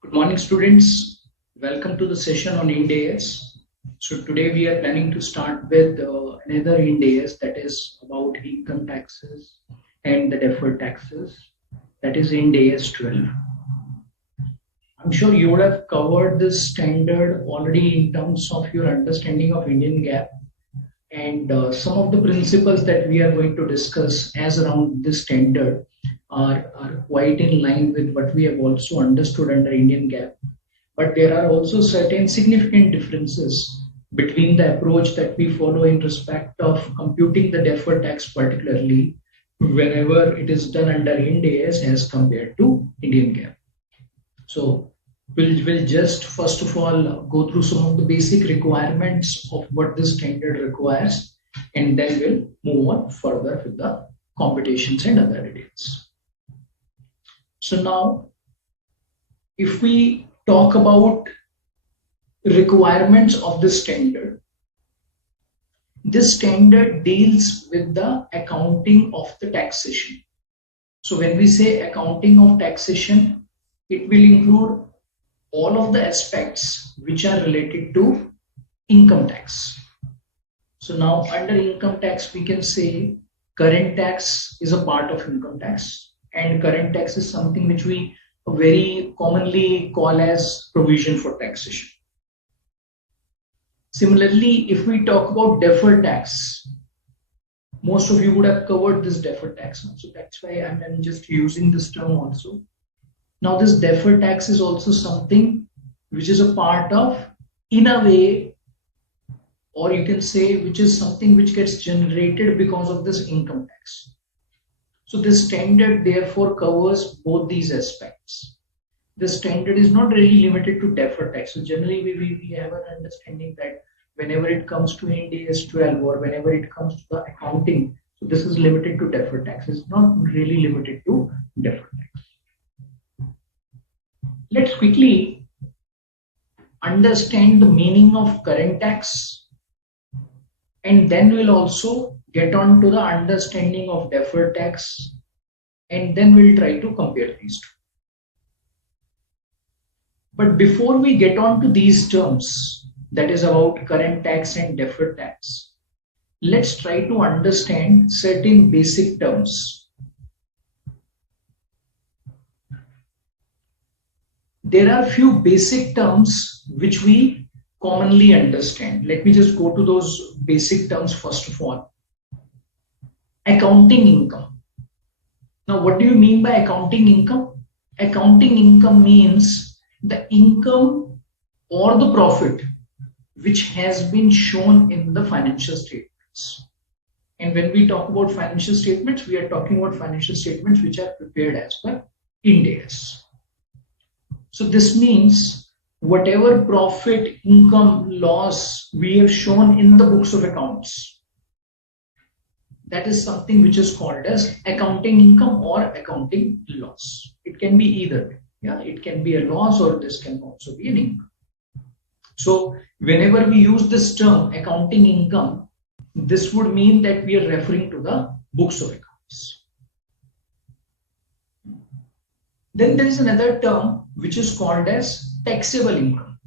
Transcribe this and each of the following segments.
Good morning, students. Welcome to the session on Ind AS. So today we are planning to start with another Ind AS, that is about income taxes and the deferred taxes. That is Ind AS 12. I'm sure you would have covered this standard already in terms of your understanding of Indian GAAP, and some of the principles that we are going to discuss as around this standard are quite in line with what we have also understood under Indian GAAP. But there are also certain significant differences between the approach that we follow in respect of computing the deferred tax, particularly whenever it is done under Ind AS as compared to Indian GAAP. So we'll just first of all go through some of the basic requirements of what this standard requires, and then we'll move on further with the computations and other details. So now, if we talk about requirements of this standard deals with the accounting of the taxation. So when we say accounting of taxation, it will include all of the aspects which are related to income tax. So now under income tax, we can say current tax is a part of income tax, and current tax is something which we very commonly call as provision for taxation. Similarly, if we talk about deferred tax, most of you would have covered this deferred tax, so that's why I'm just using this term also. Now this deferred tax is also something which is a part of, in a way, or you can say which is something which gets generated because of this income tax. So this standard therefore covers both these aspects. The standard is not really limited to deferred tax. So generally we have an understanding that whenever it comes to Ind AS 12 or whenever it comes to the accounting, so this is limited to deferred tax. It's not really limited to deferred tax. Let's quickly understand the meaning of current tax, and then we'll also get on to the understanding of deferred tax, and then we'll try to compare these two. But before we get on to these terms, that is about current tax and deferred tax, let's try to understand certain basic terms. There are few basic terms which we commonly understand. Let me just go to those basic terms first of all. Accounting income. Now, what do you mean by accounting income? Accounting income means the income or the profit which has been shown in the financial statements. And when we talk about financial statements, we are talking about financial statements which are prepared as per Ind AS. So this means whatever profit, income, loss we have shown in the books of accounts, that is something which is called as accounting income or accounting loss. It can be either way. Yeah, it can be a loss or this can also be an income. So whenever we use this term accounting income, this would mean that we are referring to the books of accounts. Then there is another term which is called as taxable income.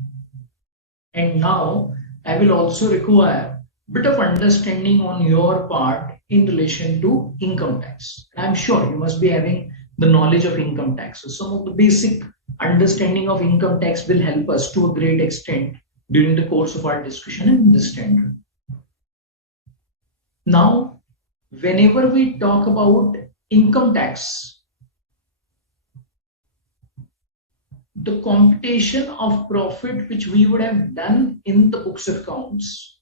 And now I will also require a bit of understanding on your part in relation to income tax. And I'm sure you must be having the knowledge of income tax. So some of the basic understanding of income tax will help us to a great extent during the course of our discussion in this standard. Now, whenever we talk about income tax, the computation of profit which we would have done in the books of accounts,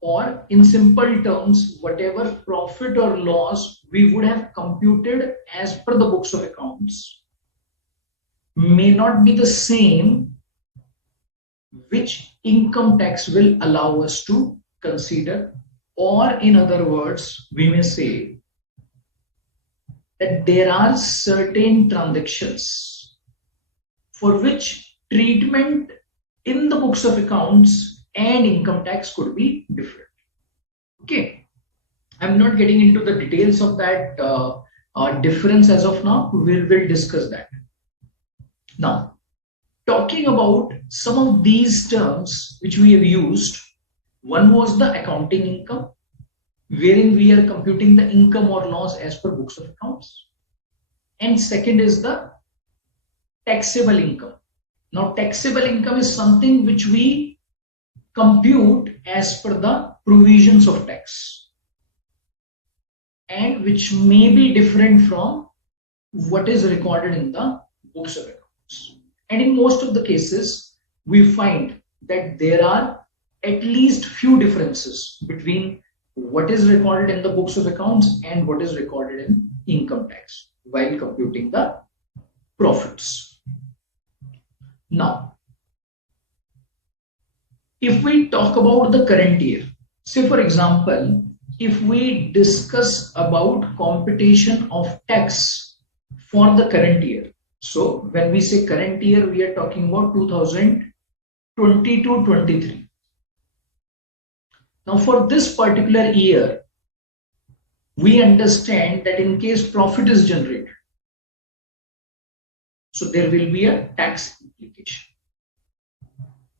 or in simple terms, whatever profit or loss we would have computed as per the books of accounts, may not be the same which income tax will allow us to consider, or in other words, we may say that there are certain transactions for which treatment in the books of accounts and income tax could be different. Okay, I'm not getting into the details of that difference as of now. We'll discuss that. Now, talking about some of these terms which we have used, one was the accounting income, wherein we are computing the income or loss as per books of accounts. And second is the taxable income. Now, taxable income is something which we compute as per the provisions of tax and which may be different from what is recorded in the books of accounts. And in most of the cases, we find that there are at least few differences between what is recorded in the books of accounts and what is recorded in income tax while computing the profits. Now, if we talk about the current year, say for example, if we discuss about computation of tax for the current year. So when we say current year, we are talking about 2022-23. Now for this particular year, we understand that in case profit is generated, so there will be a tax implication.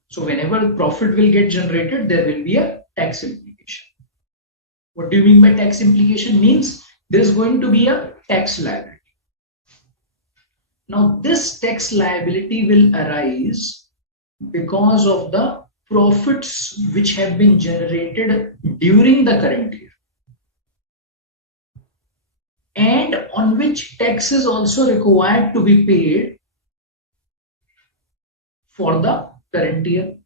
So whenever profit will get generated, there will be a tax implication. What do you mean by tax implication? Means there is going to be a tax liability. Now this tax liability will arise because of the profits which have been generated during the current year and on which tax is also required to be paid for the current year.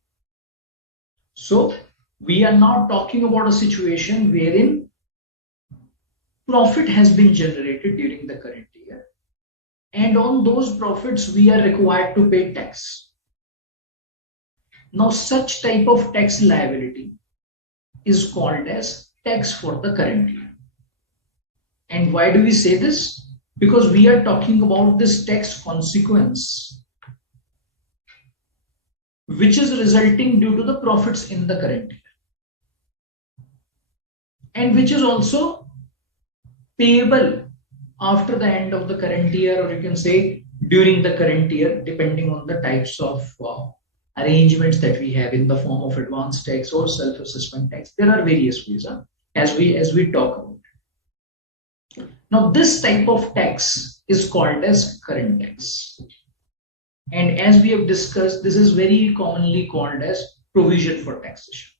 So we are now talking about a situation wherein profit has been generated during the current year and on those profits we are required to pay tax. Now such type of tax liability is called as tax for the current year. And why do we say this? Because we are talking about this tax consequence which is resulting due to the profits in the current year and which is also payable after the end of the current year, or you can say during the current year, depending on the types of arrangements that we have in the form of advance tax or self-assessment tax. There are various ways as we talk about it. Now this type of tax is called as current tax. And as we have discussed, this is very commonly called as provision for taxation.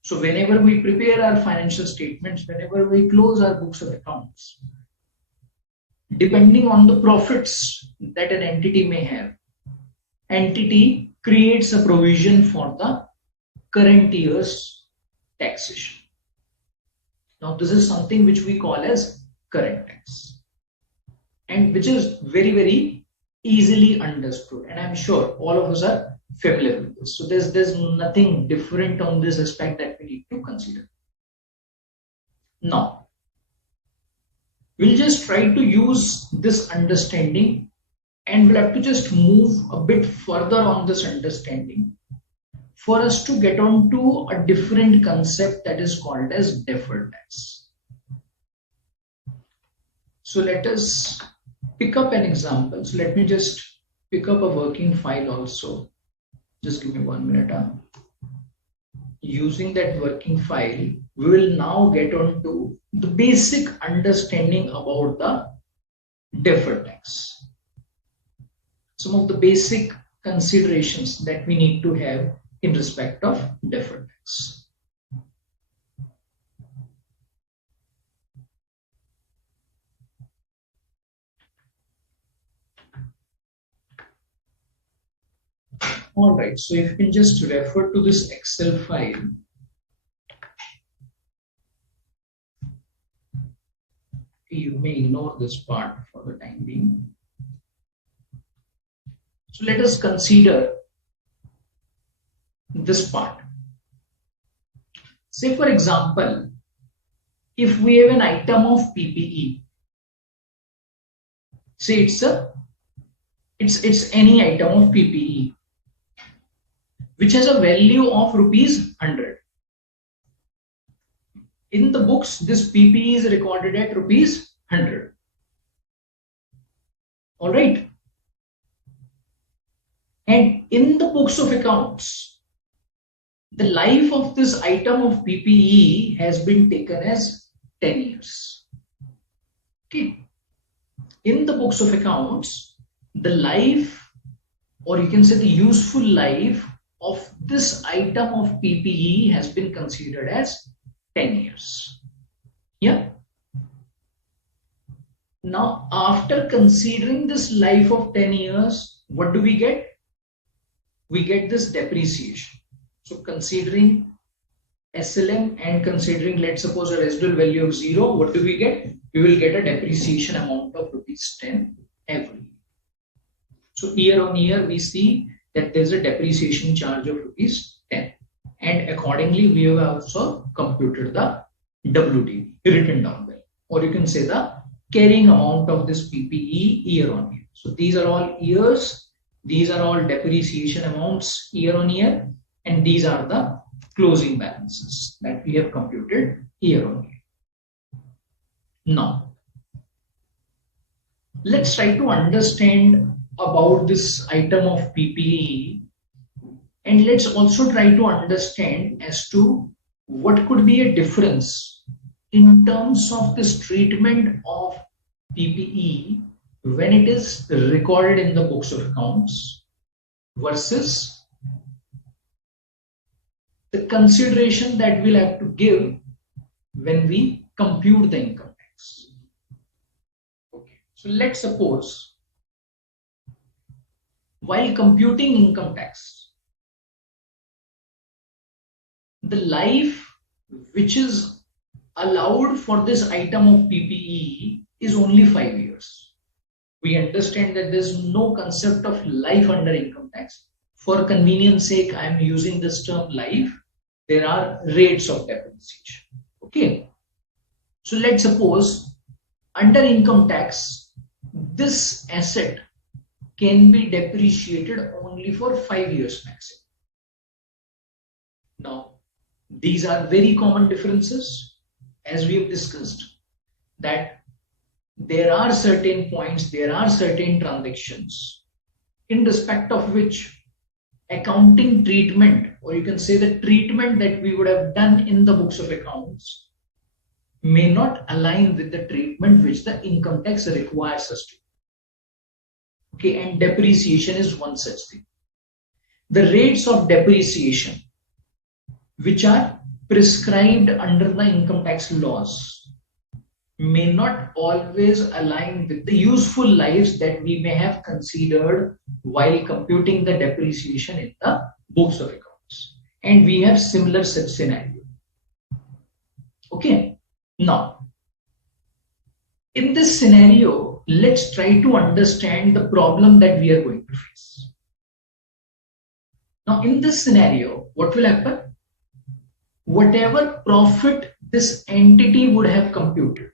So whenever we prepare our financial statements, whenever we close our books of accounts, depending on the profits that an entity may have, entity creates a provision for the current year's taxation. Now this is something which we call as current tax and which is very, very easily understood, and I'm sure all of us are familiar with this. So there's nothing different on this aspect that we need to consider. Now we'll just try to use this understanding and we'll have to just move a bit further on this understanding for us to get on to a different concept that is called as deferred tax. So let us pick up an example. So let me just pick up a working file also. Just give me 1 minute. Using that working file, we will now get on to the basic understanding about the deferred tax. Some of the basic considerations that we need to have in respect of deferred tax. All right, so if you can just refer to this Excel file. You may ignore this part for the time being. So let us consider this part. Say for example, if we have an item of PPE, say it's any item of PPE which has a value of rupees 100. In the books, this PPE is recorded at rupees 100. All right. And in the books of accounts, the life of this item of PPE has been taken as 10 years. Okay. In the books of accounts, the life, or you can say the useful life of this item of PPE has been considered as 10 years. Yeah. Now, after considering this life of 10 years, what do we get? We get this depreciation. So considering SLM and considering, let's suppose, a residual value of 0, what do we get? We will get a depreciation amount of rupees 10 every year. So year on year, we see that there's a depreciation charge of rupees 10. And accordingly, we have also computed the WDV, written down value, or you can say the carrying amount of this PPE year on year. So these are all years, these are all depreciation amounts year on year, and these are the closing balances that we have computed year on year. Now, let's try to understand about this item of PPE, and let's also try to understand as to what could be a difference in terms of this treatment of PPE when it is recorded in the books of accounts versus the consideration that we'll have to give when we compute the income tax. Okay, so let's suppose while computing income tax, the life which is allowed for this item of PPE is only 5 years. We understand that there's no concept of life under income tax. For convenience sake, I am using this term life. There are rates of depreciation. Okay. So let's suppose under income tax, this asset can be depreciated only for 5 years maximum. Now, these are very common differences, as we have discussed, that there are certain points, there are certain transactions in respect of which accounting treatment, or you can say the treatment that we would have done in the books of accounts, may not align with the treatment which the income tax requires us to. Okay, and depreciation is one such thing. The rates of depreciation which are prescribed under the income tax laws may not always align with the useful lives that we may have considered while computing the depreciation in the books of accounts. And we have similar such scenario. Okay. Now, in this scenario, let's try to understand the problem that we are going to face. Now, in this scenario, what will happen? Whatever profit this entity would have computed,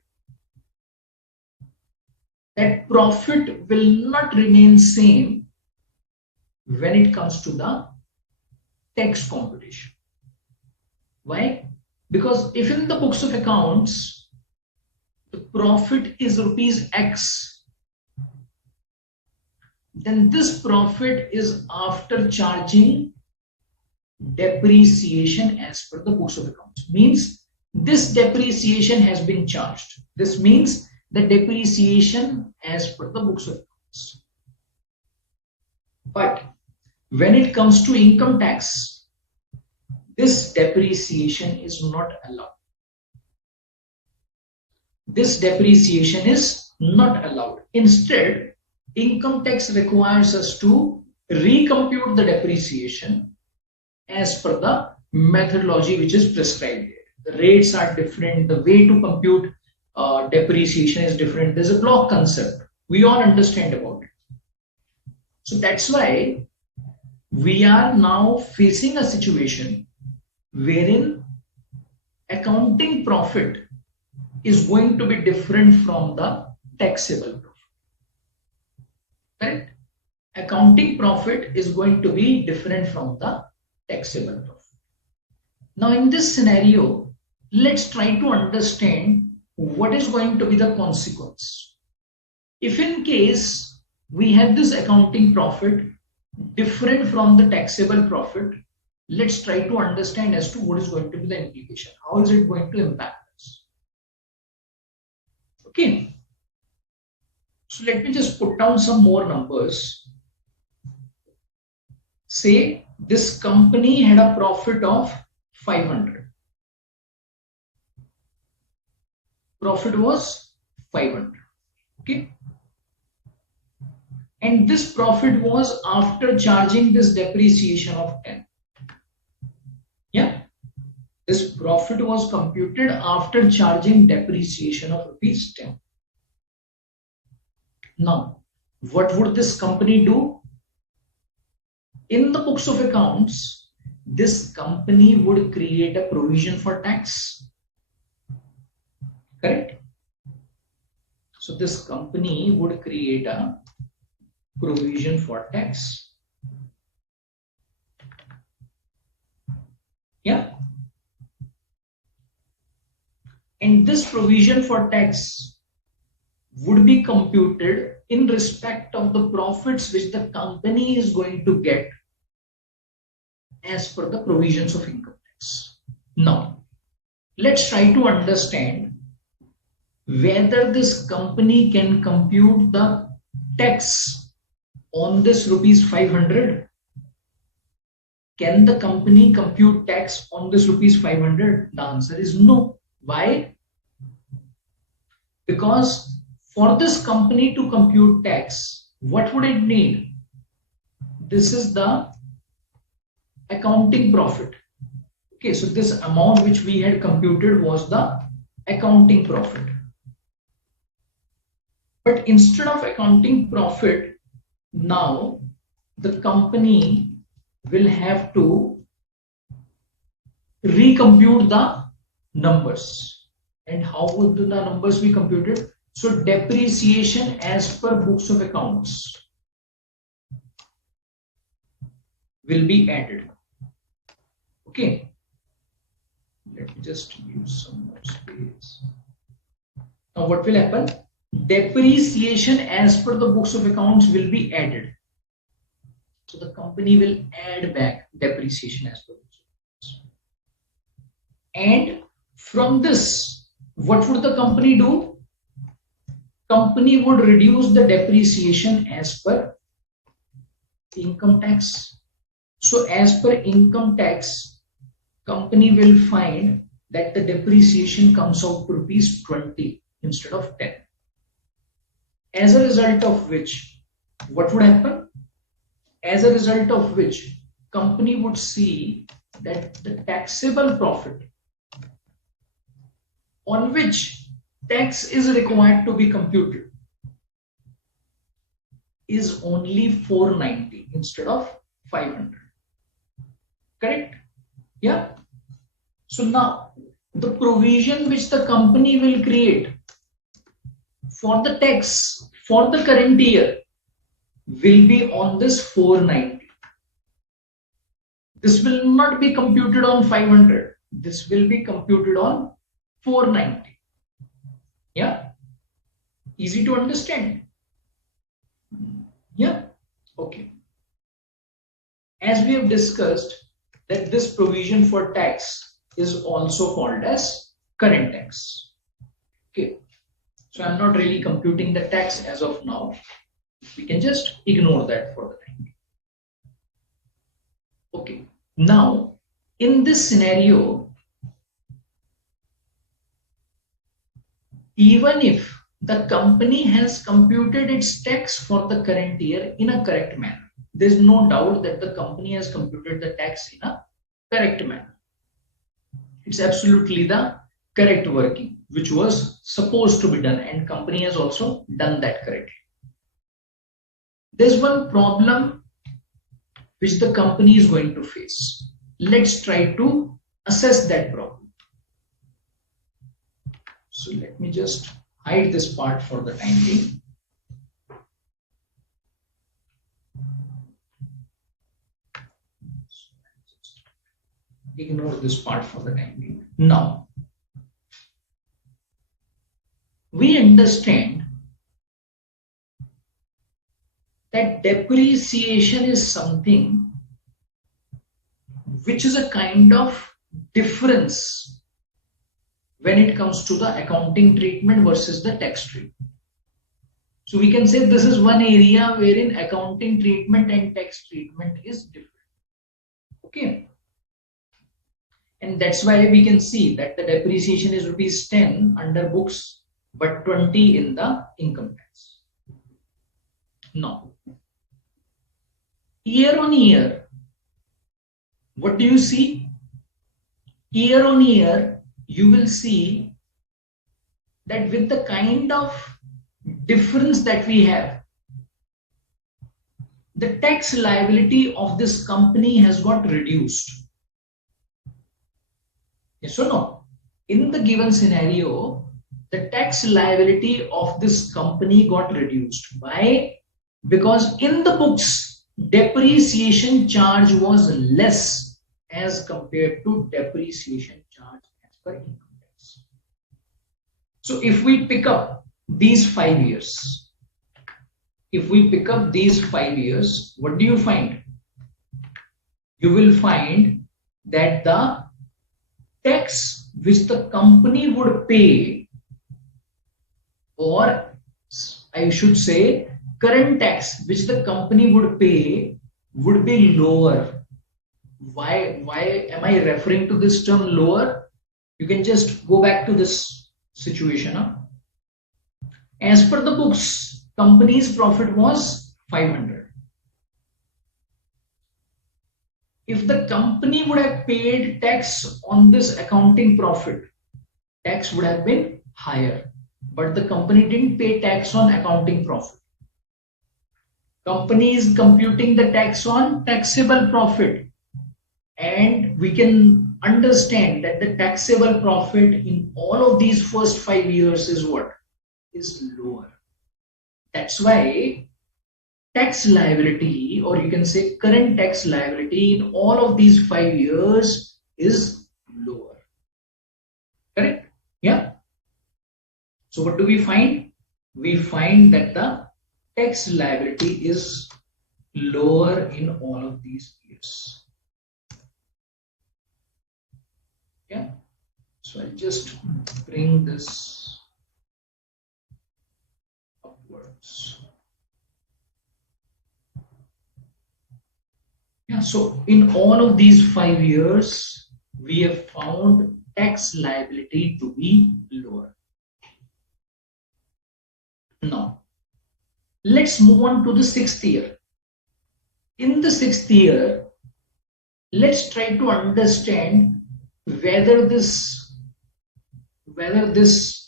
that profit will not remain same when it comes to the tax computation. Why? Because if in the books of accounts the profit is rupees X, then this profit is after charging depreciation as per the books of accounts. Means this depreciation has been charged. This means the depreciation as per the books of accounts. But when it comes to income tax, this depreciation is not allowed. This depreciation is not allowed. Instead, income tax requires us to recompute the depreciation as per the methodology which is prescribed here. The rates are different. The way to compute depreciation is different. There's a block concept. We all understand about it. So that's why we are now facing a situation wherein accounting profit is going to be different from the taxable profit. Correct? Accounting profit is going to be different from the taxable profit. Now, in this scenario, let's try to understand what is going to be the consequence. If in case we have this accounting profit different from the taxable profit, let's try to understand as to what is going to be the implication. How is it going to impact us? Okay. So let me just put down some more numbers. Say this company had a profit of 500. Profit was 500. Okay. And this profit was after charging this depreciation of 10. Yeah. This profit was computed after charging depreciation of rupees 10. Now, what would this company do? In the books of accounts, this company would create a provision for tax. Correct? So this company would create a provision for tax. Yeah. And this provision for tax would be computed in respect of the profits which the company is going to get as per the provisions of income tax. Now, let's try to understand whether this company can compute the tax on this rupees 500. Can the company compute tax on this rupees 500? The answer is no. Why? Because for this company to compute tax, what would it need? This is the accounting profit. Okay, so this amount which we had computed was the accounting profit. But instead of accounting profit, now the company will have to recompute the numbers. And how would the numbers be computed? So depreciation as per books of accounts will be added. Okay. Let me just use some more space. Now what will happen? Depreciation as per the books of accounts will be added. So the company will add back depreciation as per books of accounts. And from this, what would the company do? Company would reduce the depreciation as per income tax. So as per income tax, company will find that the depreciation comes out to rupees 20 instead of 10. As a result of which, what would happen? As a result of which, company would see that the taxable profit on which tax is required to be computed is only 490 instead of 500. Correct? Yeah. So now the provision which the company will create for the tax for the current year will be on this 490. This will not be computed on 500. This will be computed on 490. Yeah. Easy to understand. Yeah. Okay. As we have discussed that this provision for tax is also called as current tax. Okay. So I'm not really computing the tax as of now. We can just ignore that for the time. Okay. Now, in this scenario, even if the company has computed its tax for the current year in a correct manner, there's no doubt that the company has computed the tax in a correct manner. It's absolutely the correct working, which was supposed to be done, and company has also done that correctly. There's one problem which the company is going to face. Let's try to assess that problem. So let me just hide this part for the time being. Ignore this part for the time being. Now, we understand that depreciation is something which is a kind of difference when it comes to the accounting treatment versus the tax treatment. So we can say this is one area wherein accounting treatment and tax treatment is different. Okay. And that's why we can see that the depreciation is rupees 10 under books, but 20 in the income tax. Now, year on year, what do you see? Year on year, you will see that with the kind of difference that we have, the tax liability of this company has got reduced. Yes or no? In the given scenario, the tax liability of this company got reduced. Why? Because in the books, depreciation charge was less as compared to depreciation charge as per income tax. So if we pick up these 5 years, what do you find? You will find that the tax which the company would pay, or I should say current tax which the company would pay, would be lower. Why am I referring to this term lower? You can just go back to this situation. As per the books, company's profit was 500. If the company would have paid tax on this accounting profit, tax would have been higher. But the company didn't pay tax on accounting profit. Company is computing the tax on taxable profit. And we can understand that the taxable profit in all of these first 5 years is what? Is lower. That's why tax liability, or you can say current tax liability in all of these 5 years is lower. Correct? Yeah. So what do we find? We find that the tax liability is lower in all of these years. Yeah. So I'll just bring this upwards. Yeah, so in all of these 5 years, we have found tax liability to be lower. Now, let's move on to the 6th year. In the 6th year, let's try to understand whether this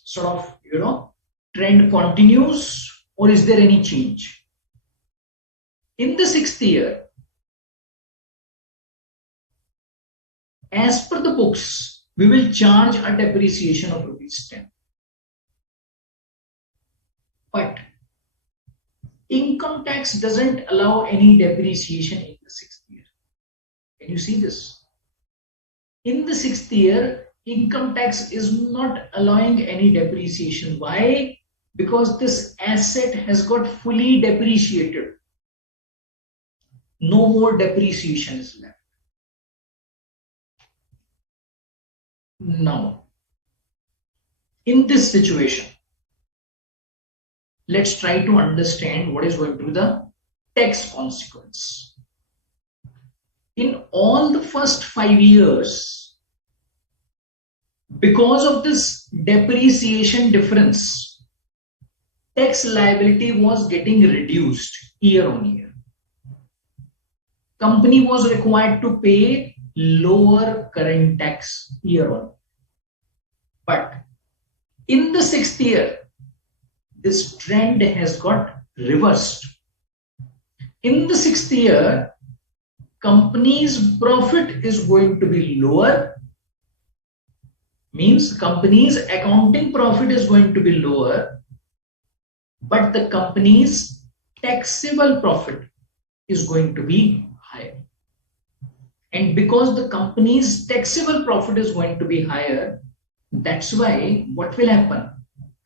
sort of trend continues, or is there any change. In the 6th year, as per the books, we will charge a depreciation of rupees 10. But income tax doesn't allow any depreciation in the 6th year. Can you see this? In the 6th year, income tax is not allowing any depreciation. Why? Because this asset has got fully depreciated. No more depreciation is left. Now, in this situation, let's try to understand what is going to be the tax consequence. In all the first 5 years, because of this depreciation difference, tax liability was getting reduced year on year. Company was required to pay lower current tax year on. But in the 6th year, this trend has got reversed. In the 6th year, company's profit is going to be lower, means company's accounting profit is going to be lower, but the company's taxable profit is going to be higher. And because the company's taxable profit is going to be higher, that's why what will happen?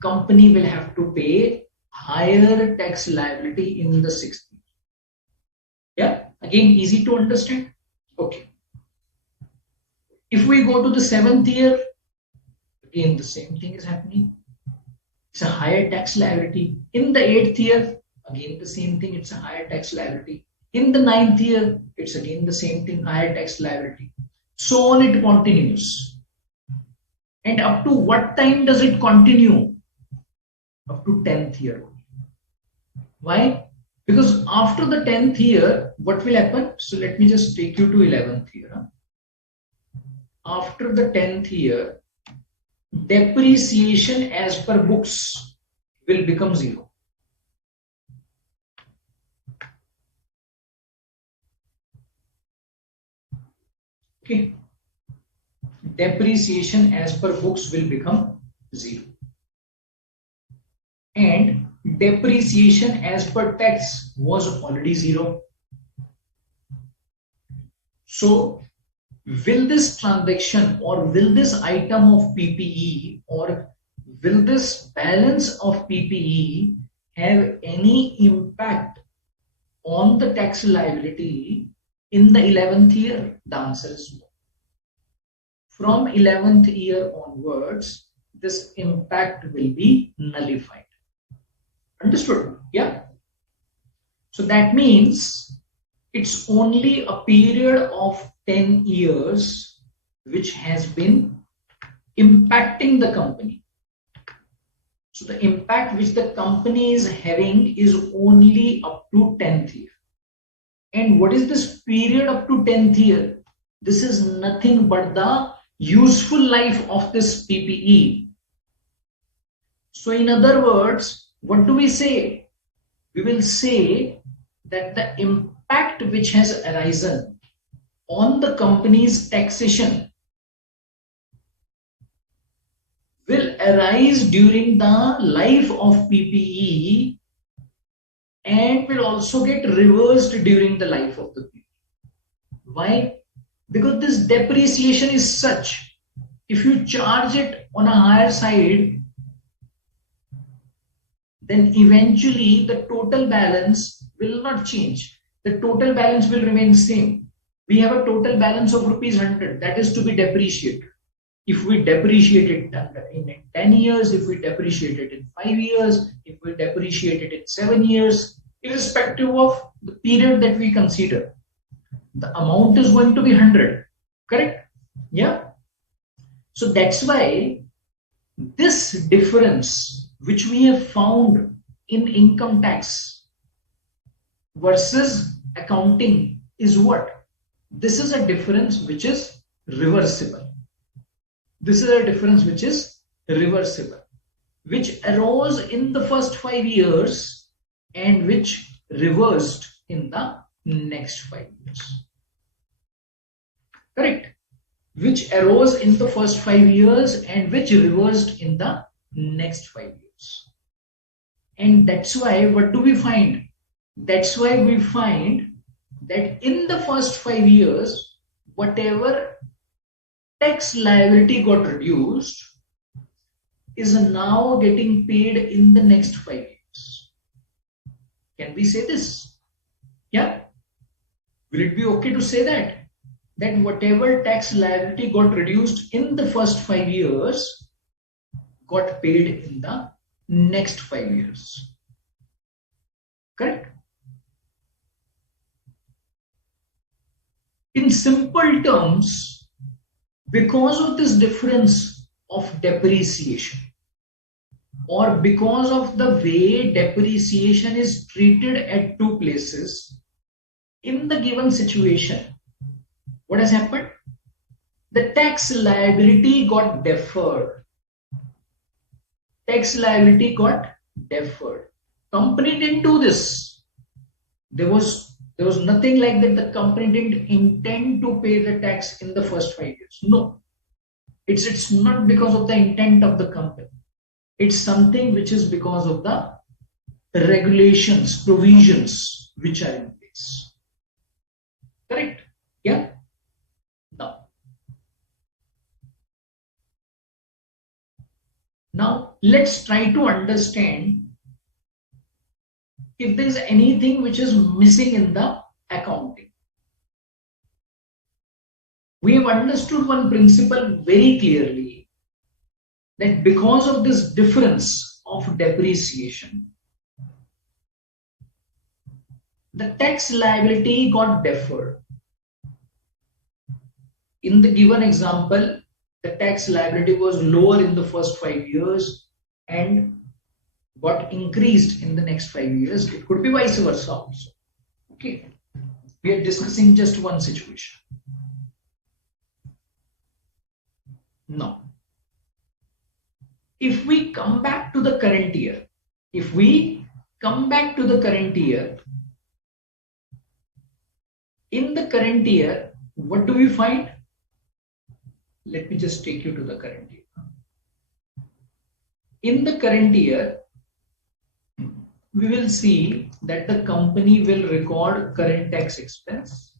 Company will have to pay higher tax liability in the 6th year. Yeah, again, easy to understand. Okay. If we go to the 7th year, again, the same thing is happening. It's a higher tax liability. In the 8th year, again, the same thing, it's a higher tax liability. In the 9th year, it's again the same thing, higher tax liability. So on it continues. And up to what time does it continue? Up to 10th year. Why? Because after the 10th year, what will happen? So let me just take you to 11th year. After the 10th year, depreciation as per books will become zero. Okay. Depreciation as per books will become zero. And depreciation as per tax was already zero. So will this transaction or will this item of PPE or will this balance of PPE have any impact on the tax liability in the 11th year? The answer is no. From 11th year onwards, this impact will be nullified. Understood? Yeah. So that means it's only a period of 10 years which has been impacting the company. So the impact which the company is having is only up to 10th year. And what is this period up to 10th year? This is nothing but the useful life of this PPE. So in other words, what do we say? We will say that the impact which has arisen on the company's taxation will arise during the life of PPE and will also get reversed during the life of the PPE. Why? Because this depreciation is such, if you charge it on a higher side, then eventually the total balance will not change. The total balance will remain the same. We have a total balance of rupees 100 that is to be depreciated. If we depreciate it in 10 years, if we depreciate it in 5 years, if we depreciate it in 7 years, irrespective of the period that we consider, the amount is going to be 100. Correct? Yeah. So that's why this difference which we have found in income tax versus accounting is what? This is a difference which is reversible. This is a difference which is reversible, which arose in the first 5 years and which reversed in the next 5 years. Correct? Which arose in the first 5 years and which reversed in the next 5 years. And that's why, what do we find? That's why we find that in the first 5 years, whatever tax liability got reduced is now getting paid in the next 5 years. Can we say this? Yeah? Will it be okay to say that? That whatever tax liability got reduced in the first 5 years got paid in the next 5 years. Correct? In simple terms, because of this difference of depreciation or because of the way depreciation is treated at two places, in the given situation, what has happened? The tax liability got deferred. Tax liability got deferred. Company didn't do this. There was nothing like that. The company didn't intend to pay the tax in the first 5 years. No. It's not because of the intent of the company. It's something which is because of the regulations, provisions which are in place. Correct? Yeah? Now let's try to understand if there is anything which is missing in the accounting. We have understood one principle very clearly, that because of this difference of depreciation, the tax liability got deferred. In the given example, the tax liability was lower in the first 5 years and got increased in the next 5 years. It could be vice versa also. Okay, we are discussing just one situation. Now, if we come back to the current year, in the current year, what do we find? Let me just take you to the current year. In the current year, we will see that the company will record current tax expense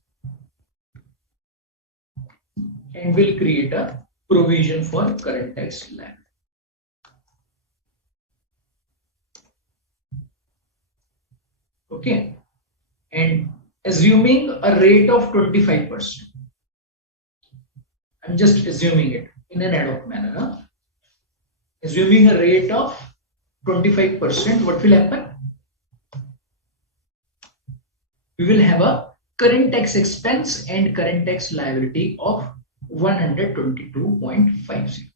and will create a provision for current tax liability. Okay, and assuming a rate of 25%. I'm just assuming it in an ad hoc manner. Huh? Assuming a rate of 25%, what will happen? We will have a current tax expense and current tax liability of 122.50.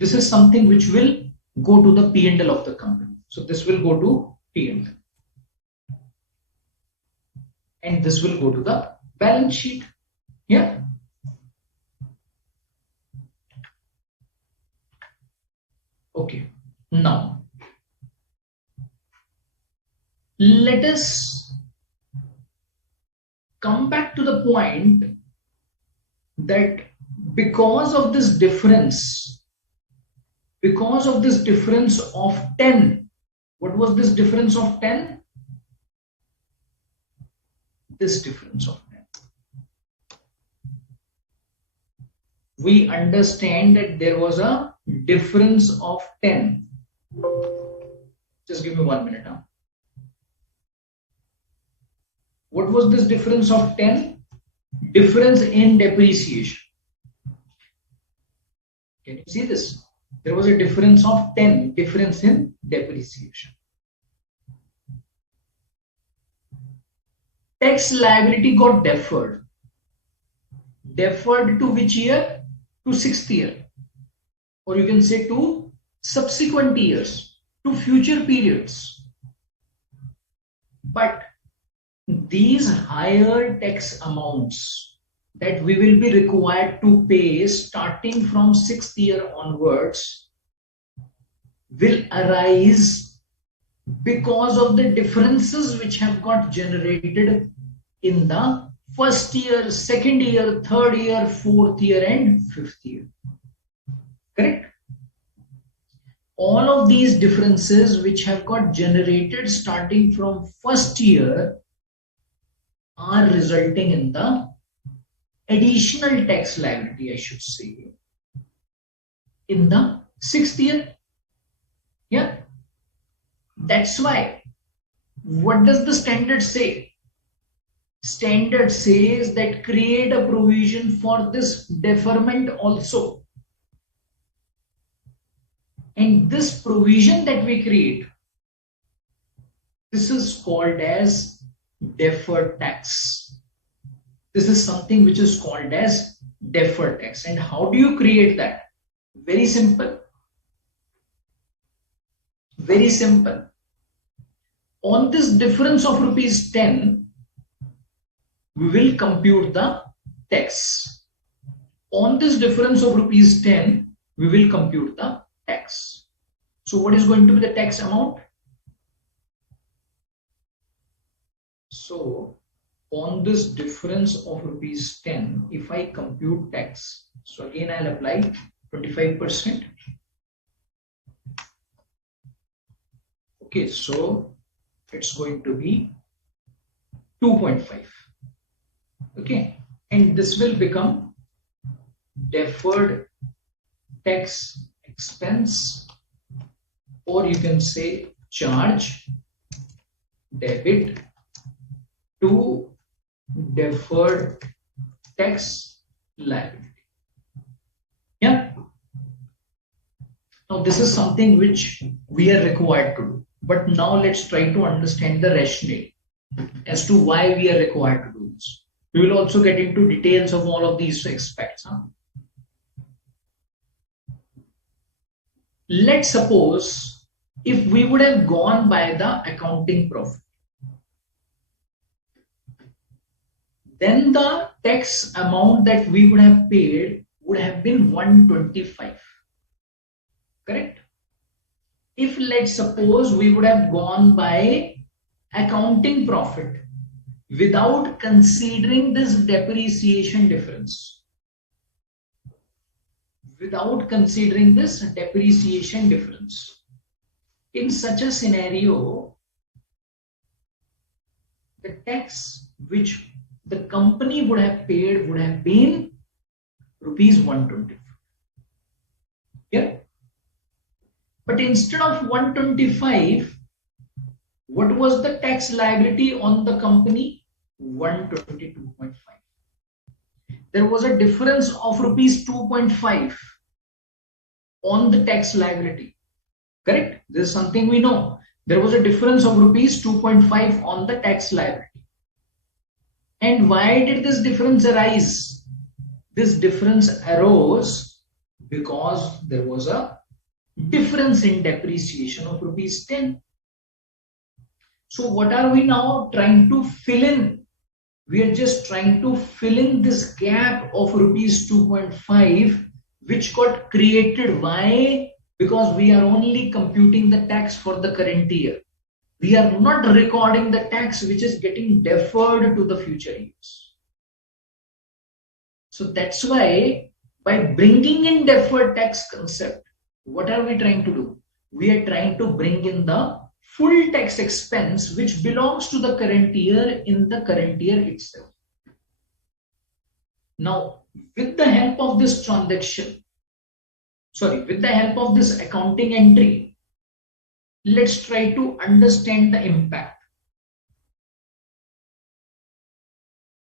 This is something which will go to the PNL of the company. So this will go to PNL. And this will go to the balance sheet. Yeah. Okay. Now, let us come back to the point that because of this difference of 10, what was this difference of 10? This difference of 10. We understand that there was a difference of 10. Just give me 1 minute now. What was this difference of 10? Difference in depreciation. Can you see this? There was a difference of 10, difference in depreciation. Tax liability got deferred. Deferred to which year? To 6th year. Or you can say to subsequent years, to future periods. But these higher tax amounts that we will be required to pay starting from 6th year onwards will arise because of the differences which have got generated in the first year, 2nd year, 3rd year, 4th year and 5th year. Correct? All of these differences which have got generated starting from 1st year are resulting in the additional tax liability, I should say, in the 6th year. Yeah, that's why. What does the standard say? Standard says that create a provision for this deferment also. And this provision that we create, this is called as deferred tax. This is something which is called as deferred tax. And how do you create that? Very simple. Very simple. On this difference of rupees 10, we will compute the tax. On this difference of rupees 10, we will compute the tax. So what is going to be the tax amount? So on this difference of rupees 10, if I compute tax, so again I'll apply 25%. Okay, so it's going to be 2.5. Okay, and this will become deferred tax expense, or you can say charge debit to deferred tax liability. Yeah. Now this is something which we are required to do. But now let's try to understand the rationale as to why we are required to do this. We will also get into details of all of these aspects. Let's suppose if we would have gone by the accounting profit, then the tax amount that we would have paid would have been 125. Correct? If let's suppose we would have gone by accounting profit without considering this depreciation difference, in such a scenario, the tax which the company would have paid would have been rupees 125. Yeah. But instead of 125, what was the tax liability on the company? 122.5. There was a difference of rupees 2.5 on the tax liability. Correct? This is something we know. There was a difference of rupees 2.5 on the tax liability. And why did this difference arise? This difference arose because there was a difference in depreciation of rupees 10. So what are we now trying to fill in? We are just trying to fill in this gap of rupees 2.5 which got created. Why? Because we are only computing the tax for the current year. We are not recording the tax which is getting deferred to the future years. So that's why by bringing in deferred tax concept, what are we trying to do? We are trying to bring in the full tax expense which belongs to the current year in the current year itself. Now, with the help of this accounting entry, let's try to understand the impact.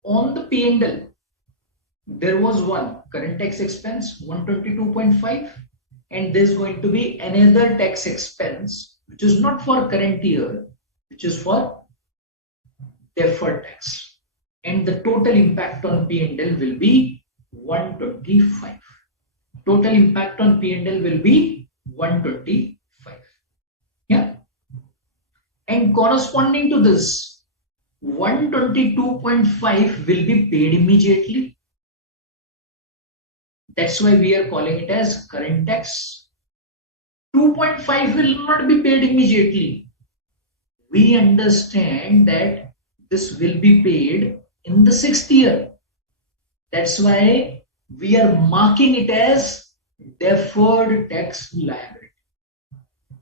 On the P&L, there was one current tax expense, 122.5, and there's going to be another tax expense which is not for current year, which is for deferred tax. And the total impact on P&L will be 125. Total impact on P&L will be 125. Yeah. And corresponding to this, 122.5 will be paid immediately. That's why we are calling it as current tax. 2.5 will not be paid immediately. We understand that this will be paid in the 6th year. That's why we are marking it as deferred tax liability.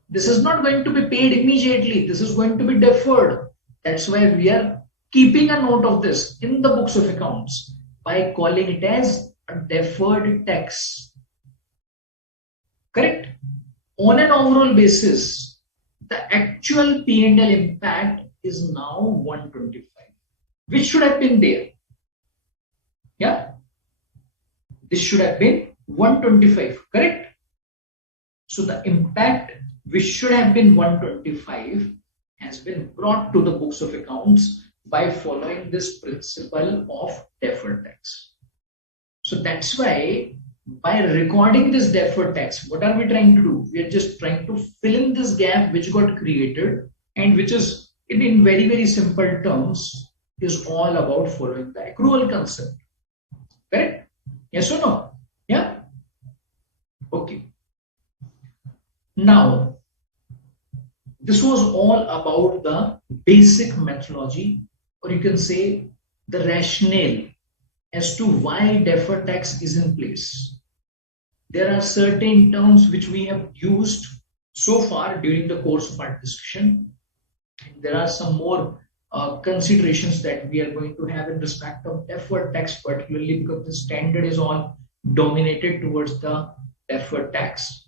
This is not going to be paid immediately. This is going to be deferred. That's why we are keeping a note of this in the books of accounts by calling it as a deferred tax. Correct? On an overall basis, the actual P&L impact is now 125, which should have been there. Yeah? This should have been 125, correct? So the impact which should have been 125 has been brought to the books of accounts by following this principle of deferred tax. So that's why by recording this deferred tax, what are we trying to do? We are just trying to fill in this gap which got created and which is in very, very simple terms is all about following the accrual concept. Correct? Yes or no? Yeah? Okay. Now, this was all about the basic methodology, or you can say the rationale as to why deferred tax is in place. There are certain terms which we have used so far during the course of our discussion. There are some more considerations that we are going to have in respect of deferred tax, particularly because the standard is all dominated towards the deferred tax.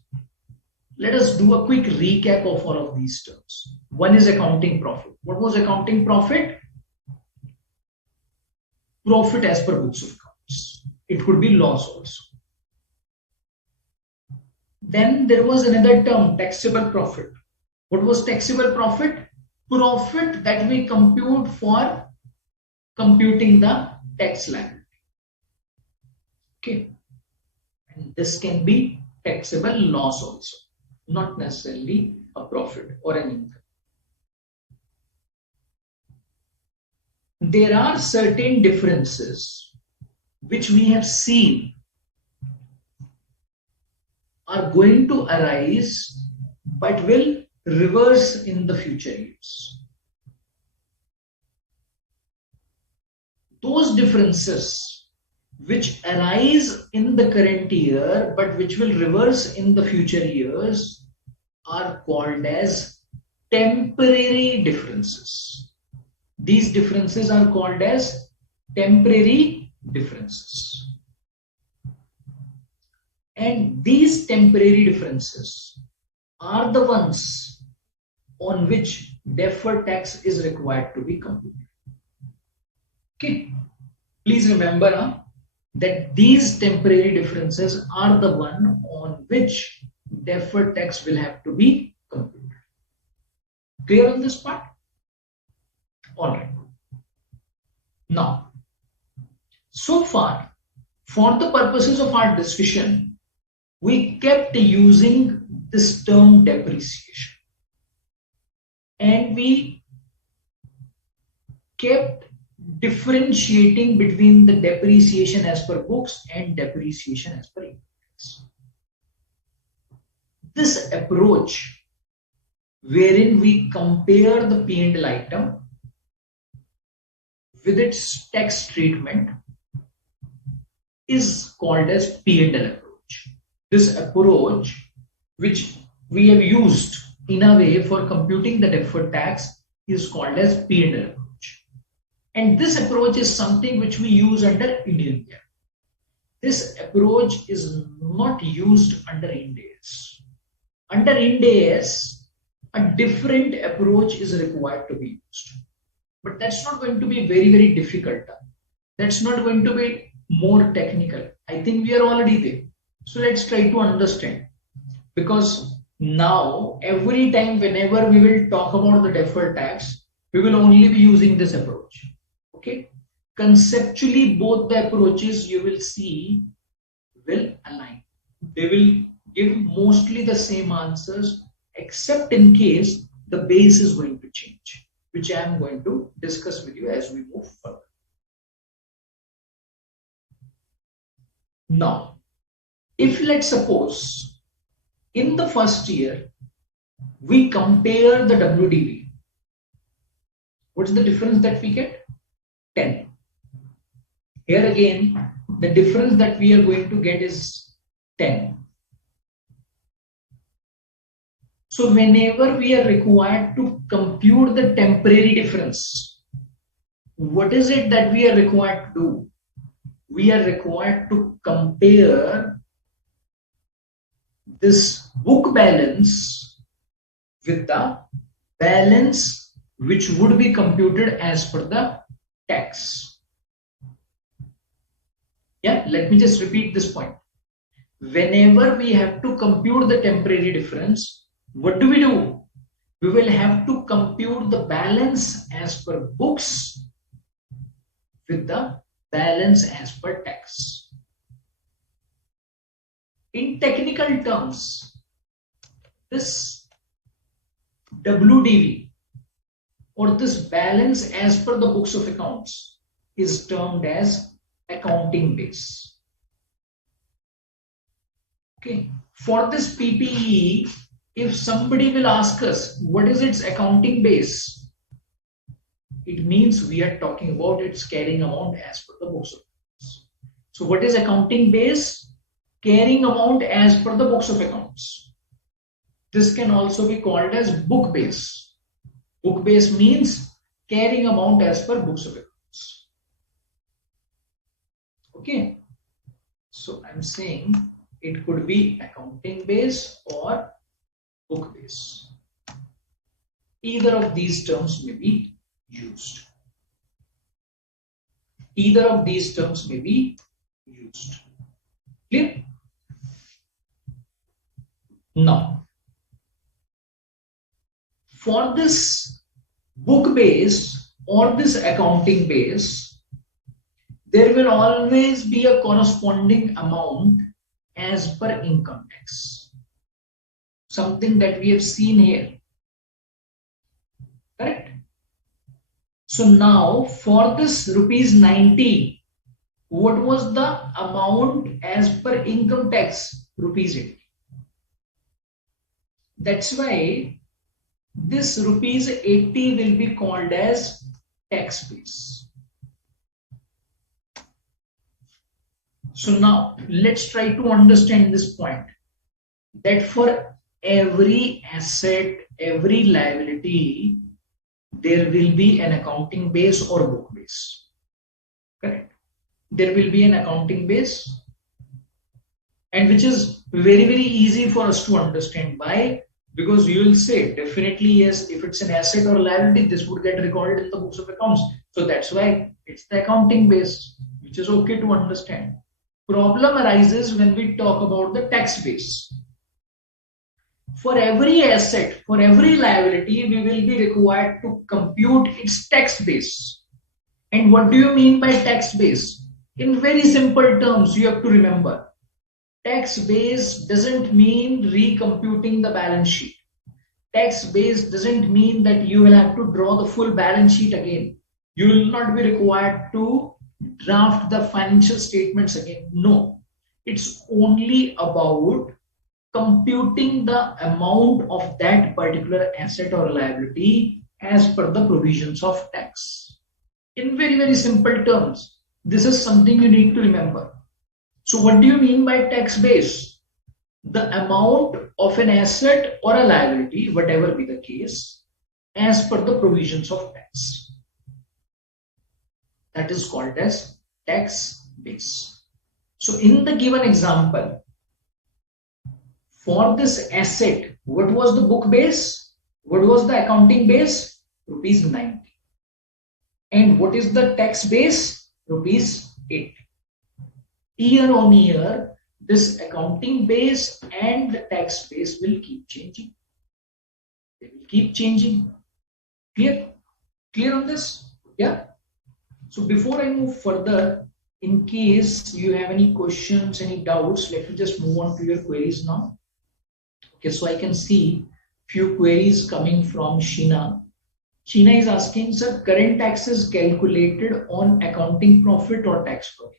let us do a quick recap of all of these terms. One is accounting profit. What was accounting profit? Profit as per books of accounts. It could be loss also. Then there was another term, taxable profit. What was taxable profit? Profit that we compute for computing the tax liability. Okay. And this can be taxable loss also, not necessarily a profit or an income. There are certain differences which we have seen are going to arise but will reverse in the future years. Those differences which arise in the current year but which will reverse in the future years are called as temporary differences. These differences are called as temporary differences. And these temporary differences are the ones on which deferred tax is required to be computed. Okay, please remember that these temporary differences are the one on which deferred tax will have to be computed. Clear on this part? All right. Now, so far, for the purposes of our discussion, we kept using this term depreciation, and we kept differentiating between the depreciation as per books and depreciation as per income. This approach, wherein we compare the P&L item with its tax treatment, is called as P&L approach. This approach, which we have used in a way for computing the deferred tax, is called as P&L approach. And this approach is something which we use under Indian GAAP. This approach is not used under Ind AS. Under Ind AS, a different approach is required to be used. But that's not going to be very, very difficult. That's not going to be more technical. I think we are already there. So let's try to understand. Because now, every time whenever we will talk about the deferred tax, we will only be using this approach. Okay? Conceptually, both the approaches you will see will align. They will give mostly the same answers, except in case the base is going to change, which I am going to discuss with you as we move further. Now, if let's suppose in the first year we compare the WDV, what's the difference that we get? 10. Here again, the difference that we are going to get is 10. So whenever we are required to compute the temporary difference, what is it that we are required to do? We are required to compare this book balance with the balance which would be computed as per the tax. Yeah, let me just repeat this point. Whenever we have to compute the temporary difference, what do? We will have to compute the balance as per books with the balance as per tax. In technical terms, this WDV or this balance as per the books of accounts is termed as accounting base. Okay. For this PPE, if somebody will ask us what is its accounting base, it means we are talking about its carrying amount as per the books of accounts. So what is accounting base? Carrying amount as per the books of accounts. This can also be called as book base. Book base means carrying amount as per books of accounts. Okay. So I'm saying it could be accounting base or book base. Either of these terms may be used. Either of these terms may be used. Clear? Now, for this book base or this accounting base, there will always be a corresponding amount as per income tax. Something that we have seen here. Correct? So now for this rupees 90, what was the amount as per income tax? Rupees 80. That's why this rupees 80 will be called as tax base. So now let's try to understand this point, that for every asset, every liability, there will be an accounting base or book base. Correct? There will be an accounting base, and which is very, very easy for us to understand. Why? Because you will say definitely yes, if it's an asset or liability, this would get recorded in the books of accounts. So that's why it's the accounting base, which is okay to understand. Problem arises when we talk about the tax base. For every asset, for every liability, we will be required to compute its tax base. And what do you mean by tax base? In very simple terms, you have to remember, tax base doesn't mean recomputing the balance sheet. Tax base doesn't mean that you will have to draw the full balance sheet again. You will not be required to draft the financial statements again. No, it's only about computing the amount of that particular asset or liability as per the provisions of tax. In very, very simple terms, this is something you need to remember. So what do you mean by tax base? The amount of an asset or a liability, whatever be the case, as per the provisions of tax. That is called as tax base. So in the given example, for this asset, what was the book base? What was the accounting base? Rupees 90. And what is the tax base? Rupees 8. Year on year, this accounting base and the tax base will keep changing. They will keep changing. Clear? Clear on this? Yeah? So before I move further, in case you have any questions, any doubts, let me just move on to your queries now. Okay, so I can see few queries coming from Sheena. Sheena is asking, sir, current tax is calculated on accounting profit or tax profit?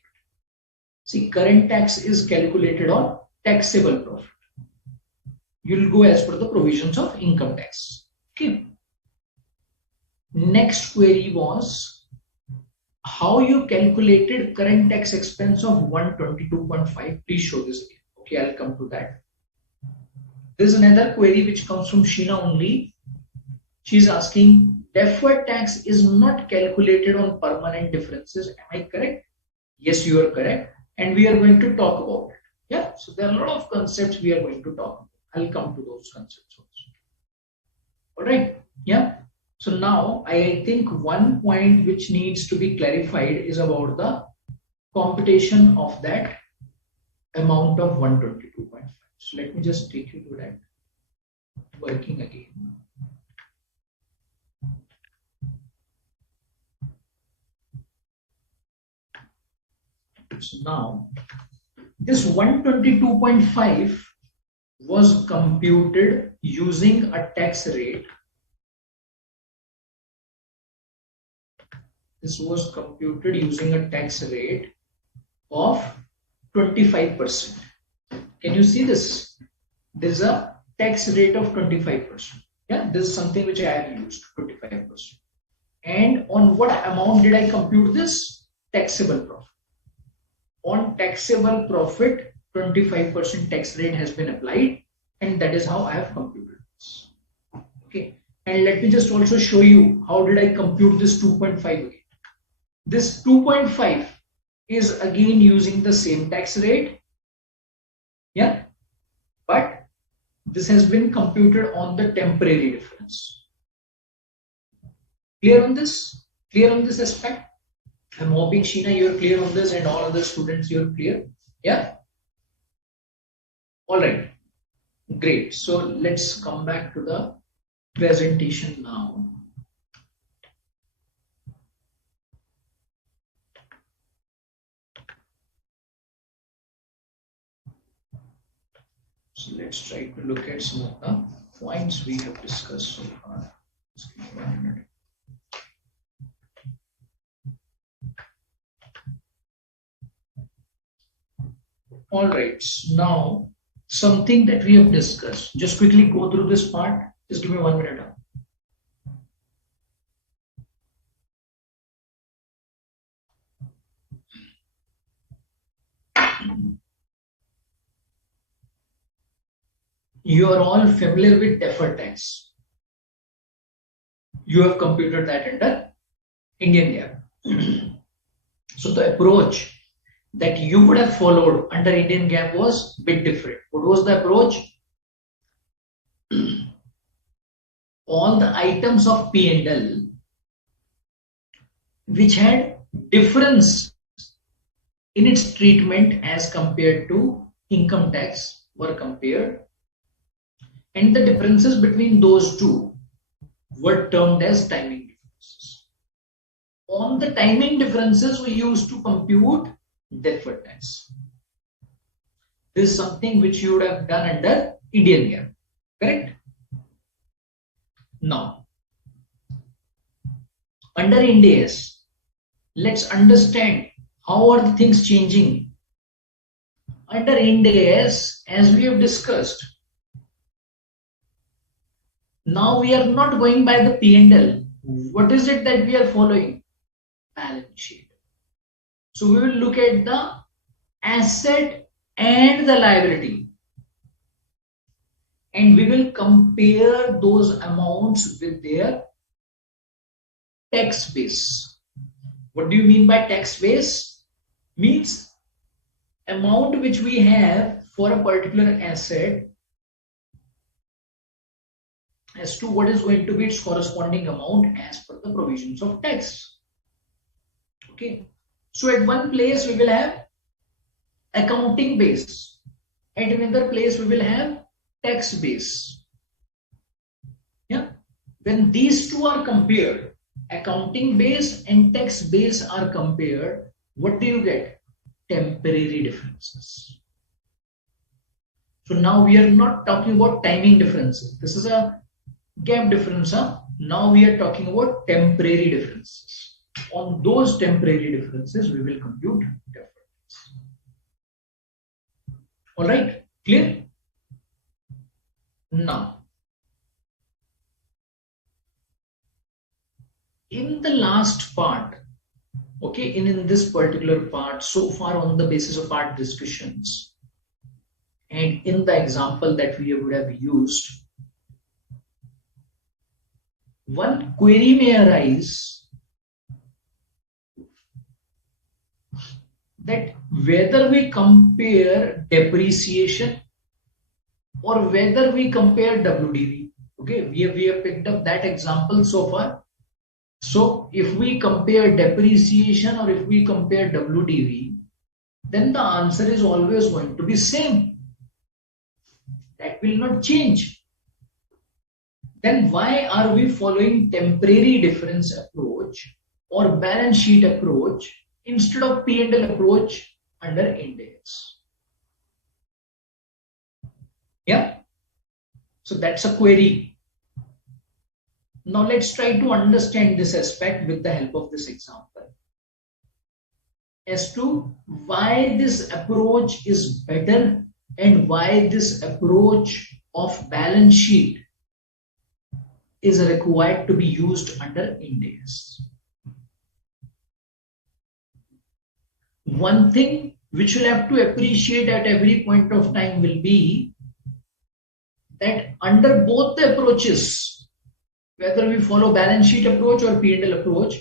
See, current tax is calculated on taxable profit. You'll go as per the provisions of income tax. Okay. Next query was how you calculated current tax expense of 122.5. Please show this again. Okay, I'll come to that. There's another query which comes from Sheena only. She's asking, deferred tax is not calculated on permanent differences. Am I correct? Yes, you are correct. And we are going to talk about it. Yeah. So there are a lot of concepts we are going to talk about. I'll come to those concepts also. All right. Yeah. So now I think one point which needs to be clarified is about the computation of that amount of 122.5. So let me just take you to that working again. So now this 122.5 was computed using a tax rate. This was computed using a tax rate of 25%. Can you see this? There is a tax rate of 25%. Yeah, this is something which I have used, 25%. And on what amount did I compute this? Taxable profit. On taxable profit, 25% tax rate has been applied, and that is how I have computed this. Okay, and let me just also show you how did I compute this 2.5 again. This 2.5 is again using the same tax rate. Yeah, but this has been computed on the temporary difference. Clear on this? Clear on this aspect? I'm hoping Sheena, you're clear on this, and all other students, you're clear. Yeah? All right. Great. So let's come back to the presentation now. So let's try to look at some of the points we have discussed so far. Just give me 1 minute. All right. Now, something that we have discussed. Just quickly go through this part. Just give me 1 minute. You are all familiar with deferred tax. You have computed that under Indian GAAP. So the approach that you would have followed under Indian GAAP was a bit different. What was the approach? All the items of P&L which had difference in its treatment as compared to income tax were compared, and the differences between those two were termed as timing differences. On the timing differences, we used to compute deferred tax. This is something which you would have done under Indian GAAP, correct? Now, under Ind AS, let's understand how are the things changing. Under Ind AS, as we have discussed, now we are not going by the P&L. What is it that we are following? Balance sheet. So we will look at the asset and the liability, and we will compare those amounts with their tax base. What do you mean by tax base? Means amount which we have for a particular asset as to what is going to be its corresponding amount as per the provisions of tax. Okay. So at one place we will have accounting base. At another place we will have tax base. Yeah. When these two are compared, accounting base and tax base are compared, what do you get? Temporary differences. So now we are not talking about timing differences. This is a gap difference. Now we are talking about temporary differences. On those temporary differences, we will compute difference. All right, clear? Now, in the last part, okay, in this particular part, so far on the basis of our discussions, and in the example that we would have used, one query may arise that whether we compare depreciation or whether we compare WDV. Okay, we have picked up that example so far. So if we compare depreciation or if we compare WDV, then the answer is always going to be same. That will not change. Then why are we following temporary difference approach or balance sheet approach instead of P&L approach under Ind AS? Yeah. So that's a query. Now let's try to understand this aspect with the help of this example as to why this approach is better and why this approach of balance sheet is required to be used under Ind AS. One thing which we'll have to appreciate at every point of time will be that under both the approaches, whether we follow balance sheet approach or P&L approach,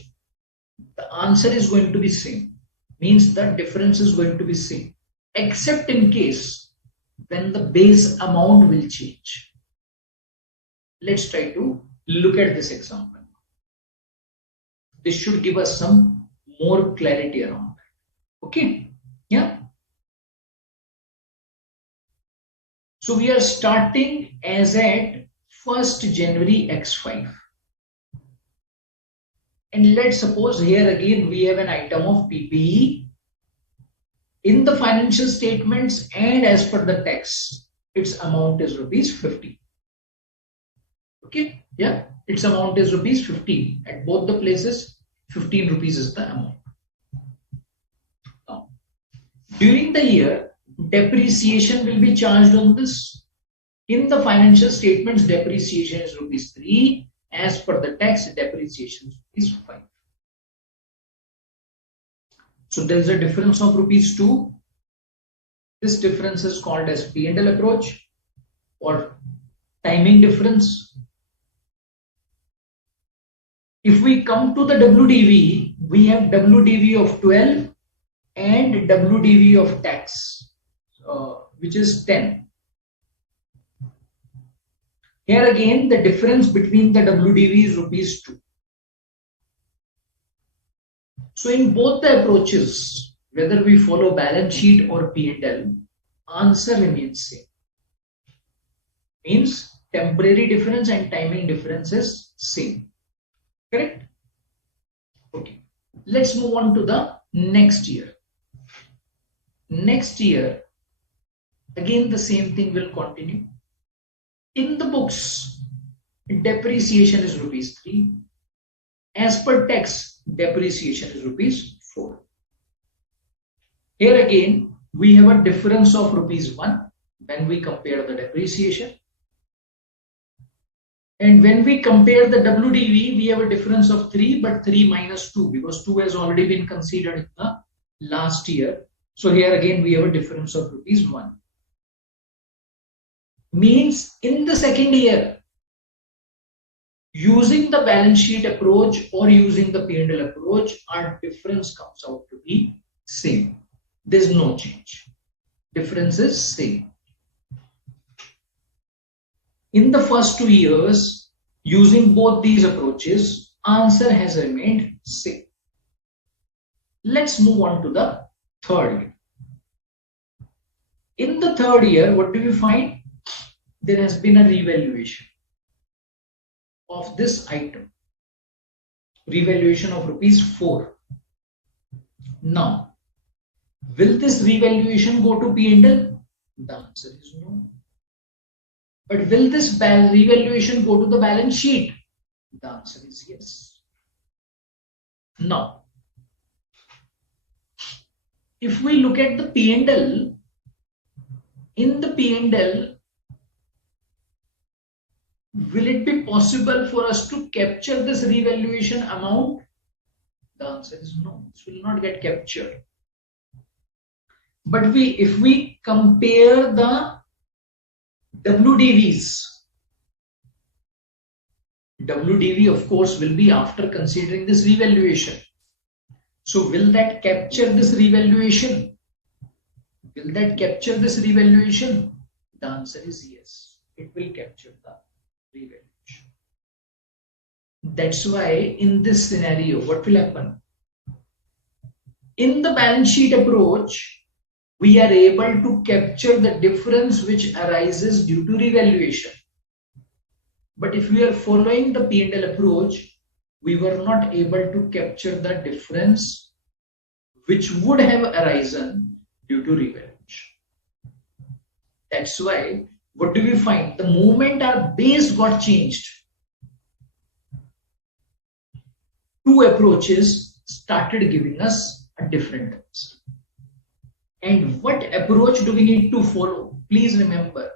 the answer is going to be same. Means the difference is going to be same, except in case when the base amount will change. Let's try to look at this example. This should give us some more clarity around that. Okay, yeah. So we are starting as at 1st January X5. And let's suppose here again we have an item of PPE in the financial statements, and as per the tax, its amount is rupees 50. Okay, yeah, its amount is rupees 15. At both the places, 15 rupees is the amount. Now, during the year, depreciation will be charged on this. In the financial statements, depreciation is rupees 3. As per the tax, depreciation is 5. So there is a difference of rupees 2. This difference is called as PNL approach or timing difference. If we come to the WDV, we have WDV of 12 and WDV of tax, which is 10. Here again, the difference between the WDV is rupees 2. So in both the approaches, whether we follow balance sheet or P&L, answer remains same. Means temporary difference and timing difference is same. Correct? Okay. Let's move on to the next year. Next year, again the same thing will continue. In the books, depreciation is rupees 3. As per tax, depreciation is rupees 4. Here again, we have a difference of rupees 1 when we compare the depreciation. And when we compare the WDV, we have a difference of 3, but 3 minus 2 because 2 has already been considered in the last year. So here again, we have a difference of rupees 1. Means in the second year, using the balance sheet approach or using the P&L approach, our difference comes out to be same. There's no change. Difference is same. In the first 2 years, using both these approaches, answer has remained same. Let's move on to the third year. In the third year, what do we find? There has been a revaluation of this item. Revaluation of rupees 4. Now, will this revaluation go to P&L? The answer is no. But will this revaluation go to the balance sheet? The answer is yes. Now, if we look at the P&L, in the P&L, will it be possible for us to capture this revaluation amount? The answer is no. This will not get captured. But if we compare the WDVs, WDV of course will be after considering this revaluation. So will that capture this revaluation? Will that capture this revaluation? The answer is yes. It will capture the revaluation. That's why in this scenario, what will happen? In the balance sheet approach, we are able to capture the difference which arises due to revaluation. But if we are following the P&L approach, we were not able to capture the difference which would have arisen due to revaluation. That's why, what do we find? The moment our base got changed, two approaches started giving us a different answer. And what approach do we need to follow? Please remember,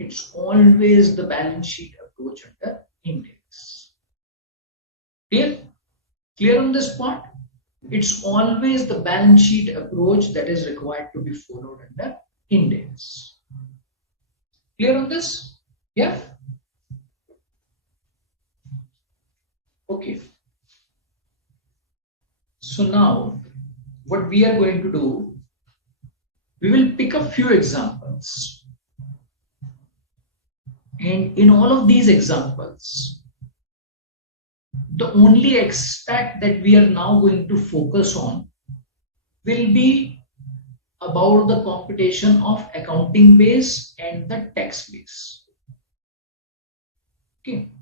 it's always the balance sheet approach under index. Clear? Clear on this part? It's always the balance sheet approach that is required to be followed under index. Clear on this? Yeah? Okay. So now, what we are going to do, we will pick up few examples And in all of these examples, the only aspect that we are now going to focus on will be about the computation of accounting base and the tax base. Okay.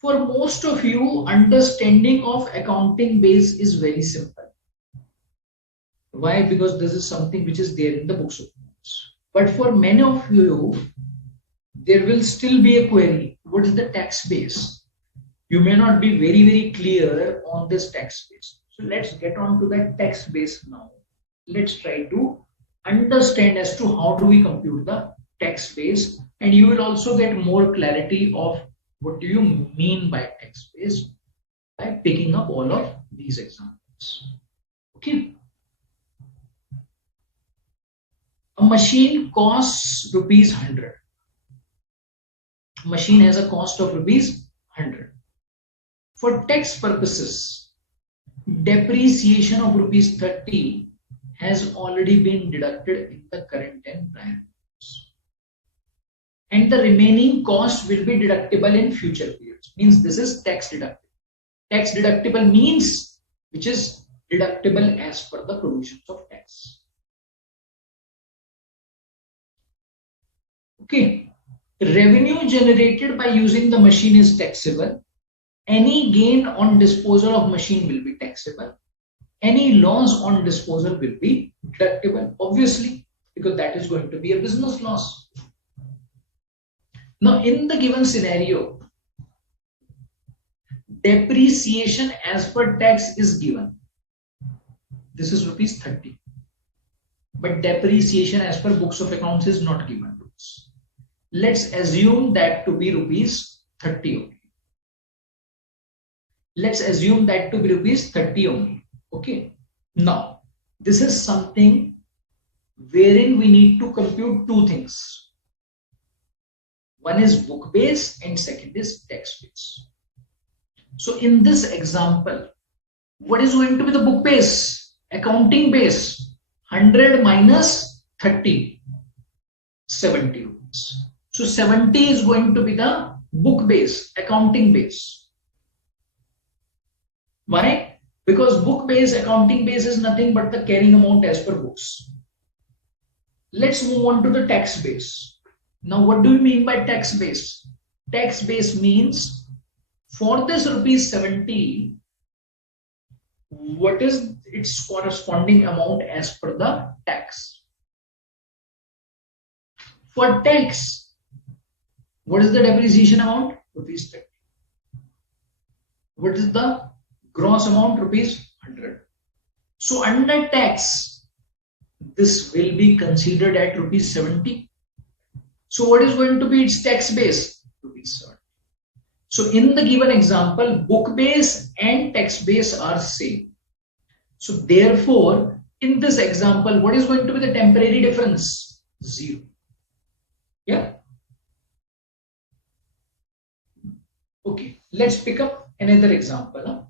For most of you, understanding of accounting base is very simple. Why? Because this is something which is there in the books of accounts. But for many of you, there will still be a query. What is the tax base? You may not be very clear on this tax base. So let's get on to that tax base now. Let's try to understand as to how do we compute the tax base, and you will also get more clarity of what do you mean by tax base by picking up all of these examples. Okay. A machine costs rupees 100. Machine has a cost of rupees 100. For tax purposes, depreciation of rupees 30 has already been deducted in the current and prior years. And the remaining cost will be deductible in future periods. Means this is tax deductible. Tax deductible means which is deductible as per the provisions of tax. Okay. Revenue generated by using the machine is taxable. Any gain on disposal of machine will be taxable. Any loss on disposal will be deductible, obviously, because that is going to be a business loss. Now, in the given scenario, depreciation as per tax is given. This is rupees 30. But depreciation as per books of accounts is not given. Let's assume that to be rupees 30 only. Let's assume that to be rupees 30 only. Okay. Now, this is something wherein we need to compute two things. One is book base and second is tax base. So in this example, what is going to be the book base? Accounting base. 100 minus 30. 70 rupees. So 70 is going to be the book base, accounting base. Why? Because book base, accounting base is nothing but the carrying amount as per books. Let's move on to the tax base. Now, what do you mean by tax base? Tax base means for this rupees 70, what is its corresponding amount as per the tax? For tax, what is the depreciation amount? Rupees 30. What is the gross amount? Rupees 100. So under tax, this will be considered at rupees 70. So what is going to be its tax base? Rupees 70. So in the given example, book base and tax base are same. So therefore, in this example, what is going to be the temporary difference? 0. Yeah. Okay, let's pick up another example.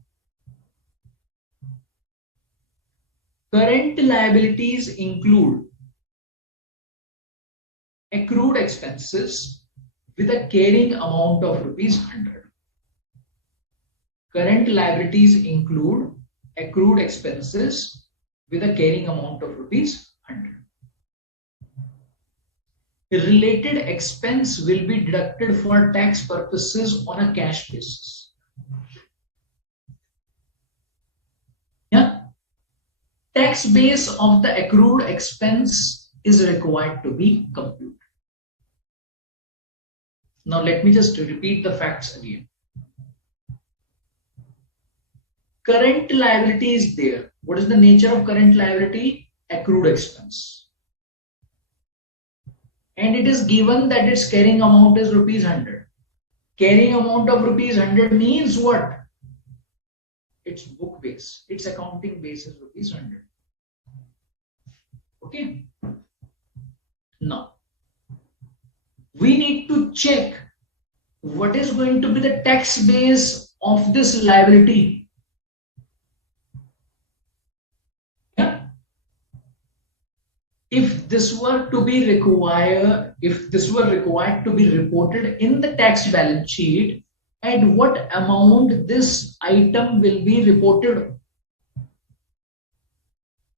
Current liabilities include accrued expenses with a carrying amount of rupees 100. Current liabilities include accrued expenses with a carrying amount of rupees 100. Related expense will be deducted for tax purposes on a cash basis. Yeah. Tax base of the accrued expense is required to be computed. Now let me just repeat the facts again. Current liability is there. What is the nature of current liability? Accrued expense. And it is given that its carrying amount is rupees 100. Carrying amount of rupees 100 means what? Its book base, its accounting base is rupees 100. Okay. Now, we need to check what is going to be the tax base of this liability. Yeah. If this were to be required, if this were required to be reported in the tax balance sheet, at what amount this item will be reported.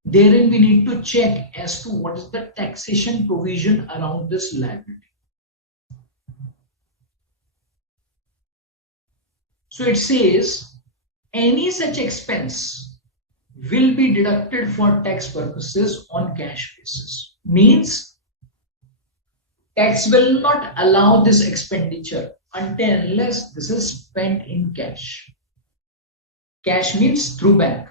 Therein we need to check as to what is the taxation provision around this liability. So it says any such expense will be deducted for tax purposes on cash basis. Means tax will not allow this expenditure until unless this is spent in cash. Cash means through bank.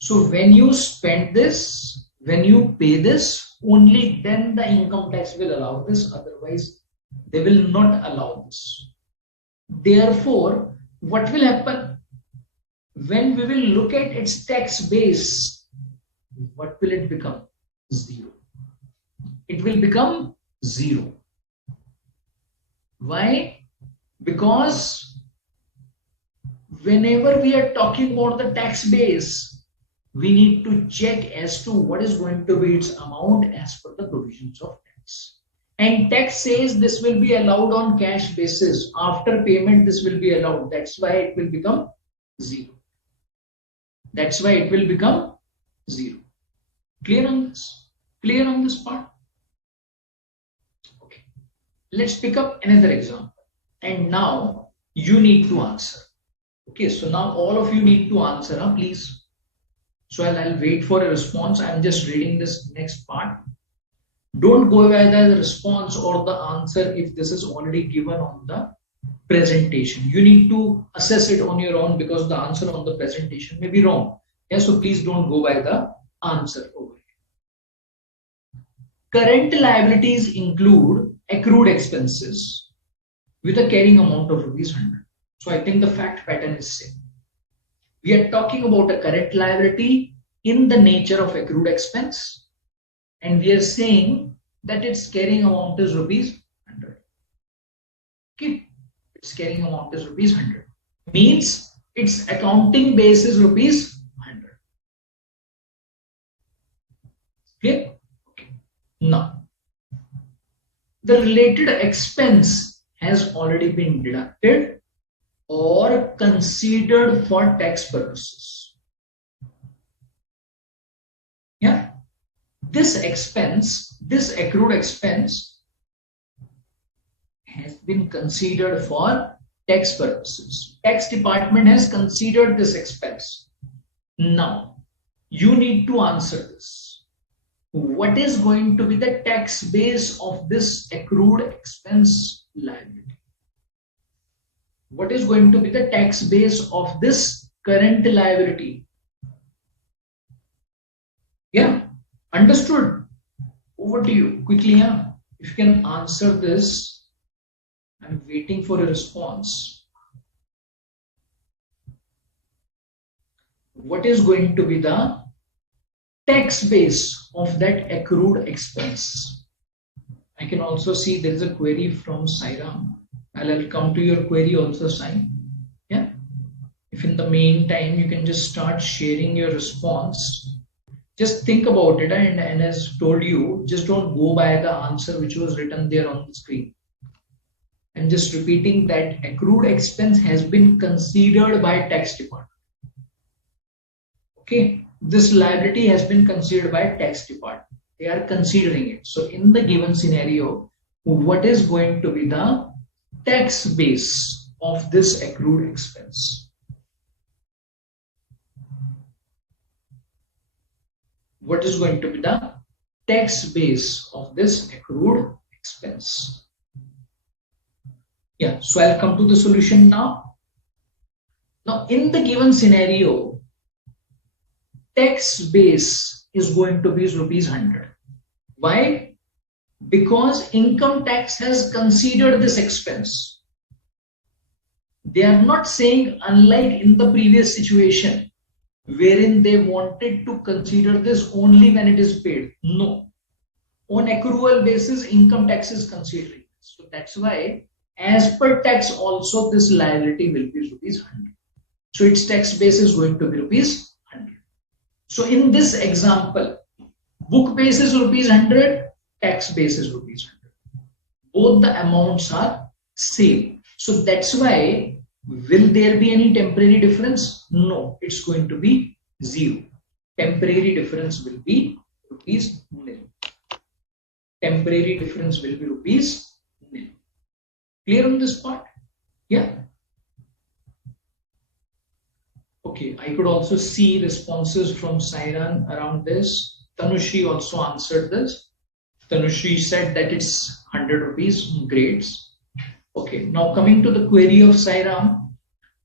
So when you spend this, when you pay this, only then the income tax will allow this, otherwise they will not allow this. Therefore, what will happen? When we will look at its tax base, what will it become? Zero. It will become zero. Why? Because whenever we are talking about the tax base, we need to check as to what is going to be its amount as per the provisions of tax. And tax says this will be allowed on cash basis. After payment, this will be allowed. That's why it will become zero. That's why it will become zero. Clear on this? Clear on this part? Okay. Let's pick up another example. And now you need to answer. Okay, so now all of you need to answer, please. So I'll wait for a response. I'm just reading this next part. Don't go by the response or the answer if this is already given on the presentation. You need to assess it on your own because the answer on the presentation may be wrong. Yeah, so please don't go by the answer over here. Current liabilities include accrued expenses with a carrying amount of ₹100. So I think the fact pattern is same. We are talking about a current liability in the nature of accrued expense. And we are saying that its carrying amount is ₹100. Okay, its carrying amount is ₹100. Means its accounting base is ₹100. Okay? Okay. Now, the related expense has already been deducted or considered for tax purposes. Yeah. This expense, this accrued expense has been considered for tax purposes. Tax department has considered this expense. Now, you need to answer this. What is going to be the tax base of this accrued expense liability? What is going to be the tax base of this current liability? Yeah. Understood? Over to you quickly. If you can answer this, I'm waiting for a response. What is going to be the tax base of that accrued expense? I can also see there is a query from Sairam. I'll come to your query also, Sai. Yeah. If in the meantime you can just start sharing your response. Just think about it, and as told you, just don't go by the answer which was written there on the screen. I'm just repeating that accrued expense has been considered by tax department. Okay, this liability has been considered by tax department. They are considering it. So in the given scenario, what is going to be the tax base of this accrued expense? What is going to be the tax base of this accrued expense? Yeah, so I'll come to the solution now. Now, in the given scenario, tax base is going to be ₹100. Why? Because income tax has considered this expense. They are not saying, unlike in the previous situation, wherein they wanted to consider this only when it is paid. No. On accrual basis, income tax is considering. So that's why, as per tax also, this liability will be ₹100. So its tax base is going to be ₹100. So in this example, Book base is rupees 100, tax base is rupees 100. Both the amounts are same. So that's why, will there be any temporary difference? No, it's going to be 0. Temporary difference will be rupees nil. Temporary difference will be rupees nil. Clear on this part? Yeah. Okay, I could also see responses from Sairan around this. Tanushri also answered this. Tanushri said that it's 100 rupees. Great. Okay, now coming to the query of Sairam.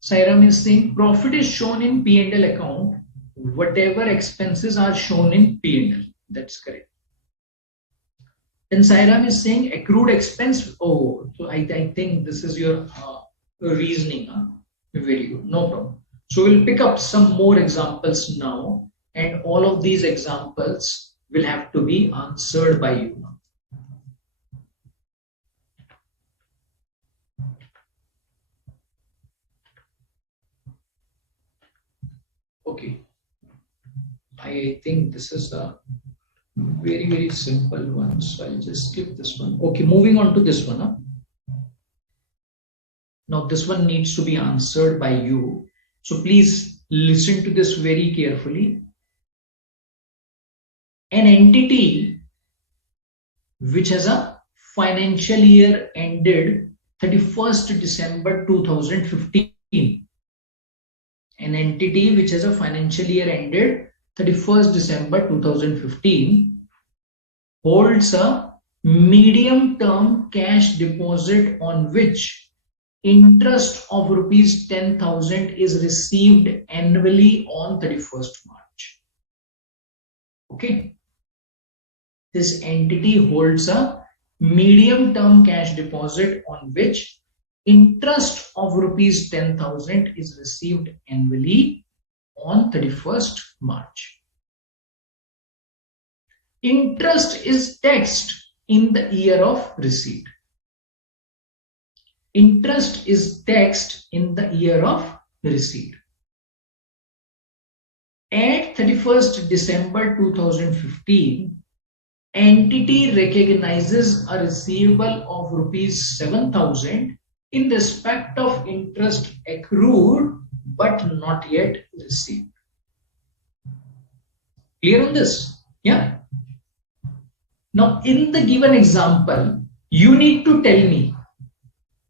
Sairam is saying profit is shown in P&L account. Whatever expenses are shown in P&L. That's correct. Then Sairam is saying accrued expense. Oh, so I think this is your reasoning. Very good. No problem. So we'll pick up some more examples now, and all of these examples will have to be answered by you now. Okay. I think this is a very simple one, so I'll just skip this one. Okay, moving on to this one. Now this one needs to be answered by you. So please listen to this very carefully. An entity which has a financial year ended 31st December 2015. An entity which has a financial year ended 31st December 2015 holds a medium-term cash deposit on which interest of rupees 10,000 is received annually on 31st March. Okay. This entity holds a medium-term cash deposit on which interest of rupees 10,000 is received annually on 31st March. Interest is taxed in the year of receipt. Interest is taxed in the year of receipt. At 31st December 2015, entity recognizes a receivable of rupees 7,000 in respect of interest accrued but not yet received. Clear on this? Yeah. Now, in the given example, you need to tell me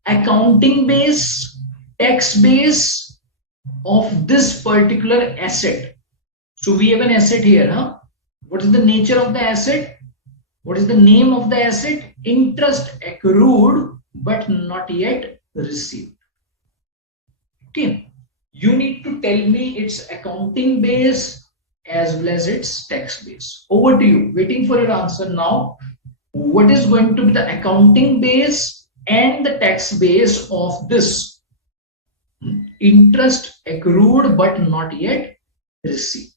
accounting base, tax base of this particular asset. So we have an asset here. What is the nature of the asset? What is the name of the asset? Interest accrued but not yet received. Okay. You need to tell me its accounting base as well as its tax base. Over to you. Waiting for your answer now. What is going to be the accounting base and the tax base of this interest accrued but not yet received?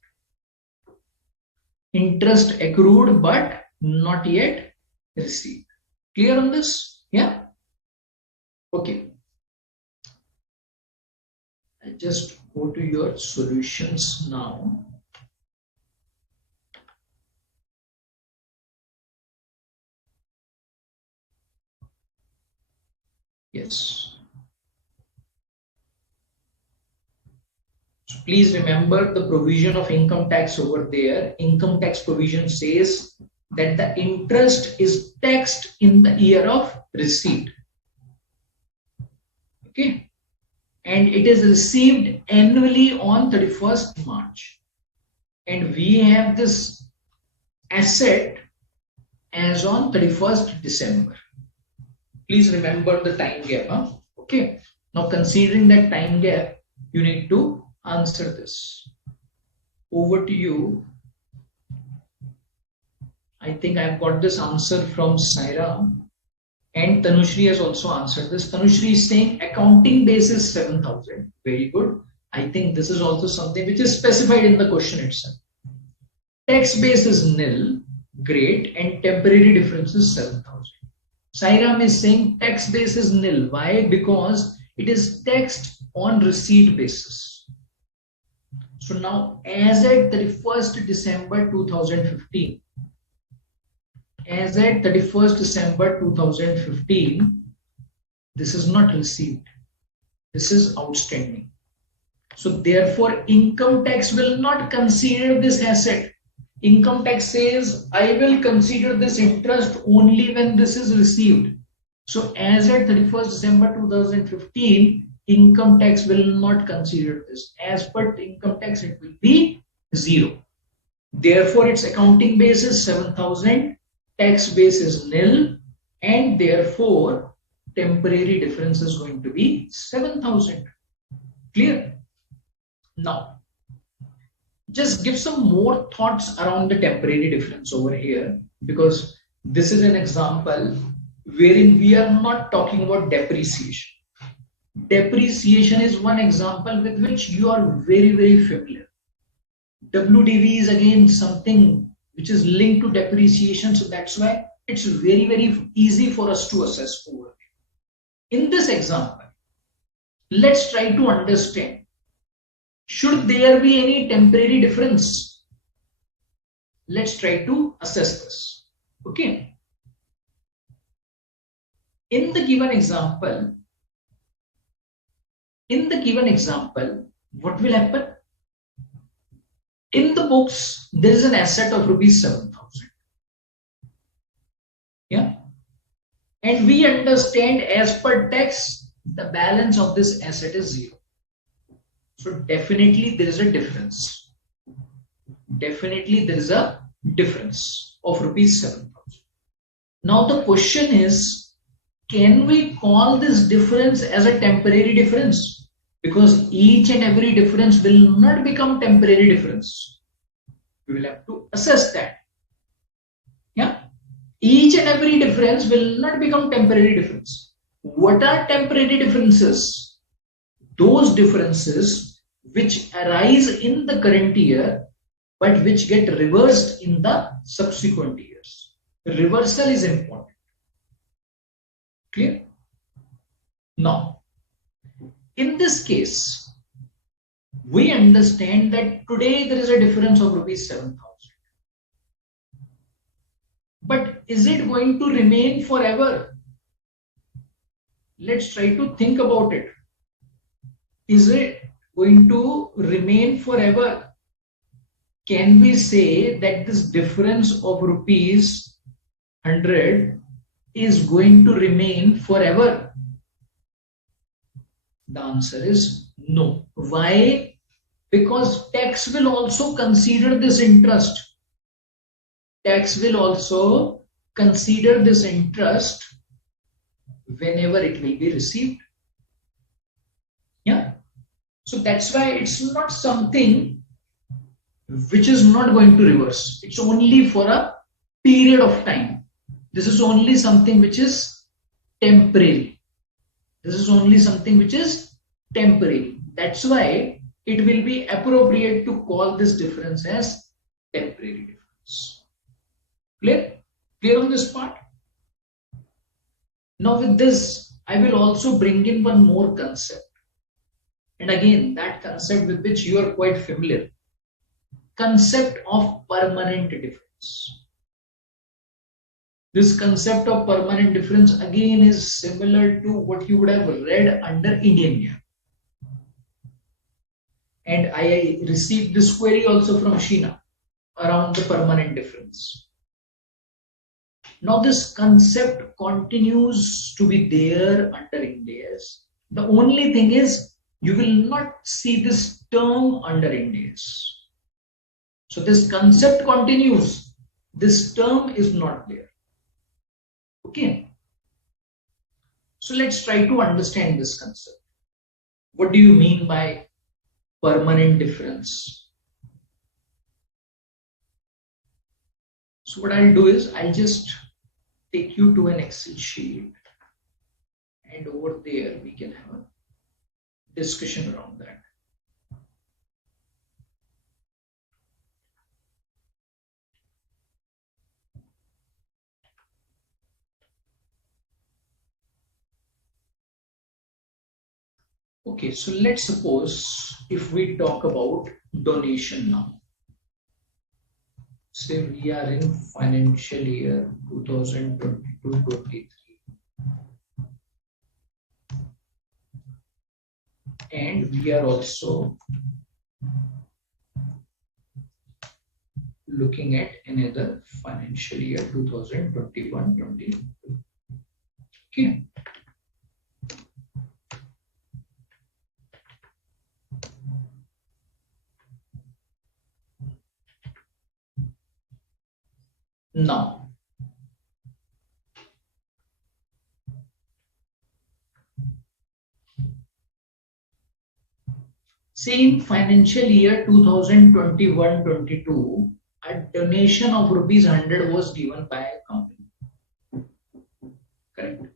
Interest accrued but not yet received. Clear on this? Yeah. Okay. I just go to your solutions now. Yes. So please remember the provision of income tax over there. Income tax provision says that the interest is taxed in the year of receipt. Okay. And it is received annually on 31st March. And we have this asset as on 31st December. Please remember the time gap. Okay. Now considering that time gap, you need to answer this. Over to you. I think I've got this answer from Saira, and Tanushri has also answered this. Tanushri is saying accounting base is 7,000. Very good. I think this is also something which is specified in the question itself. Tax base is nil. Great. And temporary difference is 7,000. Sairam is saying tax base is nil. Why? Because it is taxed on receipt basis. So now, as at 31st December 2015, as at 31st December 2015, this is not received. This is outstanding. So therefore, income tax will not consider this asset. Income tax says, I will consider this interest only when this is received. So as at 31st December 2015, income tax will not consider this. As per income tax, it will be 0. Therefore, its accounting base is 7,000, tax base is nil, and therefore, temporary difference is going to be 7,000. Clear? Now, just give some more thoughts around the temporary difference over here, because this is an example wherein we are not talking about depreciation. Depreciation is one example with which you are very, very familiar. WDV is again something which is linked to depreciation, so that's why it's very, very easy for us to assess over here. In this example, let's try to understand, should there be any temporary difference? Let's try to assess this. Okay. In the given example, what will happen? In the books, there is an asset of rupees 7,000. Yeah. And we understand as per tax, the balance of this asset is 0. So definitely there is a difference. Definitely there is a difference of rupees 7,000. Now the question is, can we call this difference as a temporary difference? Because each and every difference will not become temporary difference. We will have to assess that. Yeah. Each and every difference will not become temporary difference. What are temporary differences? Those differences which arise in the current year but which get reversed in the subsequent years. The reversal is important. Clear? Now, in this case, we understand that today there is a difference of rupees 7,000. But is it going to remain forever? Let's try to think about it. Is it going to remain forever? Can we say that this difference of rupees 100 is going to remain forever? The answer is no. Why? Because tax will also consider this interest. Tax will also consider this interest whenever it will be received. Yeah. So that's why it's not something which is not going to reverse. It's only for a period of time. This is only something which is temporary. This is only something which is temporary. That's why it will be appropriate to call this difference as temporary difference. Clear? Clear on this part? Now with this, I will also bring in one more concept. And again, that concept with which you are quite familiar. Concept of permanent difference. This concept of permanent difference again is similar to what you would have read under Indian GAAP. And I received this query also from Sheena around the permanent difference. Now this concept continues to be there under Ind AS. The only thing is you will not see this term under Ind AS. So this concept continues. This term is not there. Okay. So let's try to understand this concept. What do you mean by permanent difference? So what I'll do is I'll just take you to an Excel sheet, and over there we can have a discussion around that. Okay, so let's suppose if we talk about donation now. say we are in financial year 2022-23 and we are also looking at another financial year 2021-22. Okay. Now, same financial year 2021-22, a donation of rupees 100 was given by a company. Correct.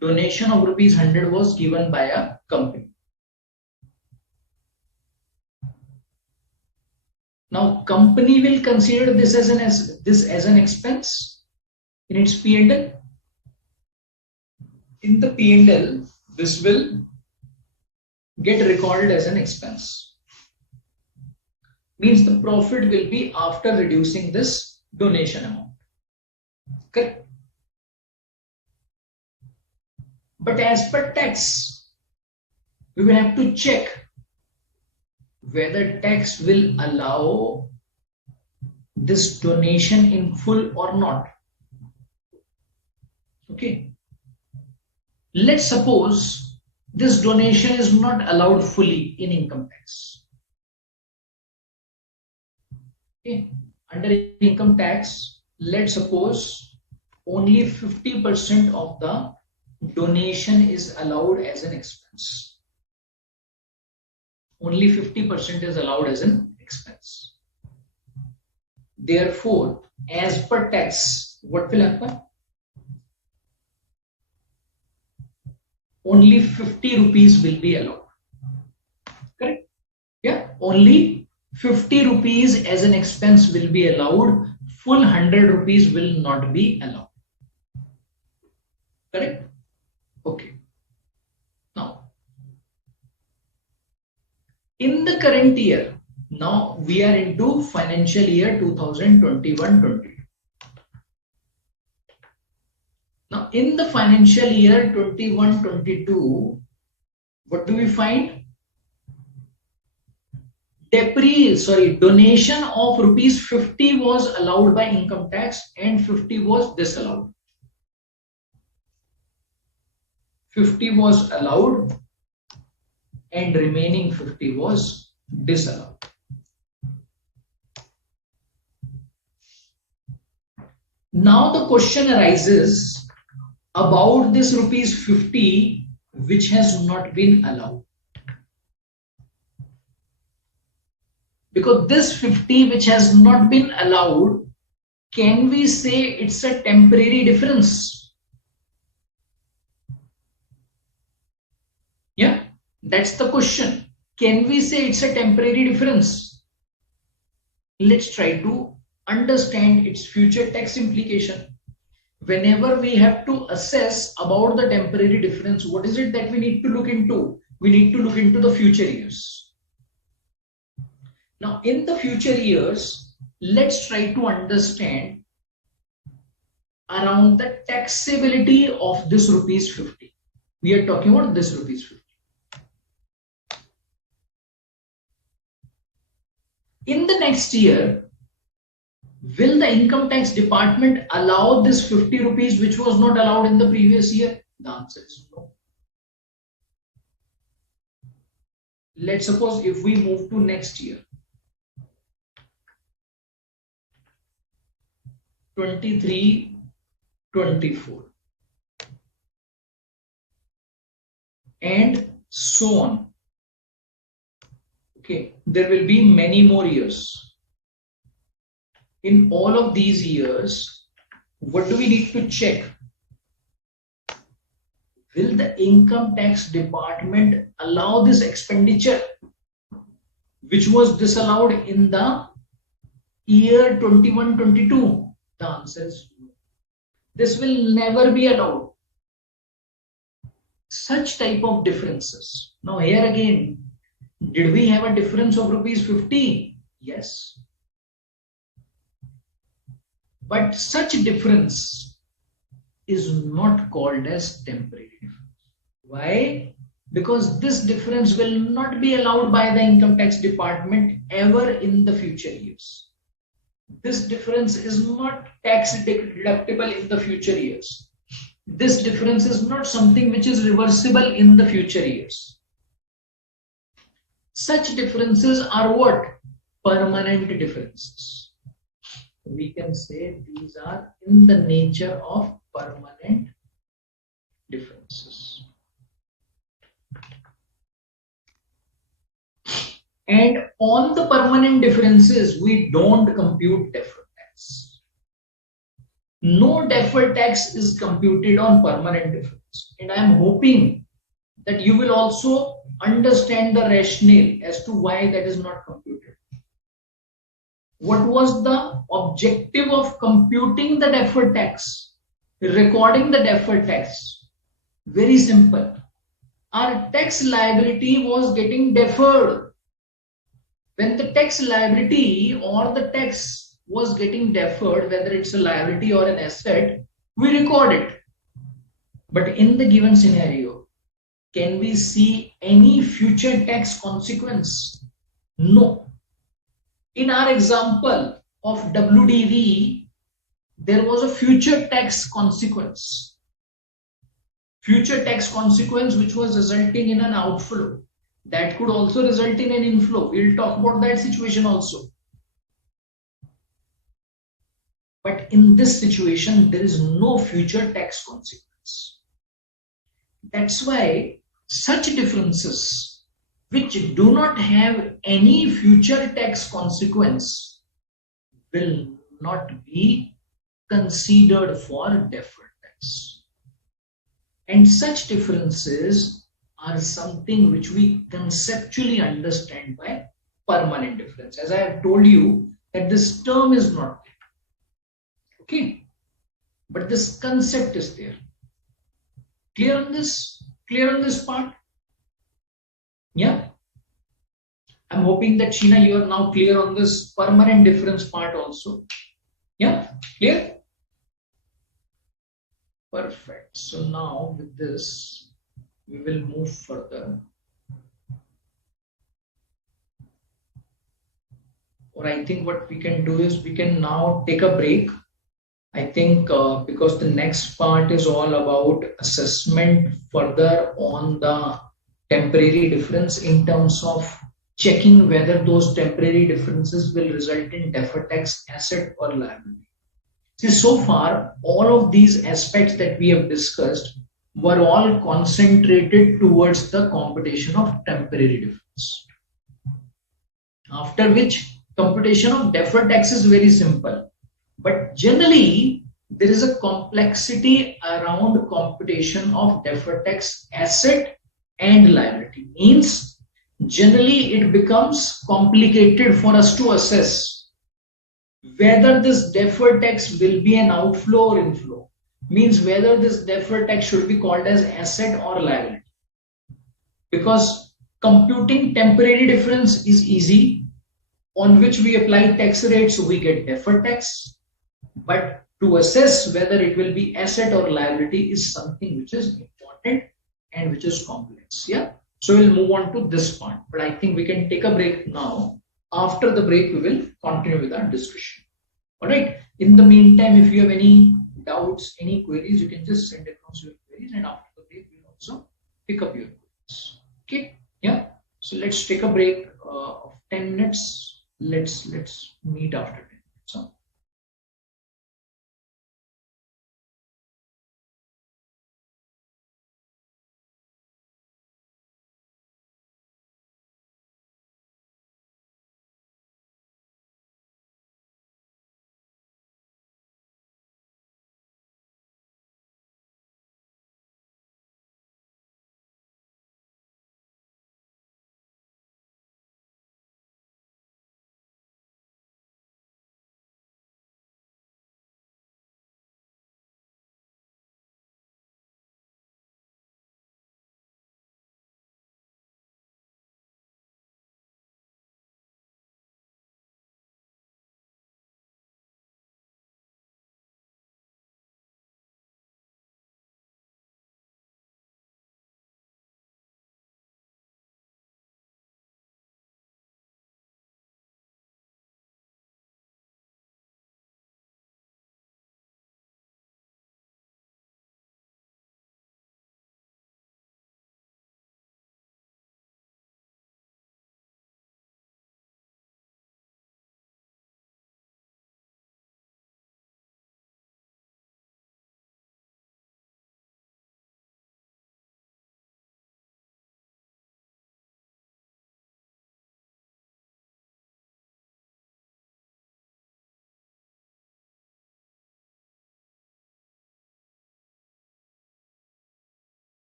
Donation of rupees 100 was given by a company. Now, company will consider this as an expense in its P&L. In the P&L, this will get recorded as an expense. Means the profit will be after reducing this donation amount. Correct? But as per tax, we will have to check whether tax will allow this donation in full or not. Okay. Let's suppose this donation is not allowed fully in income tax. Okay. Under income tax, let's suppose only 50% of the donation is allowed as an expense. Only 50% is allowed as an expense. Therefore, as per tax, what will happen? Only 50 rupees will be allowed. Correct? Yeah, only 50 rupees as an expense will be allowed. Full 100 rupees will not be allowed. Correct? Okay. Now, in the current year, now we are into financial year 2021-22. Now, in the financial year 21-22, what do we find? Donation of rupees 50 was allowed by income tax and 50 was disallowed. 50 was allowed and remaining 50 was disallowed. Now the question arises about this rupees 50 which has not been allowed. Because this 50 which has not been allowed, can we say it's a temporary difference? Yeah, that's the question. Can we say it's a temporary difference? Let's try to understand its future tax implication. Whenever we have to assess about the temporary difference, what is it that we need to look into? We need to look into the future years. Now, in the future years, let's try to understand around the taxability of this rupees 50. We are talking about this rupees 50. In the next year, will the income tax department allow this 50 rupees which was not allowed in the previous year? The answer is no. Let's suppose if we move to next year, 23-24, and so on. Okay, there will be many more years. In all of these years, what do we need to check? Will the income tax department allow this expenditure which was disallowed in the year 21-22? The answer is no. This will never be allowed. Such type of differences. Now here again, did we have a difference of rupees 50? Yes. But such difference is not called as temporary difference. Why? Because this difference will not be allowed by the income tax department ever in the future years. This difference is not tax deductible in the future years. This difference is not something which is reversible in the future years. Such differences are what? Permanent differences. We can say these are in the nature of permanent differences. And on the permanent differences, we don't compute deferred tax. No deferred tax is computed on permanent difference. And I am hoping that you will also understand the rationale as to why that is not computed. What was the objective of computing the deferred tax, recording the deferred tax? Very simple. Our tax liability was getting deferred. When the tax liability or the tax was getting deferred, whether it's a liability or an asset, we record it. But in the given scenario, can we see any future tax consequence? No. In our example of WDV, there was a future tax consequence. Future tax consequence which was resulting in an outflow. That could also result in an inflow. We'll talk about that situation also. But in this situation, there is no future tax consequence. That's why such differences which do not have any future tax consequence will not be considered for deferred tax. And such differences are something which we conceptually understand by permanent difference. As I have told you that this term is not there. Okay, but this concept is there. Clear on this? Clear on this part? Yeah. I'm hoping that Sheena, you are now clear on this permanent difference part also. Yeah, clear? Perfect. So now with this, we will move further. Or I think what we can do is we can now take a break. I think because the next part is all about assessment further on the temporary difference in terms of checking whether those temporary differences will result in deferred tax asset or liability. See, so far, all of these aspects that we have discussed were all concentrated towards the computation of temporary difference. After which, computation of deferred tax is very simple. But generally, there is a complexity around computation of deferred tax asset and liability. Means, generally, it becomes complicated for us to assess whether this deferred tax will be an outflow or inflow. Means whether this deferred tax should be called as asset or liability. Because computing temporary difference is easy, on which we apply tax rates, so we get deferred tax. But to assess whether it will be asset or liability is something which is important and which is complex. Yeah. So we'll move on to this part. But I think we can take a break now. After the break, we will continue with our discussion. All right. In the meantime, if you have any doubts, any queries, you can just send across your queries, and after the break, we'll also pick up your queries. Okay. Yeah. So let's take a break of 10 minutes. Let's meet after 10 minutes. Huh?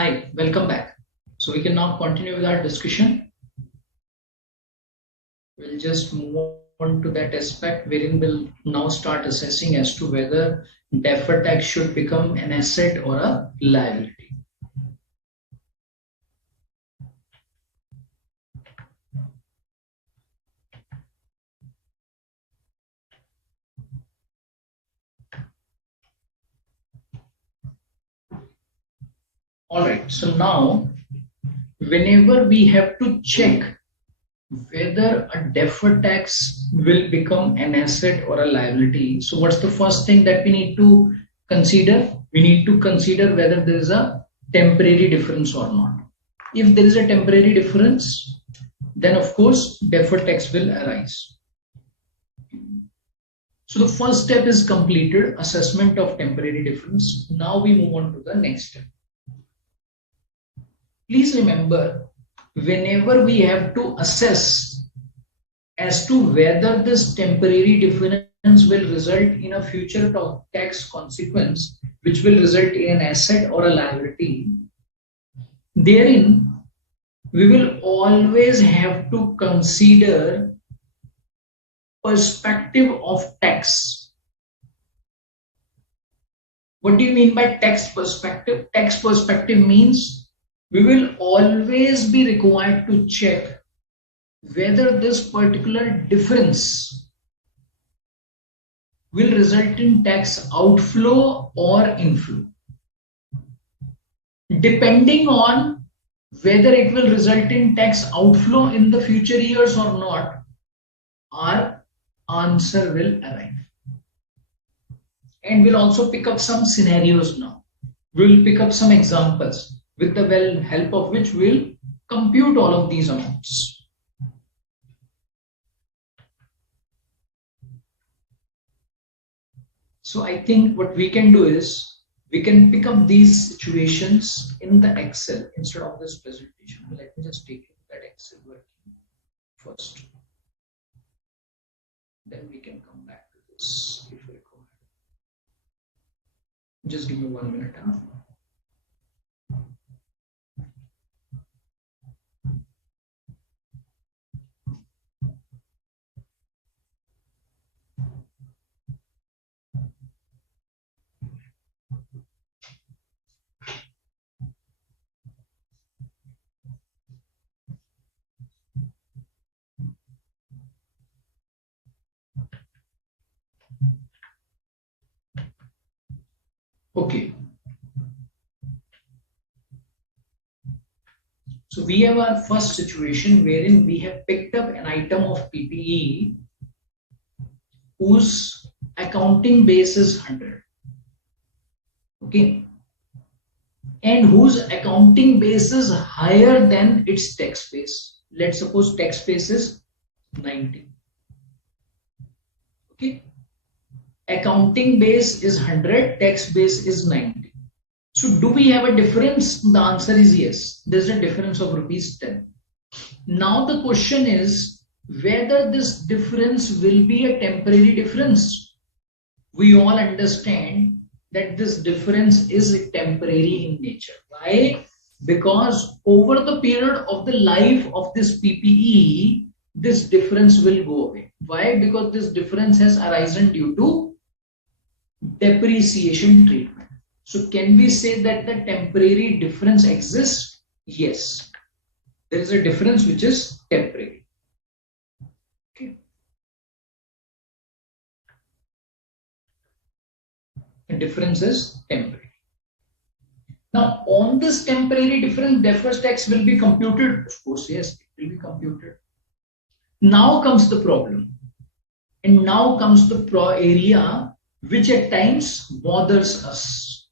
Hi, welcome back. So we can now continue with our discussion. We'll just move on to that aspect wherein we'll now start assessing as to whether deferred tax should become an asset or a liability. All right, so now whenever we have to check whether a deferred tax will become an asset or a liability, so what's the first thing that we need to consider? We need to consider whether there is a temporary difference or not. If there is a temporary difference, then of course deferred tax will arise. So the first step is completed, assessment of temporary difference. Now we move on to the next step. Please remember, whenever we have to assess as to whether this temporary difference will result in a future tax consequence, which will result in an asset or a liability, therein we will always have to consider perspective of tax. What do you mean by tax perspective? Tax perspective means we will always be required to check whether this particular difference will result in tax outflow or inflow. Depending on whether it will result in tax outflow in the future years or not, our answer will arrive. And we'll also pick up some scenarios now. We'll pick up some examples with the help of which we'll compute all of these amounts. So I think what we can do is we can pick up these situations in the Excel instead of this presentation. Let me just take that Excel working first. Then we can come back to this if required. Just give me 1 minute. Okay. So we have our first situation wherein we have picked up an item of PPE whose accounting base is 100. Okay. And whose accounting base is higher than its tax base. Let's suppose tax base is 90. Okay. Accounting base is 100, tax base is 90. So do we have a difference? The answer is yes. There's a difference of rupees 10. Now the question is whether this difference will be a temporary difference. We all understand that this difference is temporary in nature. Why? Because over the period of the life of this PPE, this difference will go away. Why? Because this difference has arisen due to depreciation treatment. So can we say that the temporary difference exists? Yes. There is a difference which is temporary. Okay. The difference is temporary. Now, on this temporary difference, deferred tax will be computed. Of course, yes, it will be computed. Now comes the problem. And now comes the area which at times bothers us.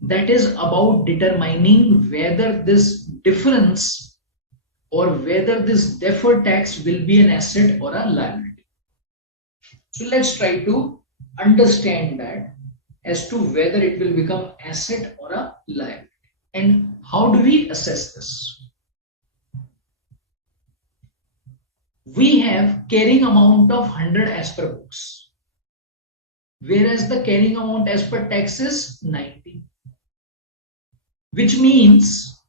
That is about determining whether this difference or whether this deferred tax will be an asset or a liability. So let's try to understand that as to whether it will become asset or a liability. And how do we assess this? We have carrying amount of 100 as per books, whereas the carrying amount as per tax is 90. which means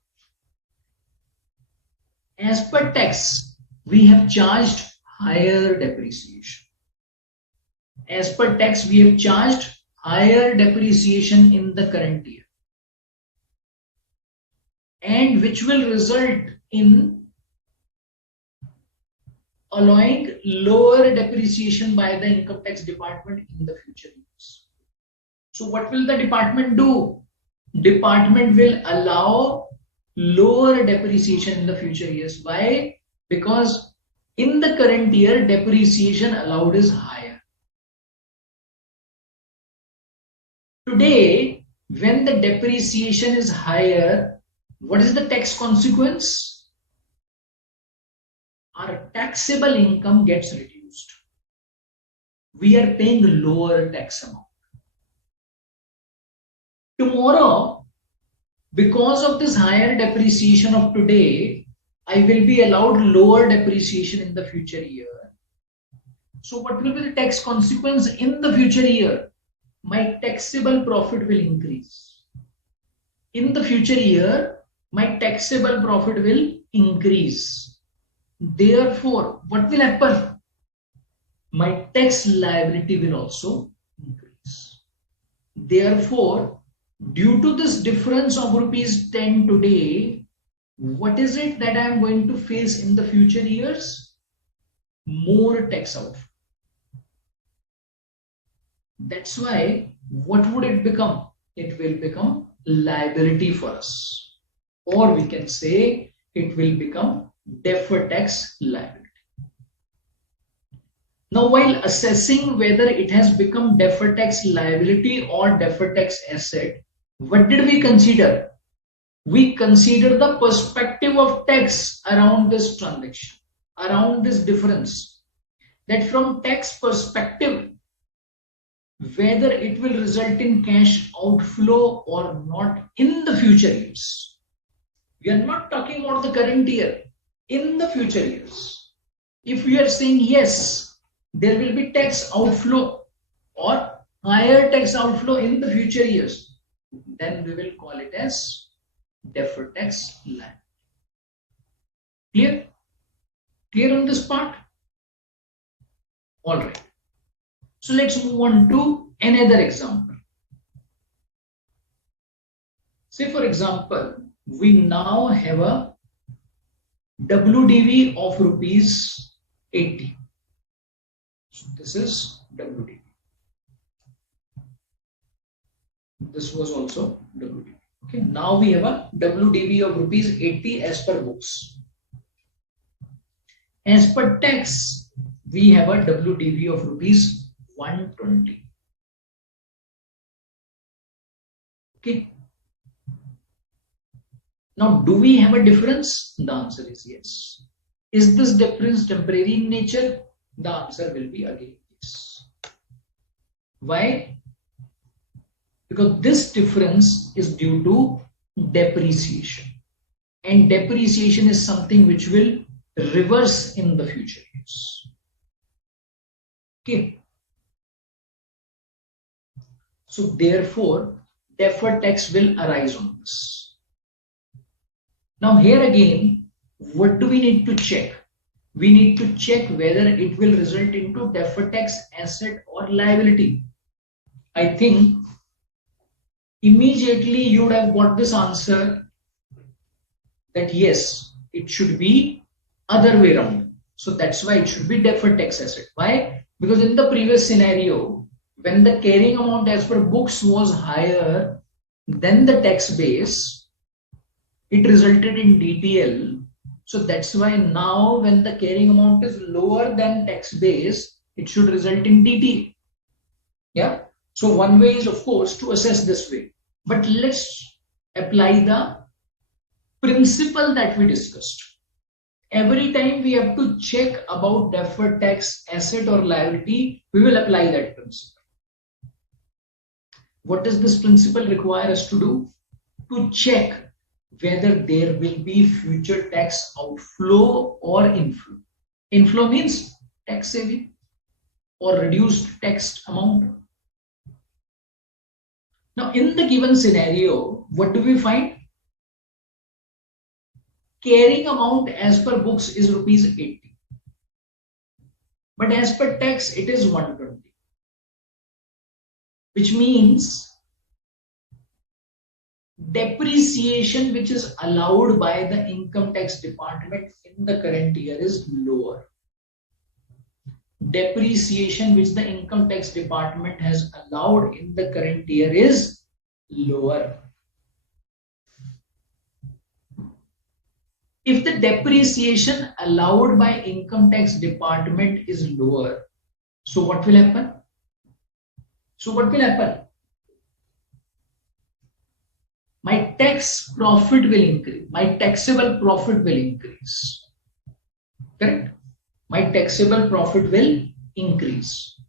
as per tax, we have charged higher depreciation. As per tax, we have charged higher depreciation in the current year, and which will result in allowing lower depreciation by the income tax department in the future years. So what will the department do? Department will allow lower depreciation in the future years. Why? Because in the current year, depreciation allowed is higher. Today, when the depreciation is higher, what is the tax consequence? Our taxable income gets reduced. We are paying lower tax amount. Tomorrow, because of this higher depreciation of today, I will be allowed lower depreciation in the future year. So what will be the tax consequence in the future year? My taxable profit will increase. In the future year, my taxable profit will increase. Therefore, what will happen? My tax liability will also increase. Therefore, due to this difference of rupees 10 today, what is it that I am going to face in the future years? More tax outflow. That's why, what would it become? It will become liability for us. Or we can say it will become deferred tax liability. Now, while assessing whether it has become deferred tax liability or deferred tax asset, what did we consider? We consider the perspective of tax around this transaction, around this difference. That from tax perspective, whether it will result in cash outflow or not in the future years. We are not talking about the current year, in the future years. If we are saying yes, there will be tax outflow or higher tax outflow in the future years, then we will call it as deferred tax liability. Clear? Clear on this part? All right. So let's move on to another example. Say for example, we now have a WDV of rupees 80. So this is WDV. This was also WDV. Okay, now we have a WDV of rupees 80 as per books. As per tax, we have a WDV of rupees 120. Okay. Now, do we have a difference? The answer is yes. Is this difference temporary in nature? The answer will be again yes. Why? Because this difference is due to depreciation. And depreciation is something which will reverse in the future years. Okay. So therefore, deferred tax will arise on this. Now here again, what do we need to check? We need to check whether it will result into deferred tax asset or liability. I think immediately you would have got this answer that yes, it should be other way around. So that's why it should be deferred tax asset. Why? Because in the previous scenario, when the carrying amount as per books was higher than the tax base, it resulted in DTL. So that's why now when the carrying amount is lower than tax base, it should result in DT. Yeah. So one way is of course to assess this way. But let's apply the principle that we discussed. Every time we have to check about deferred tax asset or liability, we will apply that principle. What does this principle require us to do? To check whether there will be future tax outflow or inflow. Inflow means tax saving or reduced tax amount. Now, in the given scenario, what do we find? carrying amount as per books is rupees 80, but as per tax it is 120, which means depreciation which is allowed by the income tax department in the current year is lower. Depreciation which the income tax department has allowed in the current year is lower. If the depreciation allowed by income tax department is lower, so what will happen? My tax profit will increase. My taxable profit will increase. Correct? My taxable profit will increase.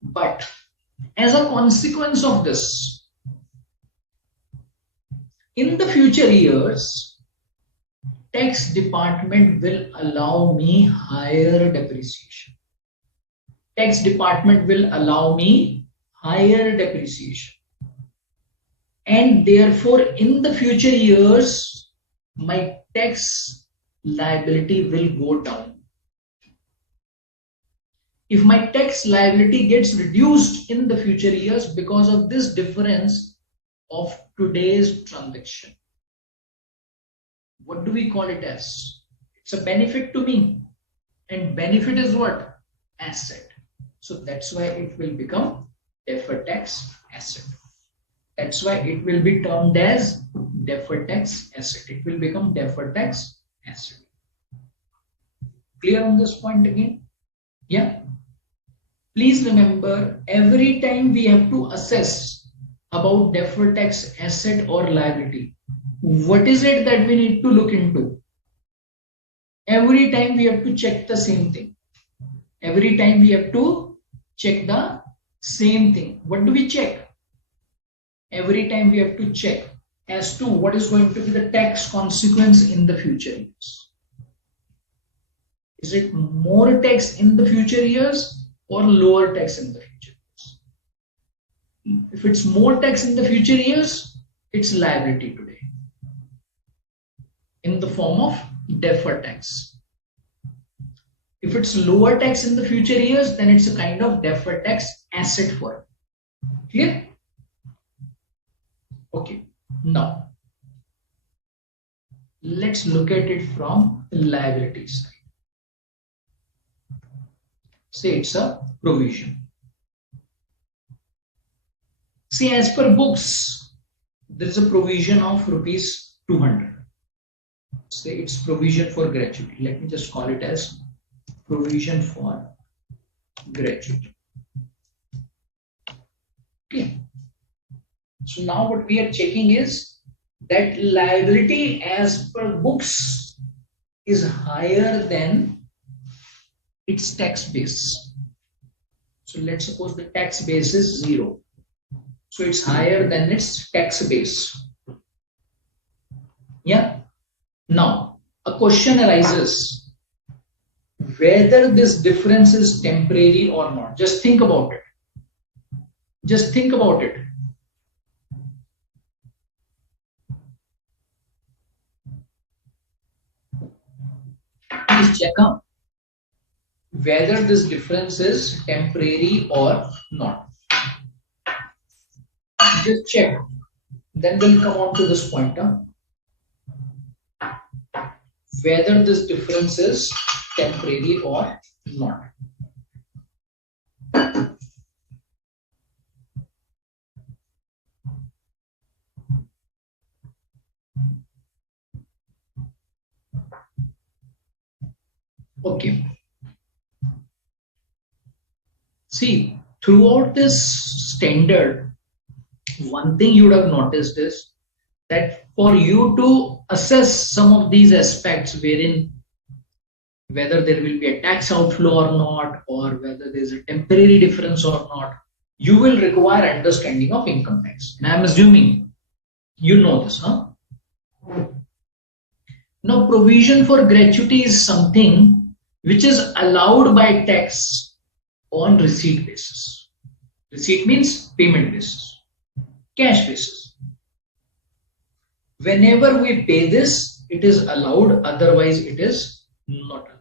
But as a consequence of this, in the future years, tax department will allow me higher depreciation. Tax department will allow me higher depreciation. And therefore, in the future years, my tax liability will go down. If my tax liability gets reduced in the future years because of this difference of today's transaction, what do we call it as? It's a benefit to me, and benefit is what? Asset. So that's why it will become deferred tax asset. That's why it will be termed as deferred tax asset. It will become deferred tax asset. Clear on this point again? Yeah. Please remember, every time we have to assess about deferred tax asset or liability, what is it that we need to look into? Every time we have to check the same thing. Every time we have to check the same thing. What do we check? Every time we have to check as to what is going to be the tax consequence in the future years. Is it more tax in the future years or lower tax in the future years? If it's more tax in the future years, it's liability today in the form of deferred tax. If it's lower tax in the future years, then it's a kind of deferred tax asset for it. Clear? Okay. Now, let's look at it from the liability side. Say it's a provision. See, as per books, there is a provision of rupees 200. Say it's provision for gratuity. Let me just call it as provision for gratuity. Okay. So now what we are checking is that liability as per books is higher than its tax base. So let's suppose the tax base is 0. So it's higher than its tax base. Yeah. Now, a question arises whether this difference is temporary or not. Just think about it. Just think about it. Please check out whether this difference is temporary or not. Just check. Then we'll come on to this point. Whether this difference is temporary or not. Okay. See, throughout this standard, one thing you would have noticed is that for you to assess some of these aspects, wherein whether there will be a tax outflow or not, or whether there is a temporary difference or not, you will require understanding of income tax. And I'm assuming you know this, huh? Now, provision for gratuity is something which is allowed by tax on receipt basis. Receipt means payment basis, cash basis. Whenever we pay this, it is allowed, otherwise it is not allowed.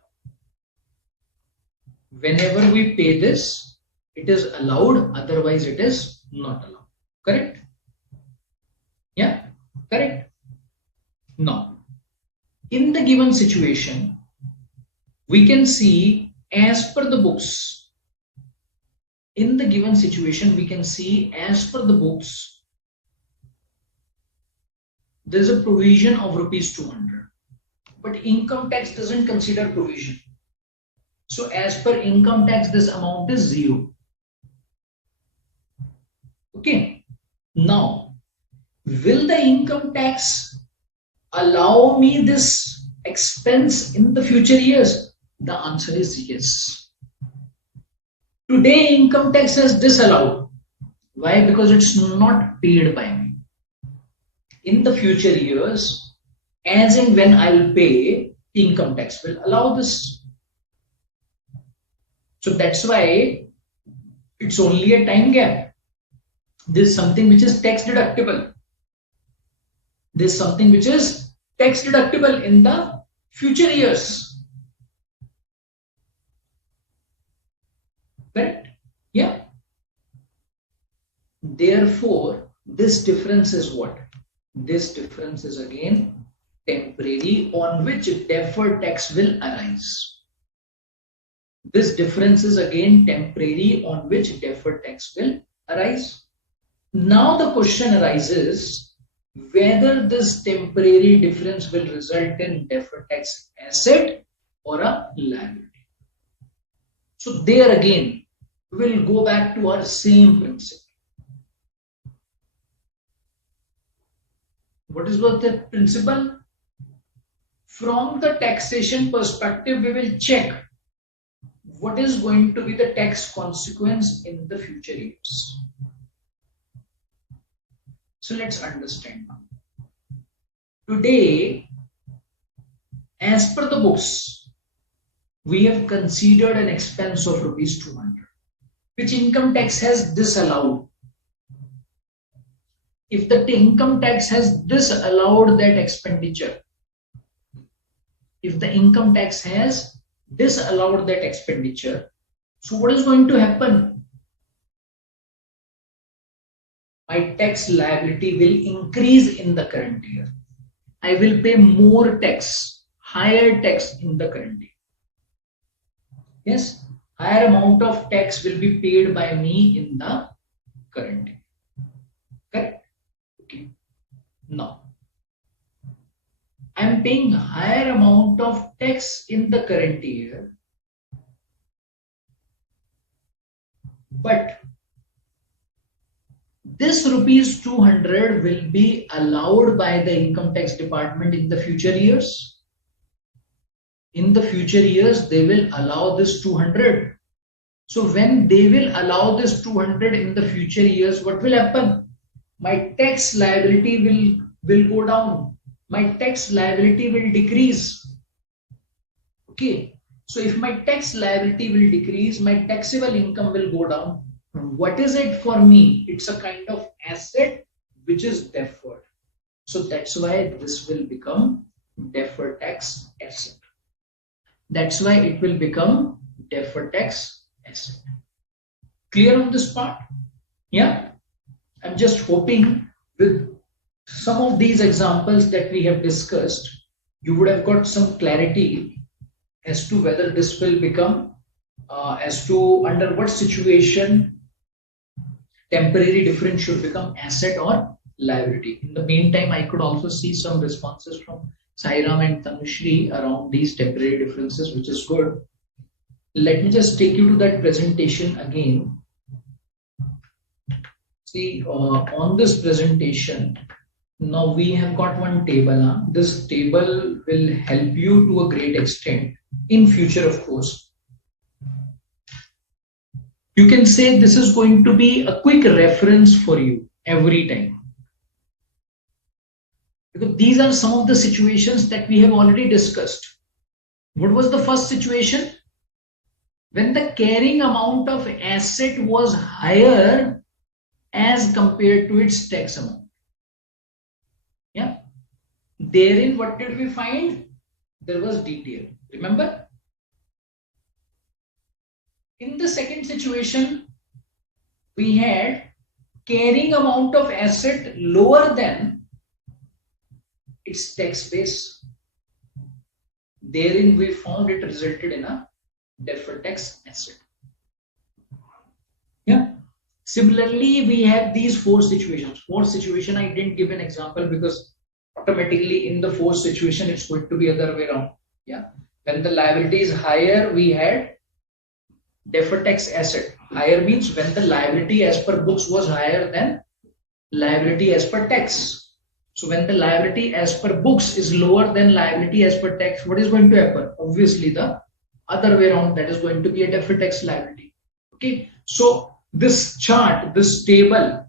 Whenever we pay this, it is allowed, otherwise it is not allowed. Correct? Yeah, correct. Now, in the given situation, we can see as per the books. In the given situation, we can see as per the books, there is a provision of rupees 200. But income tax doesn't consider provision. So as per income tax, this amount is 0. Okay. Now, will the income tax allow me this expense in the future years? The answer is yes. Today, income tax is disallowed. Why? Because it's not paid by me. In the future years, as and when I will pay, income tax will allow this. So that's why it's only a time gap. There's something which is tax deductible. There's something which is tax deductible in the future years. Correct? Yeah. Therefore, this difference is what? This difference is again temporary, on which deferred tax will arise. This difference is again temporary, on which deferred tax will arise. Now the question arises whether this temporary difference will result in deferred tax asset or a liability. So there again, we will go back to our same principle. What is the principle? From the taxation perspective, we will check what is going to be the tax consequence in the future years. So let's understand now. Today, as per the books, we have considered an expense of rupees 200, which income tax has disallowed. If the income tax has disallowed that expenditure, if the income tax has disallowed that expenditure, so what is going to happen? My tax liability will increase in the current year. I will pay more tax, higher tax in the current year. Yes, higher amount of tax will be paid by me in the current year. Correct? Okay. Now, I am paying higher amount of tax in the current year, but this rupees 200 will be allowed by the income tax department in the future years. In the future years, they will allow this 200. So when they will allow this 200 in the future years, what will happen? My tax liability will go down. My tax liability will decrease. Okay. So if my tax liability will decrease, my taxable income will go down. What is it for me? It's a kind of asset which is deferred. So that's why this will become deferred tax asset. That's why it will become deferred tax asset. Clear on this part? Yeah. I'm just hoping with some of these examples that we have discussed, you would have got some clarity as to whether this will become, as to under what situation temporary difference should become asset or liability. In the meantime, I could also see some responses from Sairam and Tanushri around these temporary differences, which is good. Let me just take you to that presentation again. See, on this presentation, now we have got one table. This table will help you to a great extent in future, of course. You can say this is going to be a quick reference for you every time. Because these are some of the situations that we have already discussed. What was the first situation? When the carrying amount of asset was higher as compared to its tax amount. Yeah. Therein, what did we find? There was detail. Remember? In the second situation, we had carrying amount of asset lower than its tax base. Therein, we found it resulted in a deferred tax asset. Yeah. Similarly, we have these four situations. Fourth situation, I didn't give an example because automatically in the fourth situation, it's going to be other way around. Yeah. When the liability is higher, we had deferred tax asset. Higher means when the liability as per books was higher than liability as per tax. So when the liability as per books is lower than liability as per tax, what is going to happen? Obviously, the other way around, that is going to be a deferred tax liability. Okay. So this chart, this table,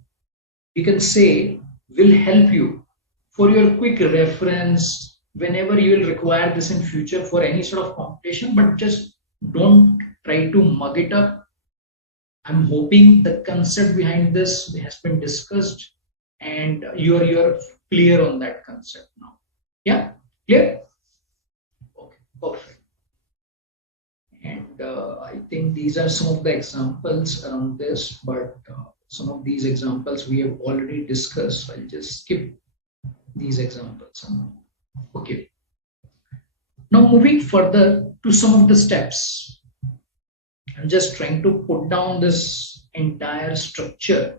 you can say will help you for your quick reference whenever you will require this in future for any sort of computation, but just don't try to mug it up. I'm hoping the concept behind this has been discussed and you're clear on that concept now. Yeah, clear? Okay, perfect. And I think these are some of the examples around this, but some of these examples we have already discussed. I'll just skip these examples. Okay. Now moving further to some of the steps. I'm just trying to put down this entire structure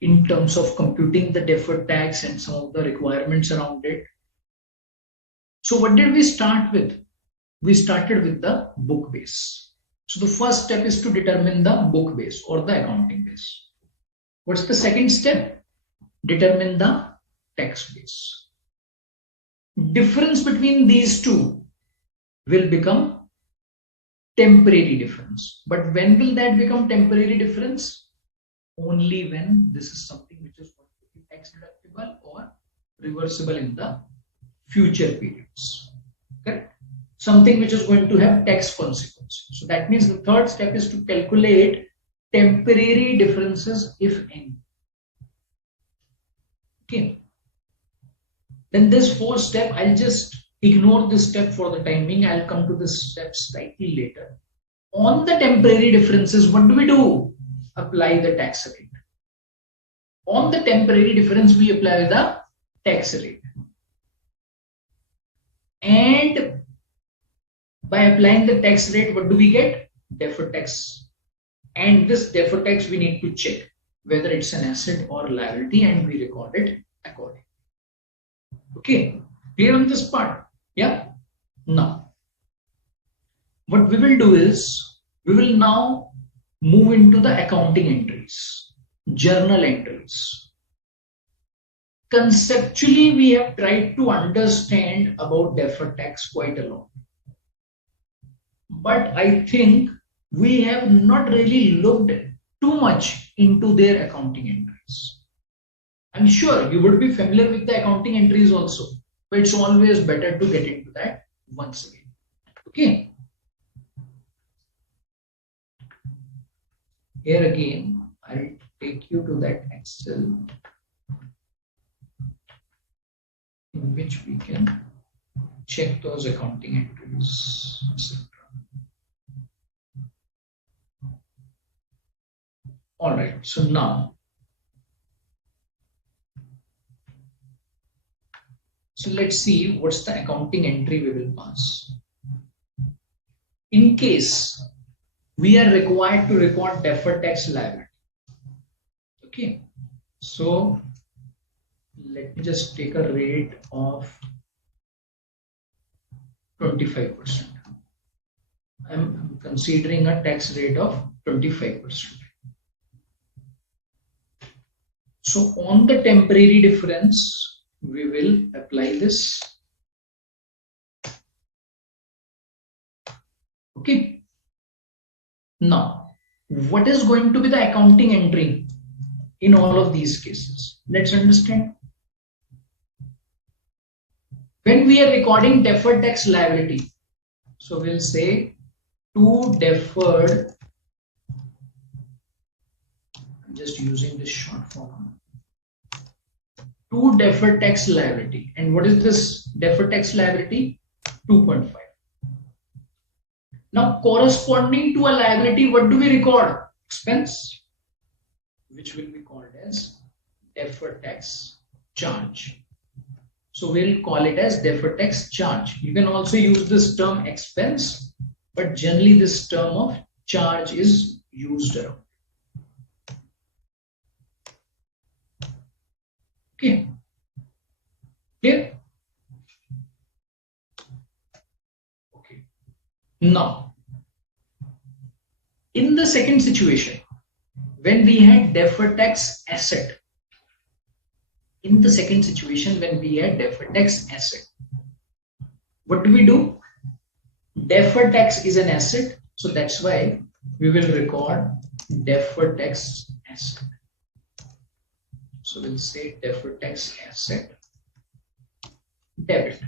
in terms of computing the deferred tax and some of the requirements around it. So what did we start with? We started with the book base. So the first step is to determine the book base or the accounting base. What's the second step? Determine the tax base. Difference between these two will become temporary difference. But when will that become temporary difference? Only when this is something which is going to be tax deductible or reversible in the future periods. Correct? Something which is going to have tax consequences. So that means the third step is to calculate temporary differences, if any. Okay. Then this fourth step, I'll just ignore this step for the time being. I'll come to this step slightly later. On the temporary differences, what do? Apply the tax rate. On the temporary difference, we apply the tax rate. And by applying the tax rate, what do we get? Deferred tax. And this deferred tax, we need to check whether it's an asset or liability, and we record it accordingly. Okay, clear on this part? Yeah. Now, what we will do is we will now move into the accounting entries, journal entries. Conceptually, we have tried to understand about deferred tax quite a lot. But I think we have not really looked too much into their accounting entries. I'm sure you would be familiar with the accounting entries also, but it's always better to get into that once again. Okay. Here again, I'll take you to that Excel in which we can check those accounting entries, etc. All right. So now, so let's see what's the accounting entry we will pass. In case we are required to record deferred tax liability. Okay, so let me just take a rate of 25%. I'm considering a tax rate of 25%. So on the temporary difference, we will apply this. Okay. Now, what is going to be the accounting entry in all of these cases? Let's understand. When we are recording deferred tax liability, so we'll say to deferred, I'm just using this short form, to deferred tax liability. And what is this deferred tax liability? 2.5. Now corresponding to a liability, what do we record? Expense, which will be called as deferred tax charge. So we'll call it as deferred tax charge. You can also use this term expense, but generally this term of charge is used around. Okay, clear? Okay. Now, in the second situation, when we had deferred tax asset, in the second situation when we had deferred tax asset, what do we do? Deferred tax is an asset, so that's why we will record deferred tax asset. So we'll say deferred tax asset debit.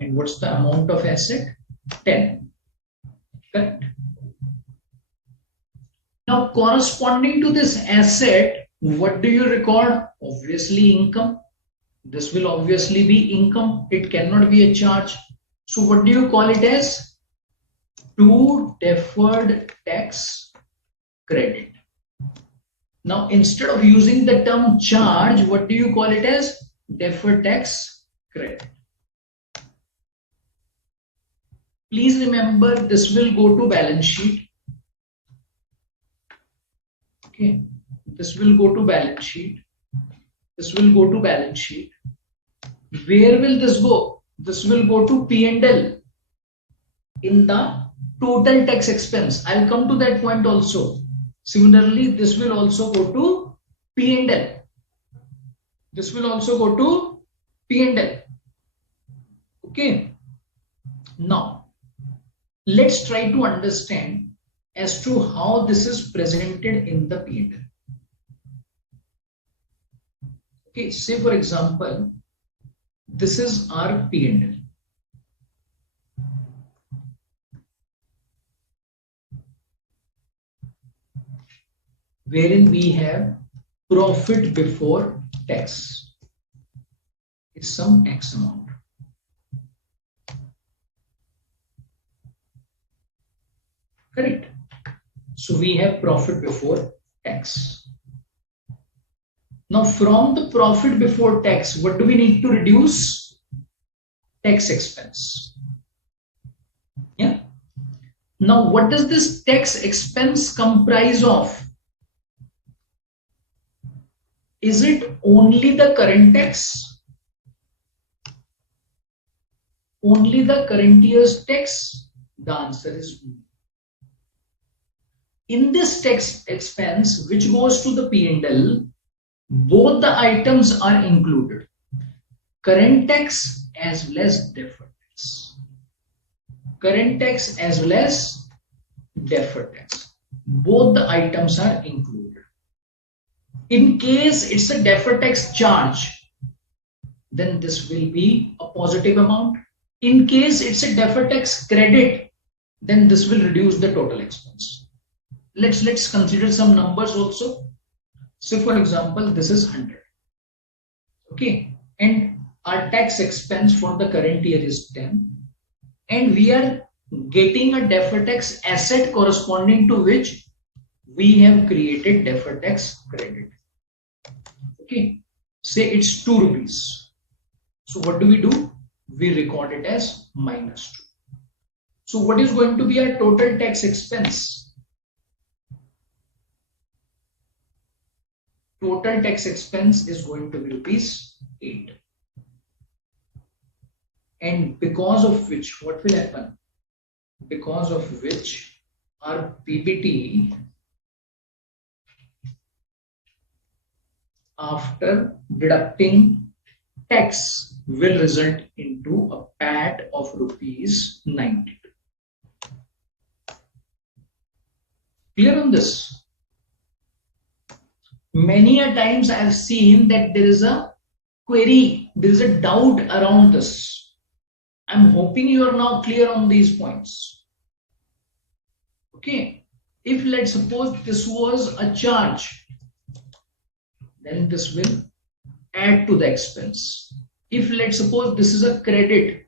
And what's the amount of asset? 10. Correct. Now corresponding to this asset, what do you record? Obviously income. This will obviously be income. It cannot be a charge. So what do you call it as? To deferred tax credit. Now instead of using the term charge, what do you call it as? Deferred tax credit. Please remember, this will go to balance sheet. Okay, this will go to balance sheet. This will go to balance sheet. Where will this go? This will go to P&L in the total tax expense. I'll come to that point also. Similarly, this will also go to P&L. This will also go to P&L. Okay. Now, let's try to understand as to how this is presented in the P&L. Okay, say for example, this is our P&L. Wherein we have profit before tax. It's some X amount. Correct. So we have profit before tax. Now from the profit before tax, what do we need to reduce? Tax expense. Yeah. Now what does this tax expense comprise of? Is it only the current tax? Only the current year's tax? The answer is no. In this tax expense, which goes to the P&L, both the items are included. Current tax as well as deferred tax. Current tax as well as deferred tax. Both the items are included. In case it's a deferred tax charge, then this will be a positive amount. In case it's a deferred tax credit, then this will reduce the total expense. Let's consider some numbers also. So for example, this is 100. Okay, and our tax expense for the current year is 10, and we are getting a deferred tax asset corresponding to which we have created deferred tax credit. Okay, say it's 2 rupees. So what do? We record it as -2. So what is going to be our total tax expense? Total tax expense is going to be rupees 8. And because of which, what will happen? Because of which our PBT after deducting tax will result into a PAT of rupees 92. Clear on this? Many a times I have seen that there is a query, there is a doubt around this. I'm hoping you are now clear on these points. Okay, if let's suppose this was a charge, then this will add to the expense. If let's suppose this is a credit,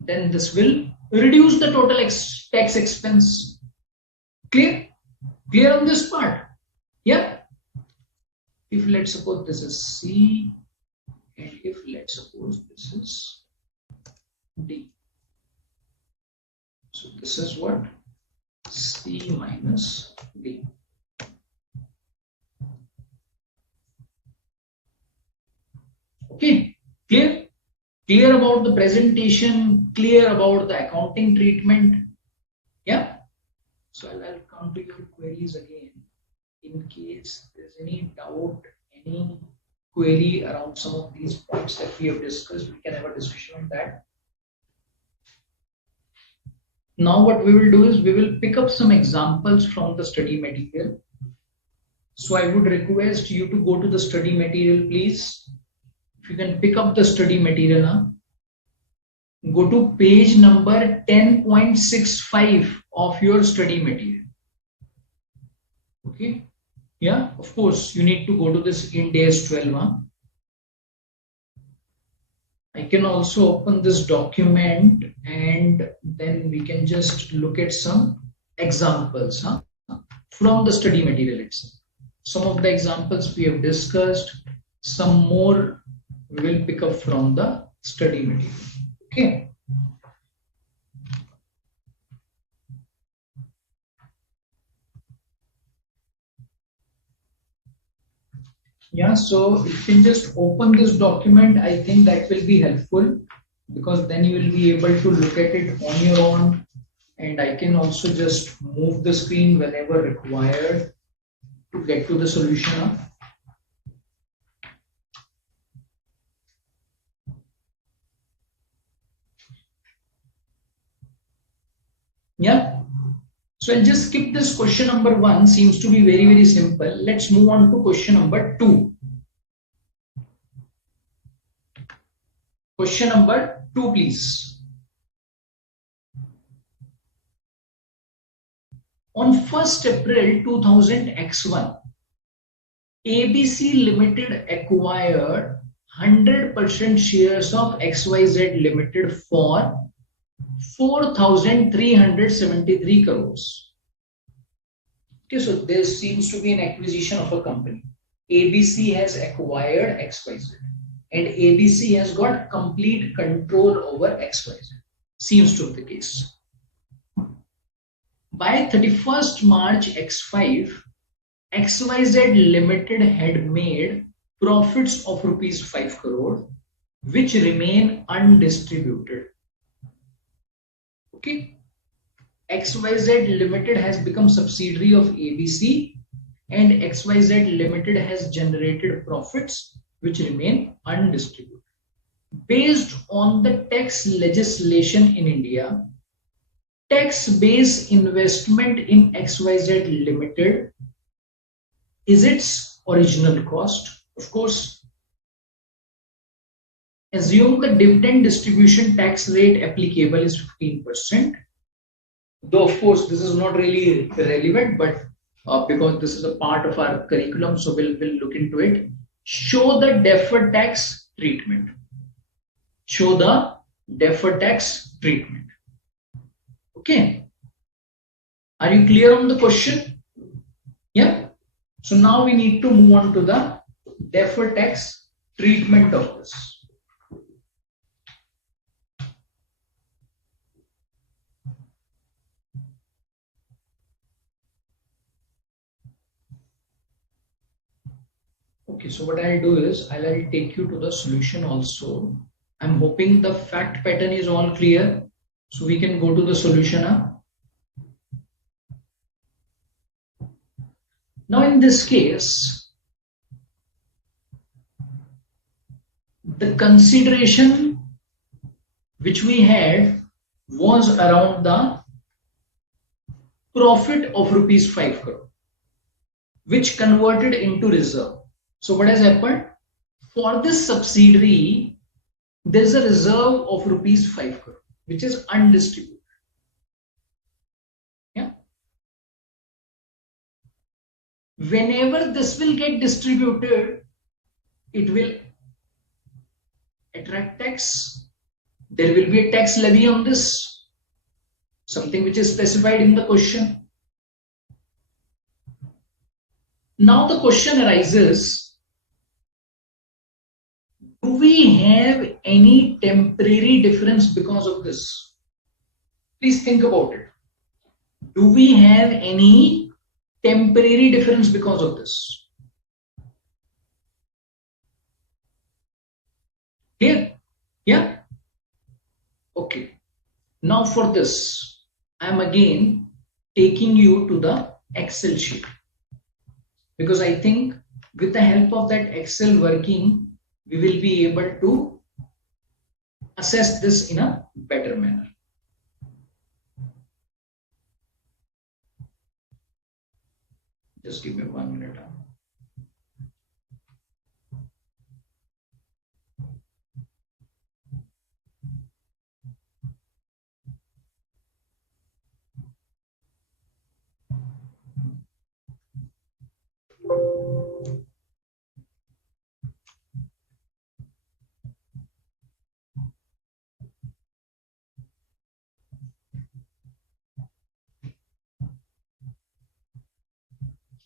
then this will reduce the total tax expense. Clear? Clear on this part? Yeah. If let's suppose this is C, and if let's suppose this is D. So this is what? C minus D. Okay, clear? Clear about the presentation, clear about the accounting treatment. Yeah. So I'll come to your queries again. In case there's any doubt, any query around some of these points that we have discussed, we can have a discussion on that. Now what we will do is we will pick up some examples from the study material. So I would request you to go to the study material, please. If you can pick up the study material now. Go to page number 10.65 of your study material. Okay. Yeah, of course, you need to go to this Ind AS 12. Huh? I can also open this document and then we can just look at some examples from the study material itself. Some of the examples we have discussed, some more we will pick up from the study material. Okay. Yeah, so if you can just open this document, I think that will be helpful because then you will be able to look at it on your own, and I can also just move the screen whenever required to get to the solution. Yeah. So I'll just skip this question number 1, seems to be very, very simple. Let's move on to question number 2. Question number 2, please. On 1st April 2000 X1, ABC Limited acquired 100% shares of XYZ Limited for 4,373 crores. Okay, so there seems to be an acquisition of a company. ABC has acquired XYZ and ABC has got complete control over XYZ. Seems to be the case. By 31st March X5, XYZ Limited had made profits of rupees 5 crore, which remain undistributed. Okay. XYZ Limited has become subsidiary of ABC and XYZ Limited has generated profits which remain undistributed. Based on the tax legislation in India, tax-based investment in XYZ Limited is its original cost. Of course, assume the dividend distribution tax rate applicable is 15%. Though, of course, this is not really relevant, but because this is a part of our curriculum, so we'll look into it. Show the deferred tax treatment. Show the deferred tax treatment. Okay. Are you clear on the question? Yeah. So now we need to move on to the deferred tax treatment of this. Okay, so what I'll do is I'll take you to the solution also. I'm hoping the fact pattern is all clear. So we can go to the solution now. Now in this case, the consideration which we had was around the profit of rupees 5 crore, which converted into reserve. So what has happened? For this subsidiary, there is a reserve of rupees 5 crore, which is undistributed. Yeah. Whenever this will get distributed, it will attract tax. There will be a tax levy on this, something which is specified in the question. Now the question arises, do we have any temporary difference because of this? Please think about it. Do we have any temporary difference because of this? Clear? Yeah? Okay. Now for this, I am again taking you to the Excel sheet, because I think with the help of that Excel working, we will be able to assess this in a better manner. Just give me 1 minute.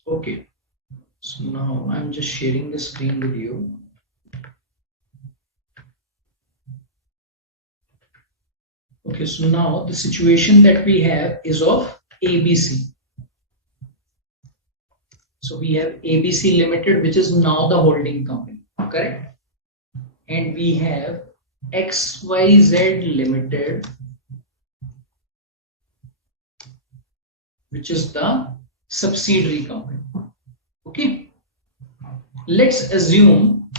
Okay, so now I'm just sharing the screen with you. Okay, so now the situation that we have is of ABC. So we have ABC Limited, which is now the holding company, correct? And we have XYZ Limited, which is the subsidiary company. Okay, let's assume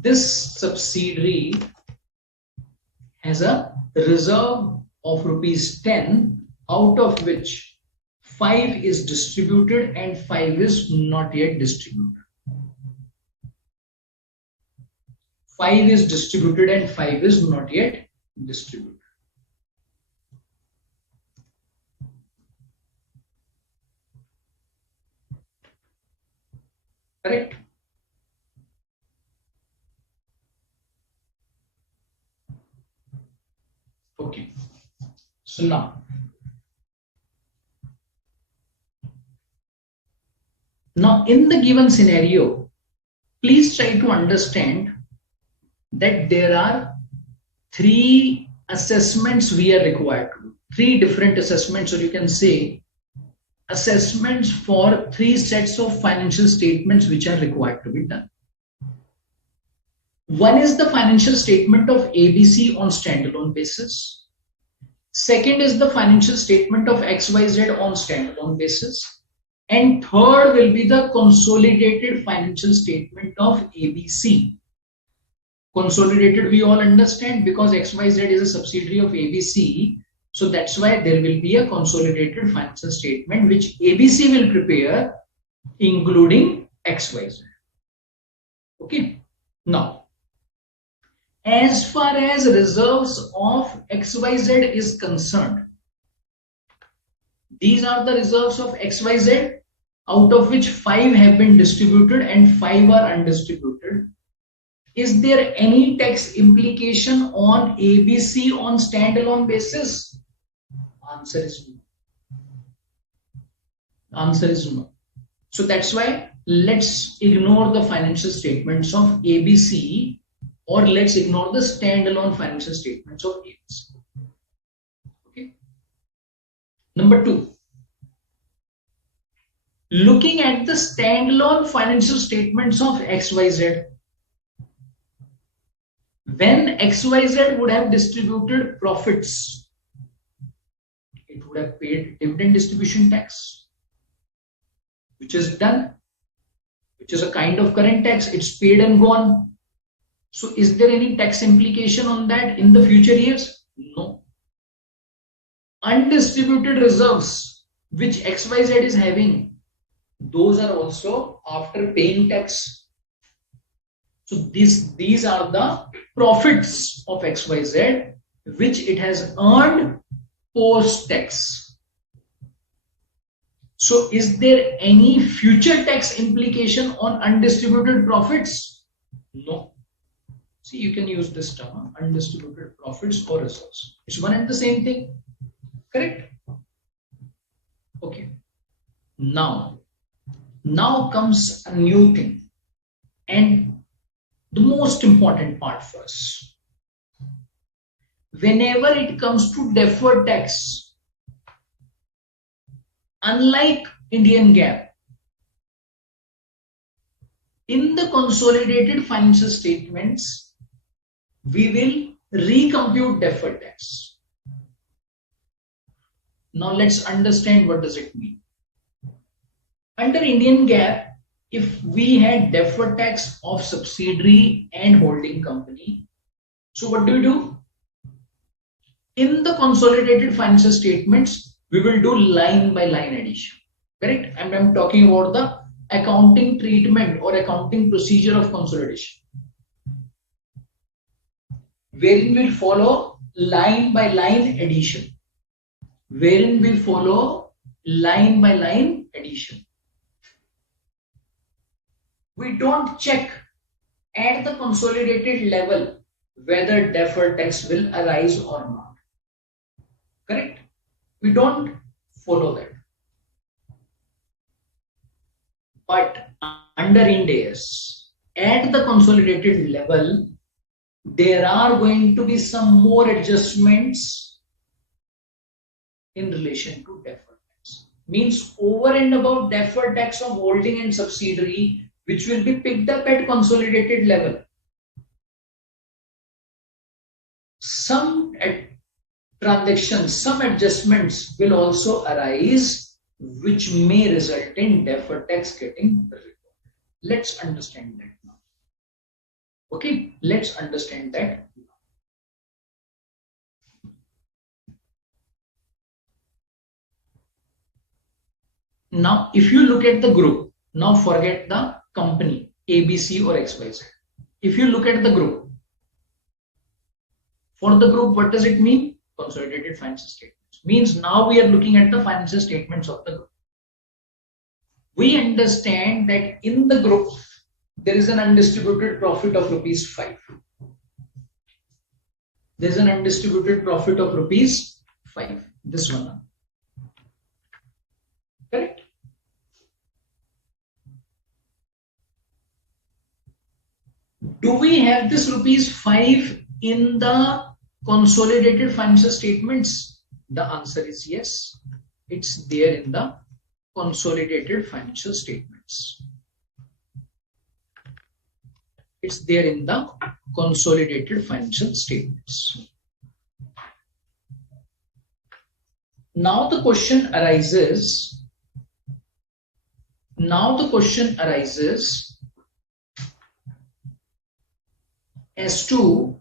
this subsidiary has a reserve of rupees 10, out of which 5 is distributed and 5 is not yet distributed. 5 is distributed and 5 is not yet distributed. Correct? Okay. So now in the given scenario, please try to understand that there are 3 assessments we are required to do. 3 different assessments, or you can say assessments for 3 sets of financial statements which are required to be done. One is the financial statement of ABC on standalone basis. Second is the financial statement of XYZ on standalone basis. And third will be the consolidated financial statement of ABC. Consolidated we all understand, because XYZ is a subsidiary of ABC. So that's why there will be a consolidated financial statement which ABC will prepare, including XYZ. Okay. Now, as far as reserves of XYZ is concerned, these are the reserves of XYZ, out of which 5 have been distributed and 5 are undistributed. Is there any tax implication on ABC on standalone basis? Answer is no. Answer is no. So that's why let's ignore the financial statements of ABC, or let's ignore the standalone financial statements of ABC. Okay. Number 2. Looking at the standalone financial statements of XYZ, when XYZ would have distributed profits, it would have paid dividend distribution tax, which is done, which is a kind of current tax. It's paid and gone. So is there any tax implication on that in the future years? No. Undistributed reserves which XYZ is having, those are also after paying tax. So these are the profits of XYZ which it has earned post tax. So is there any future tax implication on undistributed profits? No. See, you can use this term, undistributed profits or reserves. It's one and the same thing, correct? Okay. Now comes a new thing and the most important part for us. Whenever it comes to deferred tax, unlike Indian GAAP, in the consolidated financial statements, we will recompute deferred tax. Now let's understand what does it mean. Under Indian GAAP, if we had deferred tax of subsidiary and holding company, so what do? In the consolidated financial statements, we will do line by line addition, correct? And I'm talking about the accounting treatment or accounting procedure of consolidation, wherein we'll follow line by line addition. Wherein we'll follow line by line addition. We don't check at the consolidated level whether deferred tax will arise or not. Correct? We don't follow that. But under Ind AS, at the consolidated level, there are going to be some more adjustments in relation to deferred tax. Means over and above deferred tax of holding and subsidiary, which will be picked up at consolidated level. Some transactions, some adjustments will also arise, which may result in deferred tax getting recorded. Let's understand that now. Okay, let's understand that now. Now, if you look at the group, now forget the company ABC or XYZ. If you look at the group, for the group, what does it mean? Consolidated financial statements. Means now we are looking at the financial statements of the group. We understand that in the group, there is an undistributed profit of rupees 5. There is an undistributed profit of rupees 5. This one. Correct? Do we have this rupees 5 in the consolidated financial statements? The answer is yes. It's there in the consolidated financial statements. It's there in the consolidated financial statements. Now the question arises. As to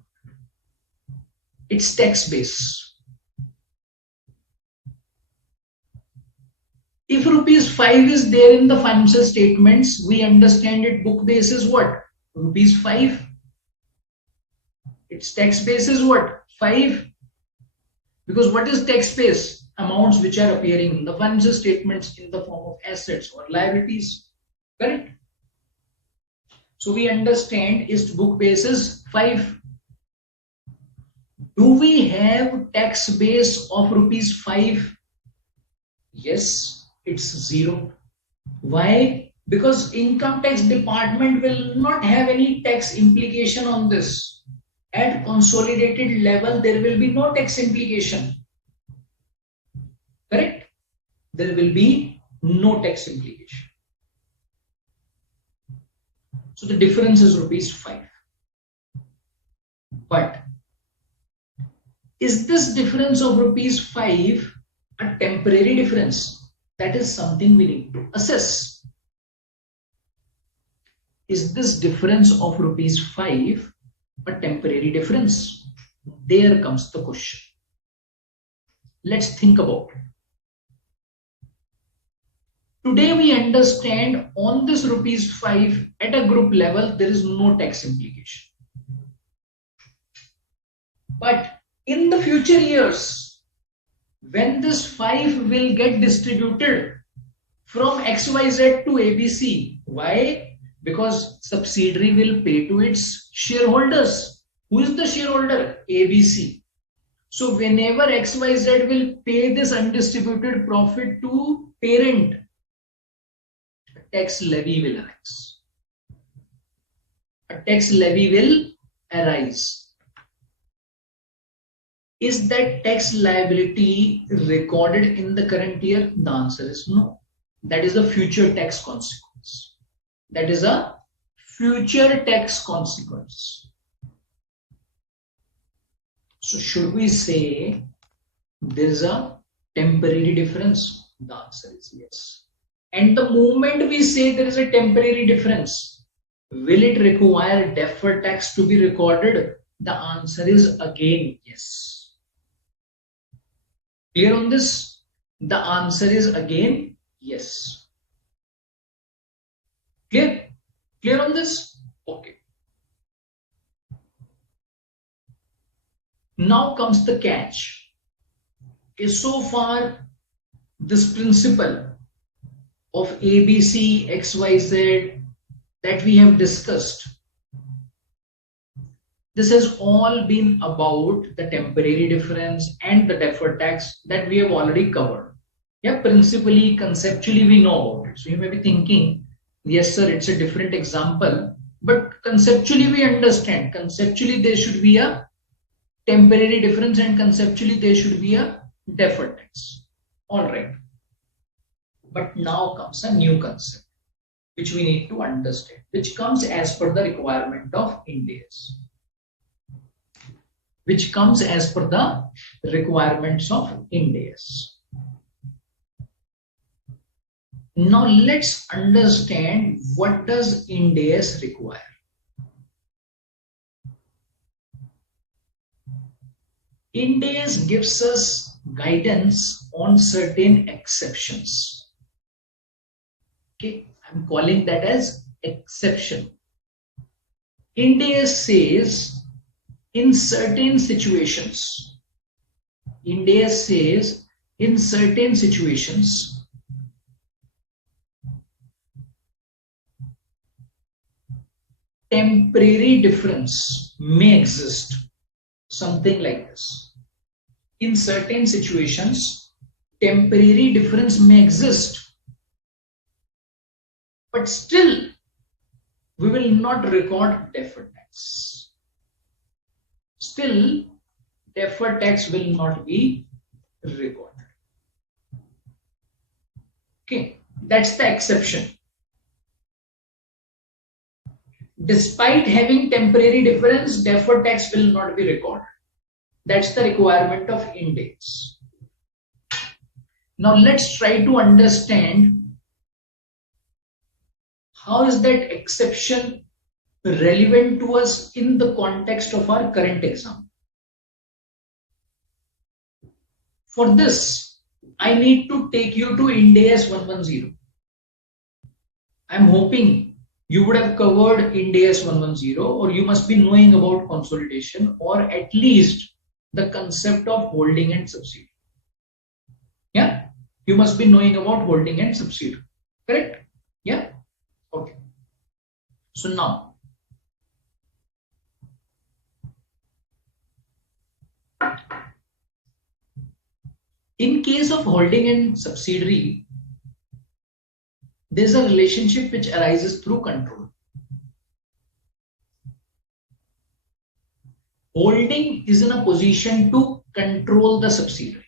its tax base. If rupees 5 is there in the financial statements, we understand it book base is what? Rupees 5. Its tax base is what? 5. Because what is tax base? Amounts which are appearing in the financial statements in the form of assets or liabilities. Correct? So we understand its book base is 5. Do we have tax base of rupees 5? Yes, it's 0. Why? Because income tax department will not have any tax implication on this. At consolidated level, there will be no tax implication. Correct? There will be no tax implication. So the difference is rupees 5. But is this difference of rupees 5 a temporary difference? That is something we need to assess. Is this difference of rupees 5 a temporary difference? There comes the question. Let's think about it. Today we understand on this rupees 5 at a group level, there is no tax implication. But in the future years, when this 5 will get distributed, from XYZ to ABC. Why? Because subsidiary will pay to its shareholders. Who is the shareholder? ABC. So whenever XYZ will pay this undistributed profit to parent, a tax levy will arise. A tax levy will arise. Is that tax liability recorded in the current year? The answer is no. That is a future tax consequence. That is a future tax consequence. So should we say there is a temporary difference? The answer is yes. And the moment we say there is a temporary difference, will it require deferred tax to be recorded? The answer is again yes. Clear on this? The answer is again yes. Clear? Clear on this? Okay. Now comes the catch. Okay, so far this principle of ABC, XYZ that we have discussed, this has all been about the temporary difference and the deferred tax that we have already covered. Yeah, principally, conceptually, we know about it. So you may be thinking, yes, sir, it's a different example, but conceptually, we understand. Conceptually, there should be a temporary difference, and conceptually, there should be a deferred tax. All right. But now comes a new concept, which we need to understand, which comes as per the requirement of Ind AS. Which comes as per the requirements of Ind AS. Now let's understand what does Ind AS require. Ind AS gives us guidance on certain exceptions. Okay, I'm calling that as exception. Ind AS says in certain situations, Ind AS says in certain situations, temporary difference may exist. Something like this. In certain situations, temporary difference may exist, but still we will not record deferred tax. Still, deferred tax will not be recorded. Okay, that's the exception. Despite having temporary difference, deferred tax will not be recorded. That's the requirement of Ind AS. Now let's try to understand how is that exception relevant to us in the context of our current exam. For this, I need to take you to Ind AS 110. I'm hoping you would have covered Ind AS 110, or you must be knowing about consolidation, or at least the concept of holding and subsidiary. Yeah, you must be knowing about holding and subsidiary. Correct? Yeah. Okay. So now, in case of holding and subsidiary, there is a relationship which arises through control. Holding is in a position to control the subsidiary.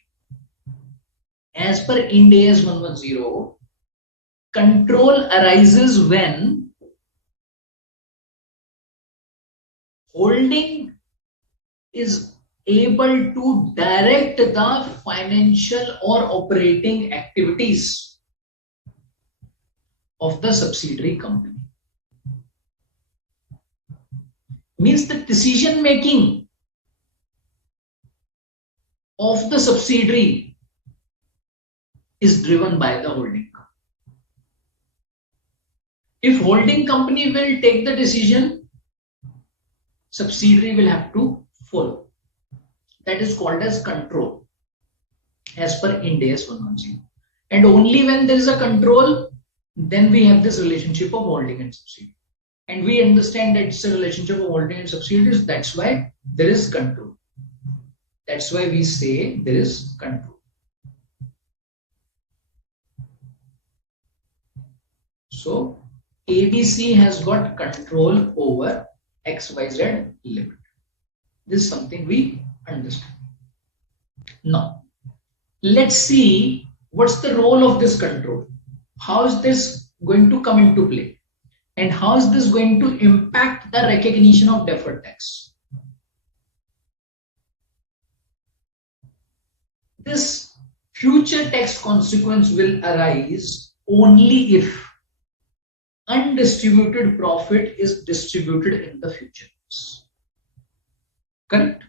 As per Ind AS 110, control arises when holding is able to direct the financial or operating activities of the subsidiary company. Means the decision making of the subsidiary is driven by the holding company. If holding company will take the decision, subsidiary will have to follow. That is called as control as per Ind AS 110. And only when there is a control, then we have this relationship of holding and subsidiary. And we understand that it's a relationship of holding and subsidiaries. That's why there is control. That's why we say there is control. So ABC has got control over XYZ limit. This is something we understand. Now, let's see what's the role of this control. How is this going to come into play? And how is this going to impact the recognition of deferred tax? This future tax consequence will arise only if undistributed profit is distributed in the future. Correct?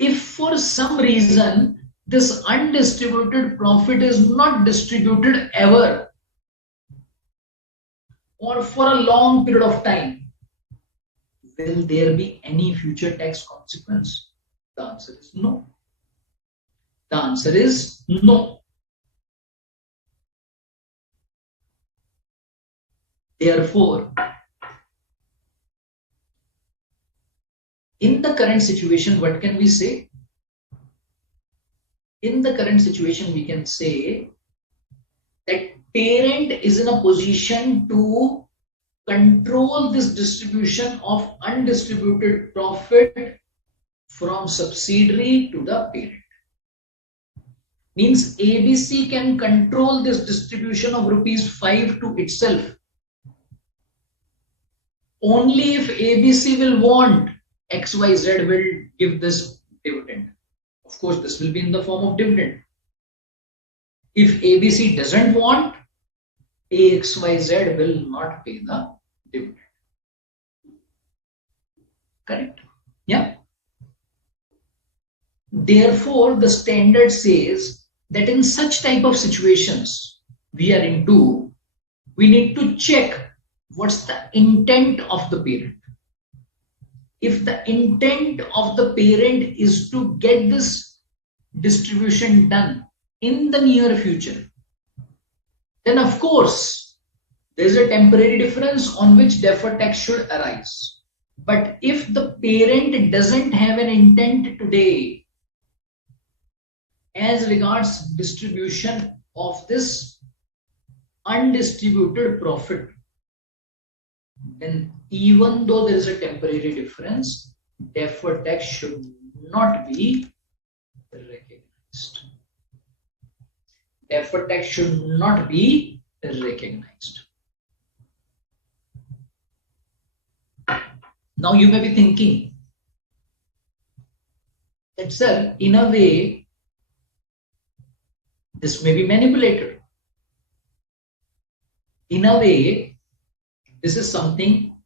If for some reason this undistributed profit is not distributed ever or for a long period of time, will there be any future tax consequence? The answer is no. The answer is no. Therefore, in the current situation, what can we say? In the current situation, we can say that parent is in a position to control this distribution of undistributed profit from subsidiary to the parent. Means ABC can control this distribution of ₹5 to itself only if ABC will want XYZ will give this dividend. Of course, this will be in the form of dividend. If ABC doesn't want, XYZ will not pay the dividend. Correct? Yeah. Therefore, the standard says that in such type of situations we are into, we need to check what's the intent of the parent. If the intent of the parent is to get this distribution done in the near future, then of course there is a temporary difference on which deferred tax should arise. But if the parent doesn't have an intent today as regards distribution of this undistributed profit, then even though there is a temporary difference, deferred tax should not be recognized. Deferred tax should not be recognized. Now you may be thinking that, sir, in a way, this may be manipulated. In a way, this is something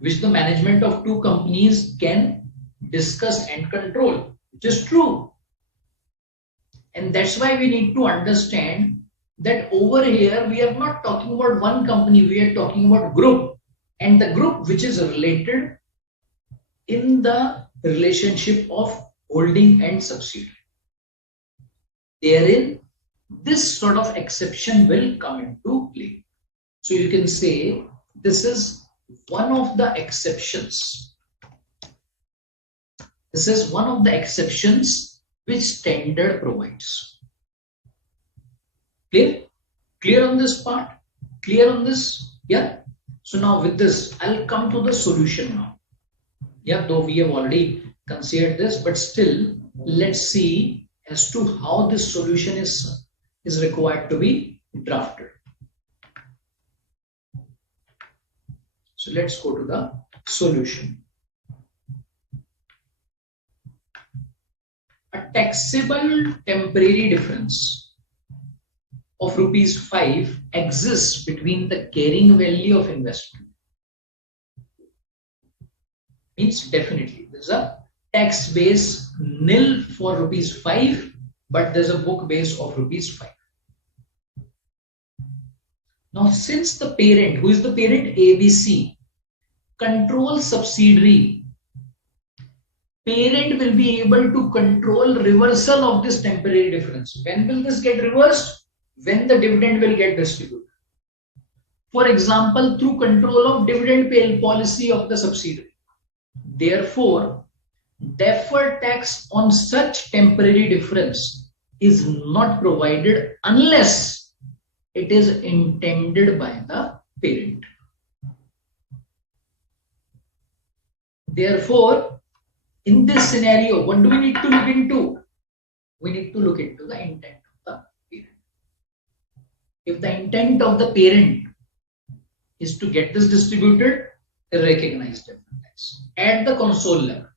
which the management of two companies can discuss and control, which is true. And that's why we need to understand that over here we are not talking about one company, we are talking about group, and the group which is related in the relationship of holding and subsidiary. Therein, this sort of exception will come into play. So you can say this is one of the exceptions. This is one of the exceptions which standard provides. Clear? Clear on this part? Clear on this? Yeah. So now with this, I'll come to the solution now. Yeah, though we have already considered this, but still, let's see as to how this solution is required to be drafted. So let's go to the solution. A taxable temporary difference of ₹5 exists between the carrying value of investment. Means definitely there's a tax base nil for ₹5, but there's a book base of ₹5. Now, since the parent, who is the parent? ABC, controls subsidiary parent will be able to control reversal of this temporary difference. When will this get reversed? When the dividend will get distributed. For example, through control of dividend pay policy of the subsidiary. Therefore, deferred tax on such temporary difference is not provided unless it is intended by the parent. Therefore, in this scenario, what do we need to look into? We need to look into the intent of the parent. If the intent of the parent is to get this distributed, recognize deferred tax at the console level.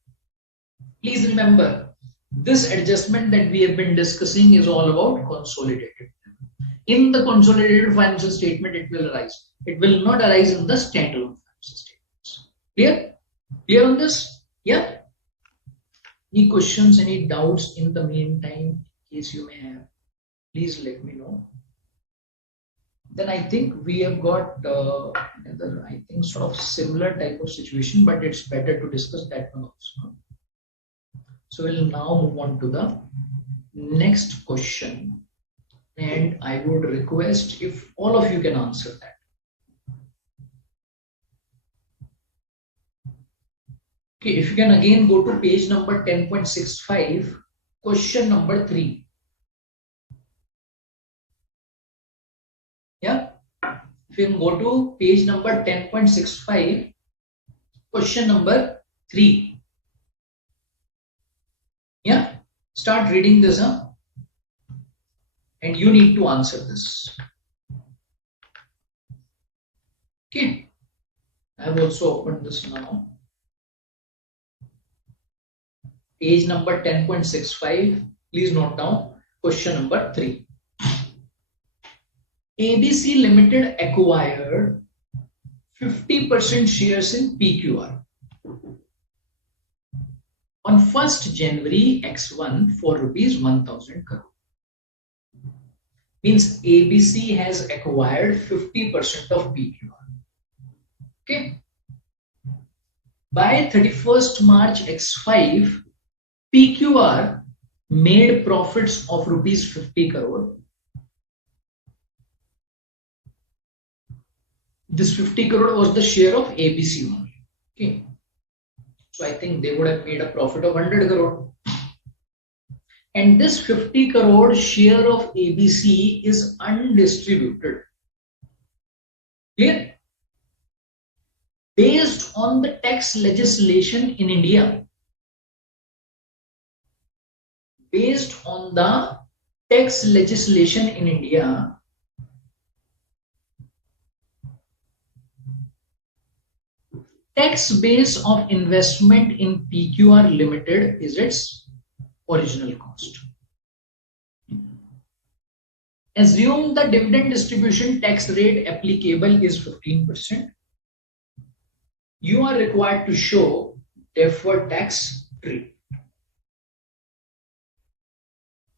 Please remember, this adjustment that we have been discussing is all about consolidated. In the consolidated financial statement, it will arise. It will not arise in the standalone financial statements. Clear? Clear on this? Yeah? Any questions, any doubts in the meantime, in case you may have, please let me know. Then I think we have got another, I think, sort of similar type of situation, but it's better to discuss that one also. So we'll now move on to the next question, and I would request if all of you can answer that. Okay, if you can again go to page number 10.65, question number 3. Yeah, if you can go to page number 10.65, question number 3. Yeah, start reading this, and you need to answer this. Okay, I have also opened this now. Page number 10.65, please note down question number 3. ABC Limited acquired 50% shares in PQR on 1st January X1 for rupees 1000 crore. Means ABC has acquired 50% of PQR. Okay. By 31st March X5, PQR made profits of rupees 50 crore. This 50 crore was the share of ABC only. Okay. So I think they would have made a profit of 100 crore. And this 50 crore share of ABC is undistributed. Clear? Based on the tax legislation in India, based on the tax legislation in India, tax base of investment in PQR Limited is its original cost. Assume the dividend distribution tax rate applicable is 15%. You are required to show deferred tax rate.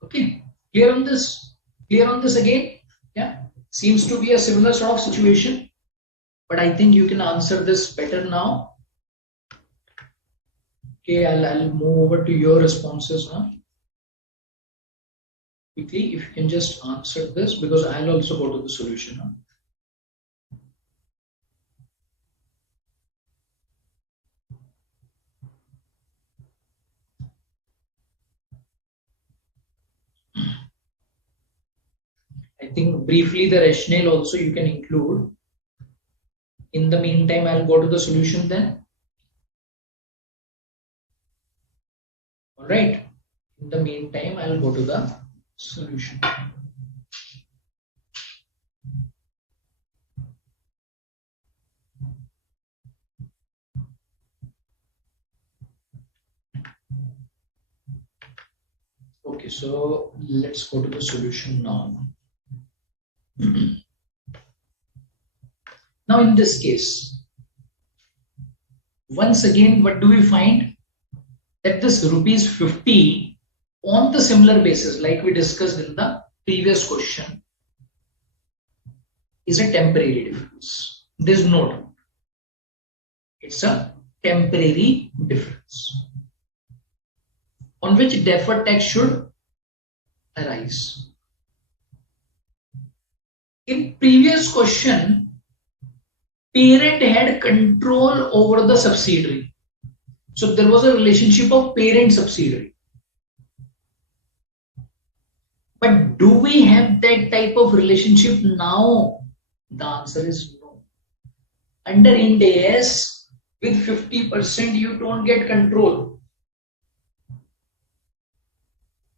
Okay, clear on this? Clear on this again? Yeah, seems to be a similar sort of situation, but I think you can answer this better now. Okay, I'll move over to your responses now. Quickly, if you can just answer this, because I'll also go to the solution now. I think briefly the rationale also you can include. In the meantime, I'll go to the solution then. All right. In the meantime, I'll go to the solution. Okay, so let's go to the solution now. Now in this case, once again, what do we find? That this rupees 50 on the similar basis like we discussed in the previous question is a temporary difference. There's no doubt. It's a temporary difference. on which deferred tax should arise. In previous question, parent had control over the subsidiary. So there was a relationship of parent subsidiary. But do we have that type of relationship now? The answer is no. Under Ind AS, with 50% you don't get control.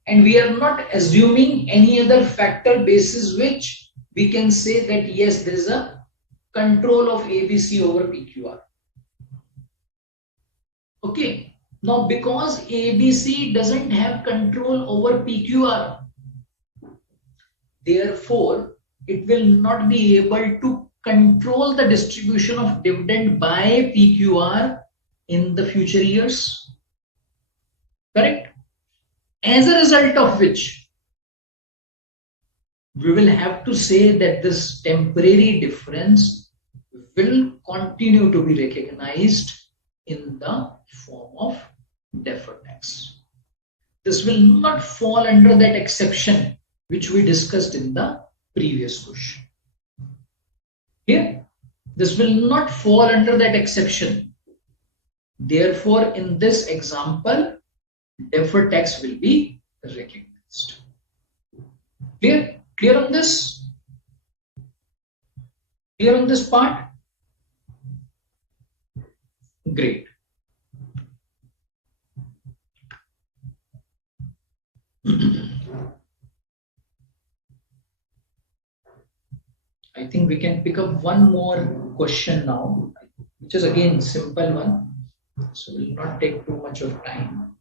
And we are not assuming any other factor basis which we can say that yes, there is a control of ABC over PQR. Okay. Now because ABC doesn't have control over PQR, therefore it will not be able to control the distribution of dividend by PQR in the future years. Correct? As a result of which, we will have to say that this temporary difference will continue to be recognized in the form of deferred tax. This will not fall under that exception which we discussed in the previous question. Here, this will not fall under that exception. Therefore, in this example, deferred tax will be recognized. Clear? Clear on this? Clear on this part? Great. I think we can pick up one more question now, which is again simple one, so will not take too much of time.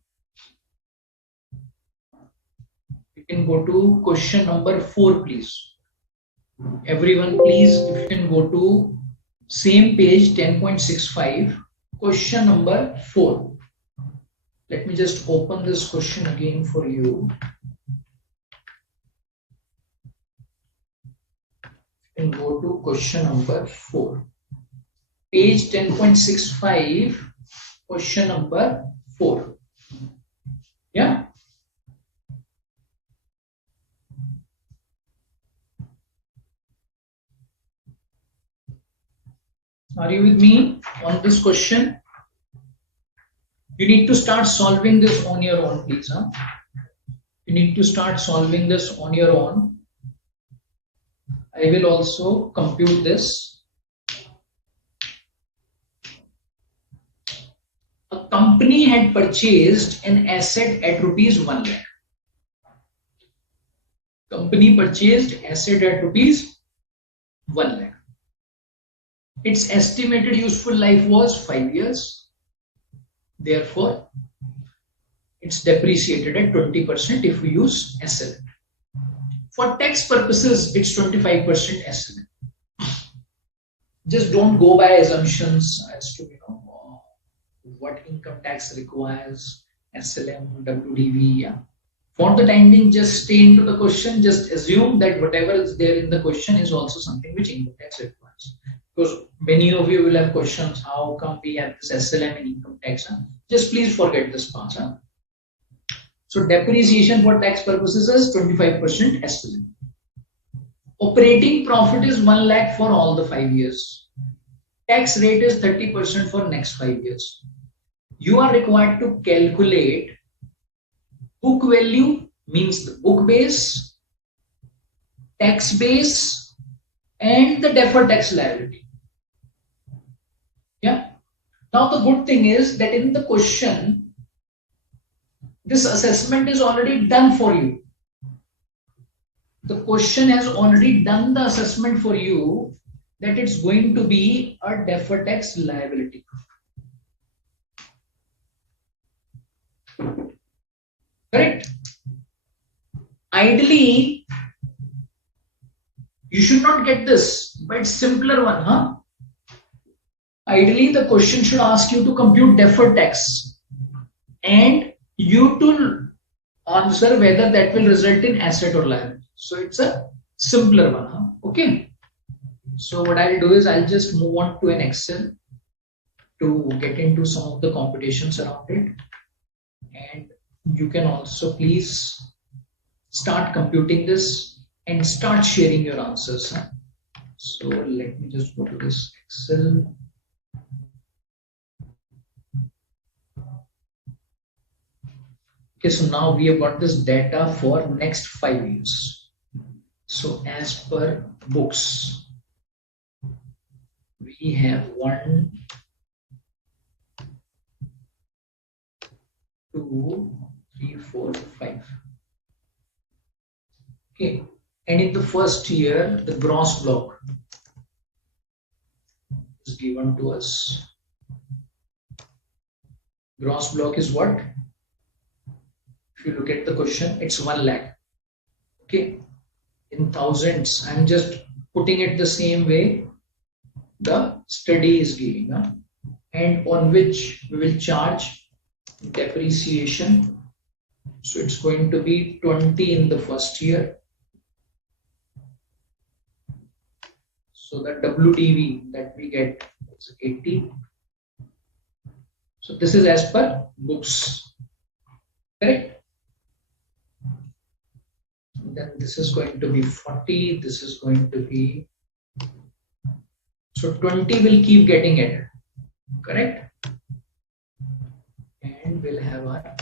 We can go to question number 4, please. Everyone, please, if you can go to same page 10.65, question number 4. Let me just open this question again for you. And go to question number 4. Page 10.65, question number 4. Yeah? Are you with me on this question? You need to start solving this on your own, please. Huh? You need to start solving this on your own. I will also compute this. A company had purchased an asset at rupees 1 lakh. Company purchased asset at rupees 1 lakh. Its estimated useful life was 5 years. Therefore, it's depreciated at 20% if we use SLM. For tax purposes, it's 25% SLM. Just don't go by assumptions as to what income tax requires, SLM, WDV. Yeah. For the time being, just stay into the question. Just assume that whatever is there in the question is also something which income tax requires. Because many of you will have questions, how come we have this SLM in income tax? Huh? Just please forget this part. Huh? So depreciation for tax purposes is 25% SLM. Operating profit is 1 lakh for all the 5 years. Tax rate is 30% for next 5 years. You are required to calculate book value, means the book base, tax base, and the deferred tax liability. Yeah. Now the good thing is that in the question, this assessment is already done for you. The question has already done the assessment for you that it's going to be a deferred tax liability. Correct? Ideally, you should not get this, but it's simpler one, huh? Ideally, the question should ask you to compute deferred tax and you to answer whether that will result in asset or liability. So it's a simpler one, huh? Okay. So what I'll do is I'll just move on to an Excel to get into some of the computations around it. And You can also please start computing this and start sharing your answers. So let me just go to this Excel. Okay, so now we have got this data for next 5 years. So as per books, we have 1, 2, 3, 4, 5. Okay, and in the first year, the gross block is given to us. Gross block is what? If you look at the question, it's 1 lakh. Okay, in thousands, I'm just putting it the same way the study is giving, and on which we will charge depreciation. So it's going to be 20 in the first year. So the WDV that we get is 80. So this is as per books, correct? Then this is going to be 40. This is going to be, so 20 will keep getting added, correct? And we'll have our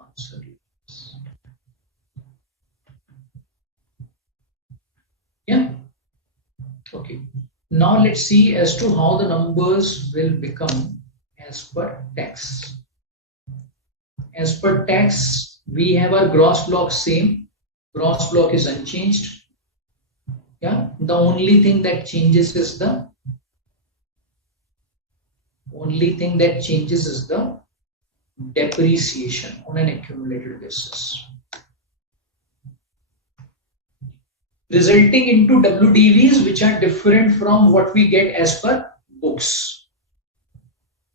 answer. Yeah. Okay. Now let's see as to how the numbers will become as per tax. As per tax, we have our gross block same. Gross block is unchanged. Yeah. The only thing that changes is the depreciation on an accumulated basis, resulting into WDVs which are different from what we get as per books.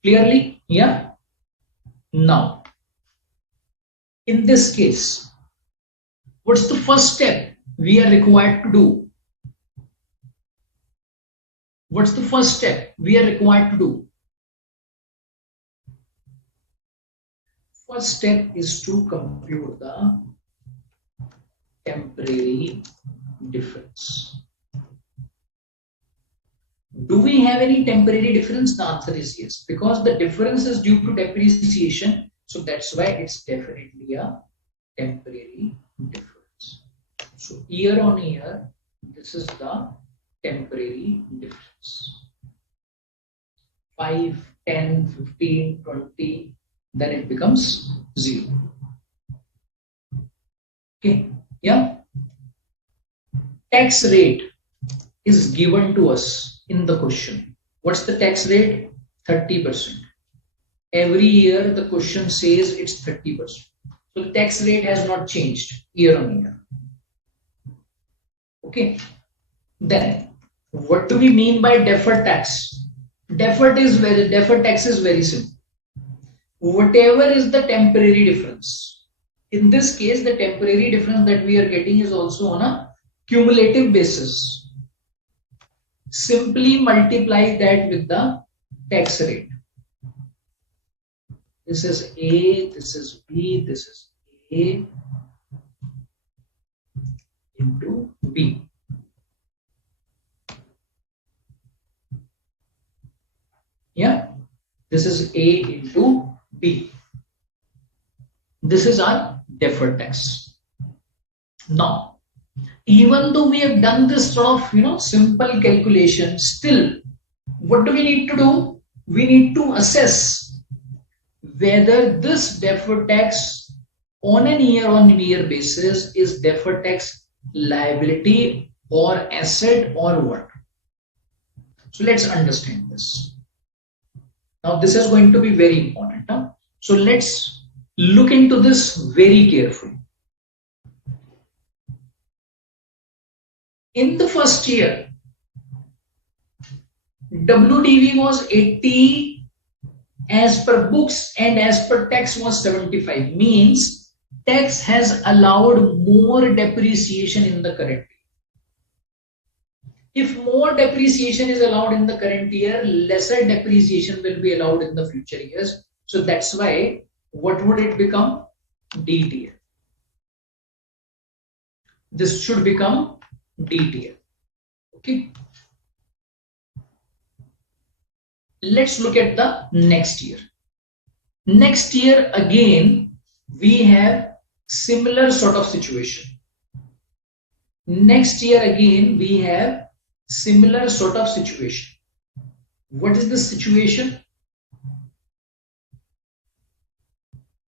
Clearly? Yeah. Now, in this case, what's the first step we are required to do? What's the first step we are required to do? First step is to compute the temporary difference. Do we have any temporary difference? The answer is yes, because the difference is due to depreciation. So that's why it's definitely a temporary difference. So year on year, this is the temporary difference. 5, 10, 15, 20, then it becomes 0. Okay, yeah. Tax rate is given to us in the question. What's the tax rate? 30%. Every year the question says it's 30%. So the tax rate has not changed year on year. Okay. Then what do we mean by deferred tax? Deferred tax is very simple. Whatever is the temporary difference. In this case, the temporary difference that we are getting is also on a cumulative basis. Simply multiply that with the tax rate. This is A, this is B, this is A into B. Yeah, this is A into B. This is our deferred tax. Now, even though we have done this sort of simple calculation, still what do we need to do? We need to assess whether this deferred tax on an year-on-year basis is deferred tax liability or asset or what. So let's understand this. Now this is going to be very important. So let's look into this very carefully. In the first year, WDV was 80 as per books and as per tax was 75. Means tax has allowed more depreciation in the current year. If more depreciation is allowed in the current year, lesser depreciation will be allowed in the future years. So that's why, what would it become? DTL. This should become DTL. Okay. Let's look at the next year. Next year again, we have similar sort of situation. Next year again, we have similar sort of situation. What is the situation?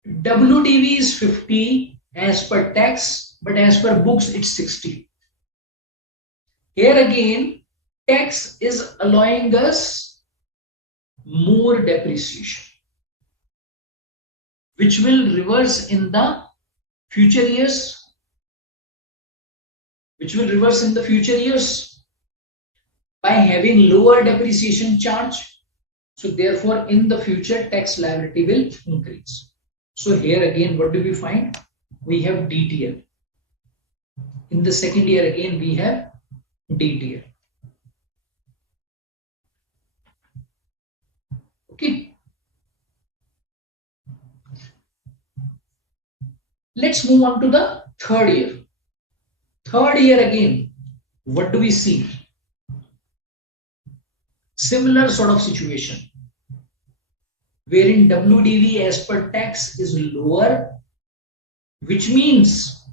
WDV is 50 as per tax, but as per books it's 60. Here again, tax is allowing us more depreciation, which will reverse in the future years. By having lower depreciation charge. So therefore, in the future, tax liability will increase. So here again, what do we find? We have DTL. In the second year again, we have DTL. Okay. Let's move on to the third year. Third year again, what do we see? Similar sort of situation, wherein WDV as per tax is lower, which means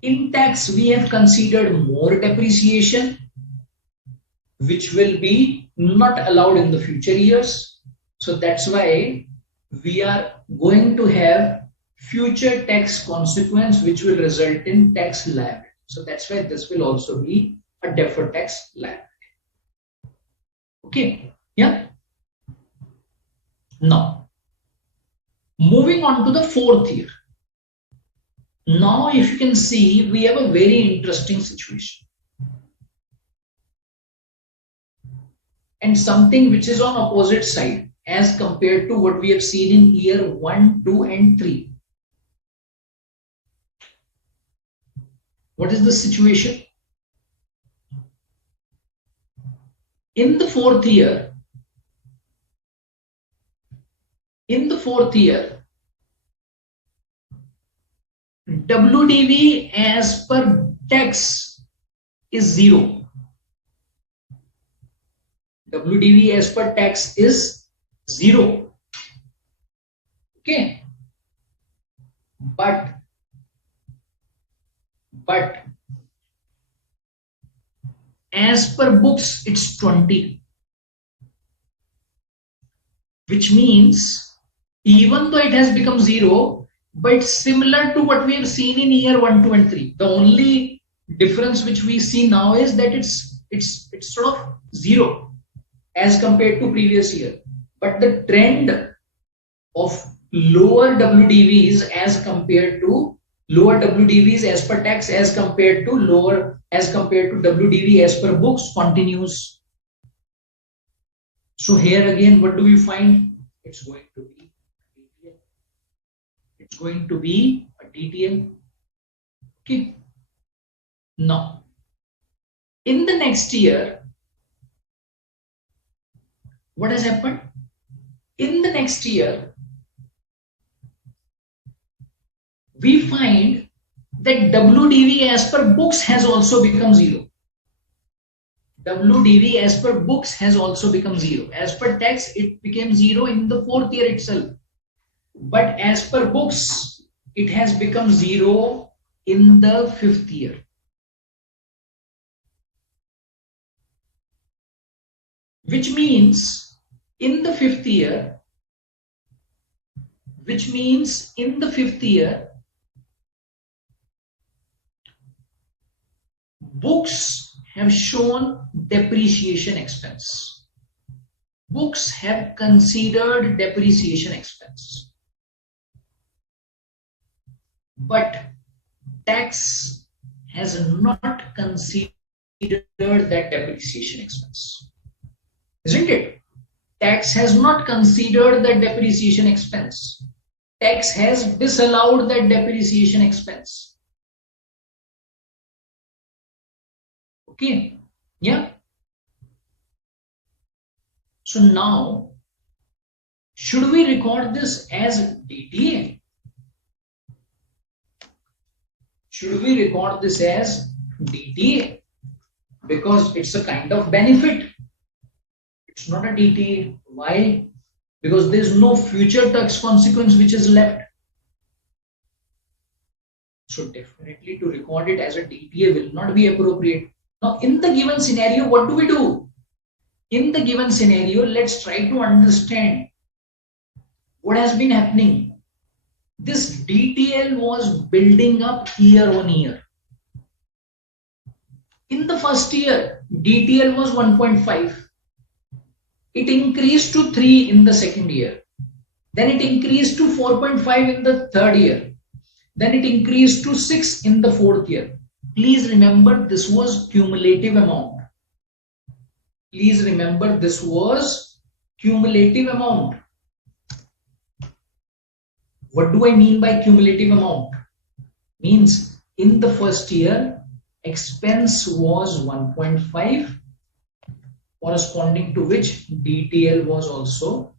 in tax we have considered more depreciation, which will be not allowed in the future years. So that's why we are going to have future tax consequence, which will result in tax liability. So that's why this will also be a deferred tax liability. Okay, yeah. Now, moving on to the fourth year. Now, if you can see, we have a very interesting situation. And something which is on opposite side as compared to what we have seen in year 1, 2 and 3. What is the situation? In the fourth year, WDV as per tax is 0. WDV as per tax is 0. Okay. But as per books, it's 20. Which means, even though it has become 0, but similar to what we have seen in year 1, 2 and 3. The only difference which we see now is that it's sort of 0 as compared to previous year. But the trend of lower WDVs as compared to lower WDVs as per tax as compared to WDV as per books continues. So here again, what do we find? It's going to be DTL. It's going to be a DTL. Okay. Now, in the next year, what has happened? In the next year, we find that WDV as per books has also become 0. WDV as per books has also become 0. As per tax, it became 0 in the fourth year itself. But as per books, it has become 0 in the fifth year. Which means in the fifth year, books have shown depreciation expense. Books have considered depreciation expense. But tax has not considered that depreciation expense. Isn't it? Tax has not considered that depreciation expense. Tax has disallowed that depreciation expense. Okay, yeah. So now, should we record this as DTA? Should we record this as DTA? Because it's a kind of benefit. It's not a DTA. Why? Because there is no future tax consequence which is left. So definitely to record it as a DTA will not be appropriate. Now in the given scenario, what do we do? In the given scenario, let's try to understand what has been happening. This DTL was building up year on year. In the first year, DTL was 1.5. It increased to 3 in the second year. Then it increased to 4.5 in the third year. Then it increased to 6 in the fourth year. Please remember this was cumulative amount. Please remember this was cumulative amount. What do I mean by cumulative amount? Means in the first year, expense was 1.5, corresponding to which DTL was also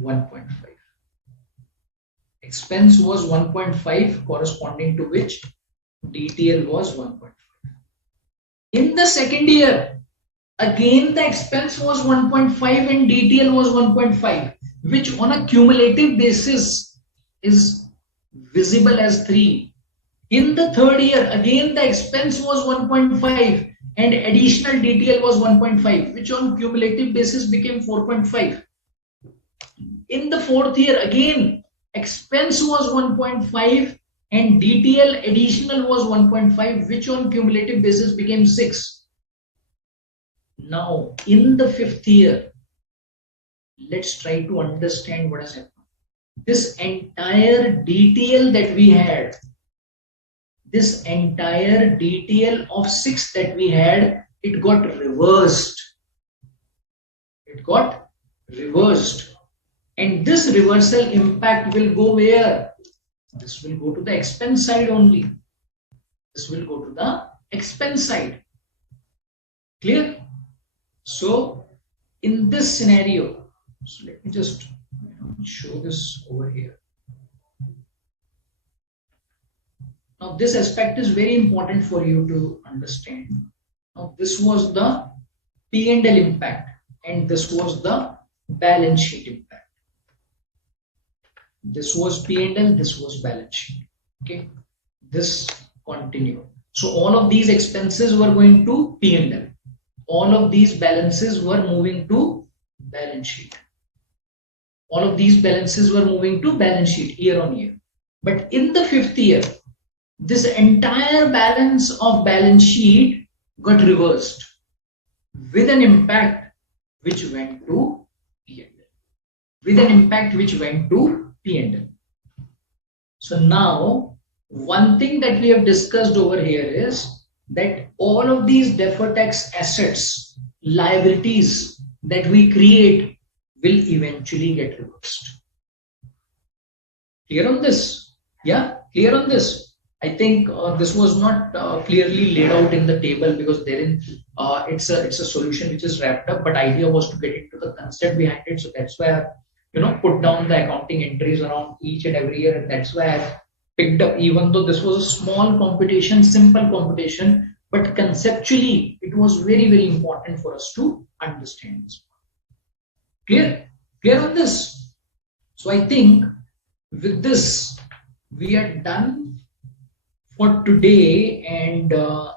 1.5. Expense was 1.5, corresponding to which DTL was 1.5. In the second year, again the expense was 1.5 and DTL was 1.5, which on a cumulative basis is visible as 3. In the third year, again the expense was 1.5 and additional DTL was 1.5, which on cumulative basis became 4.5. In the fourth year, again expense was 1.5 and DTL additional was 1.5, which on cumulative basis became 6. Now in the fifth year, let's try to understand what has happened. This entire DTL that we had, this entire DTL of 6 that we had, it got reversed. It got reversed. And this reversal impact will go where? This will go to the expense side only. This will go to the expense side. Clear? So in this scenario, so let me just show this over here. Now this aspect is very important for you to understand. Now this was the P&L impact and this was the balance sheet impact. This was P&L, this was balance sheet. Okay, this continued. So all of these expenses were going to P&L. All of these balances were moving to balance sheet. All of these balances were moving to balance sheet year on year. But in the fifth year, this entire balance of balance sheet got reversed with an impact which went to P&L. With an impact which went to P&L. So now, one thing that we have discussed over here is that all of these deferred tax assets, liabilities that we create will eventually get reversed. Clear on this? Yeah, clear on this? I think this was not clearly laid out in the table because therein it's a solution which is wrapped up, but idea was to get into the concept behind it. So that's why I put down the accounting entries around each and every year, and that's why I picked up, even though this was a small computation, simple computation, but conceptually it was very, very important for us to understand this. Clear on this? So I think with this we are done for today, and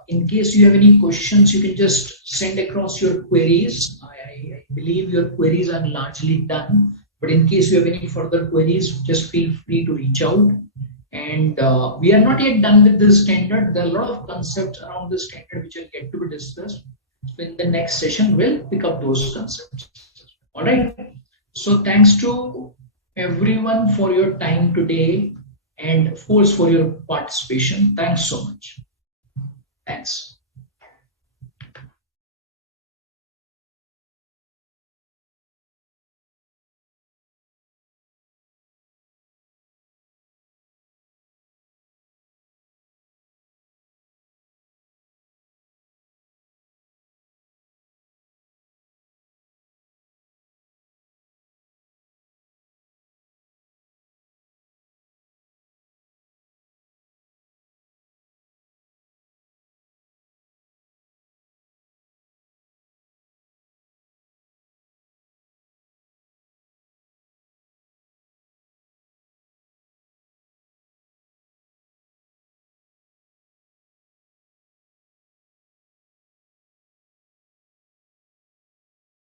in case you have any questions, you can just send across your queries. I believe your queries are largely done, but in case you have any further queries, just feel free to reach out. And we are not yet done with this standard. There are a lot of concepts around this standard which will get to be discussed. So in the next session, we'll pick up those concepts. All right. So thanks to everyone for your time today, and of course for your participation. Thanks so much. Thanks.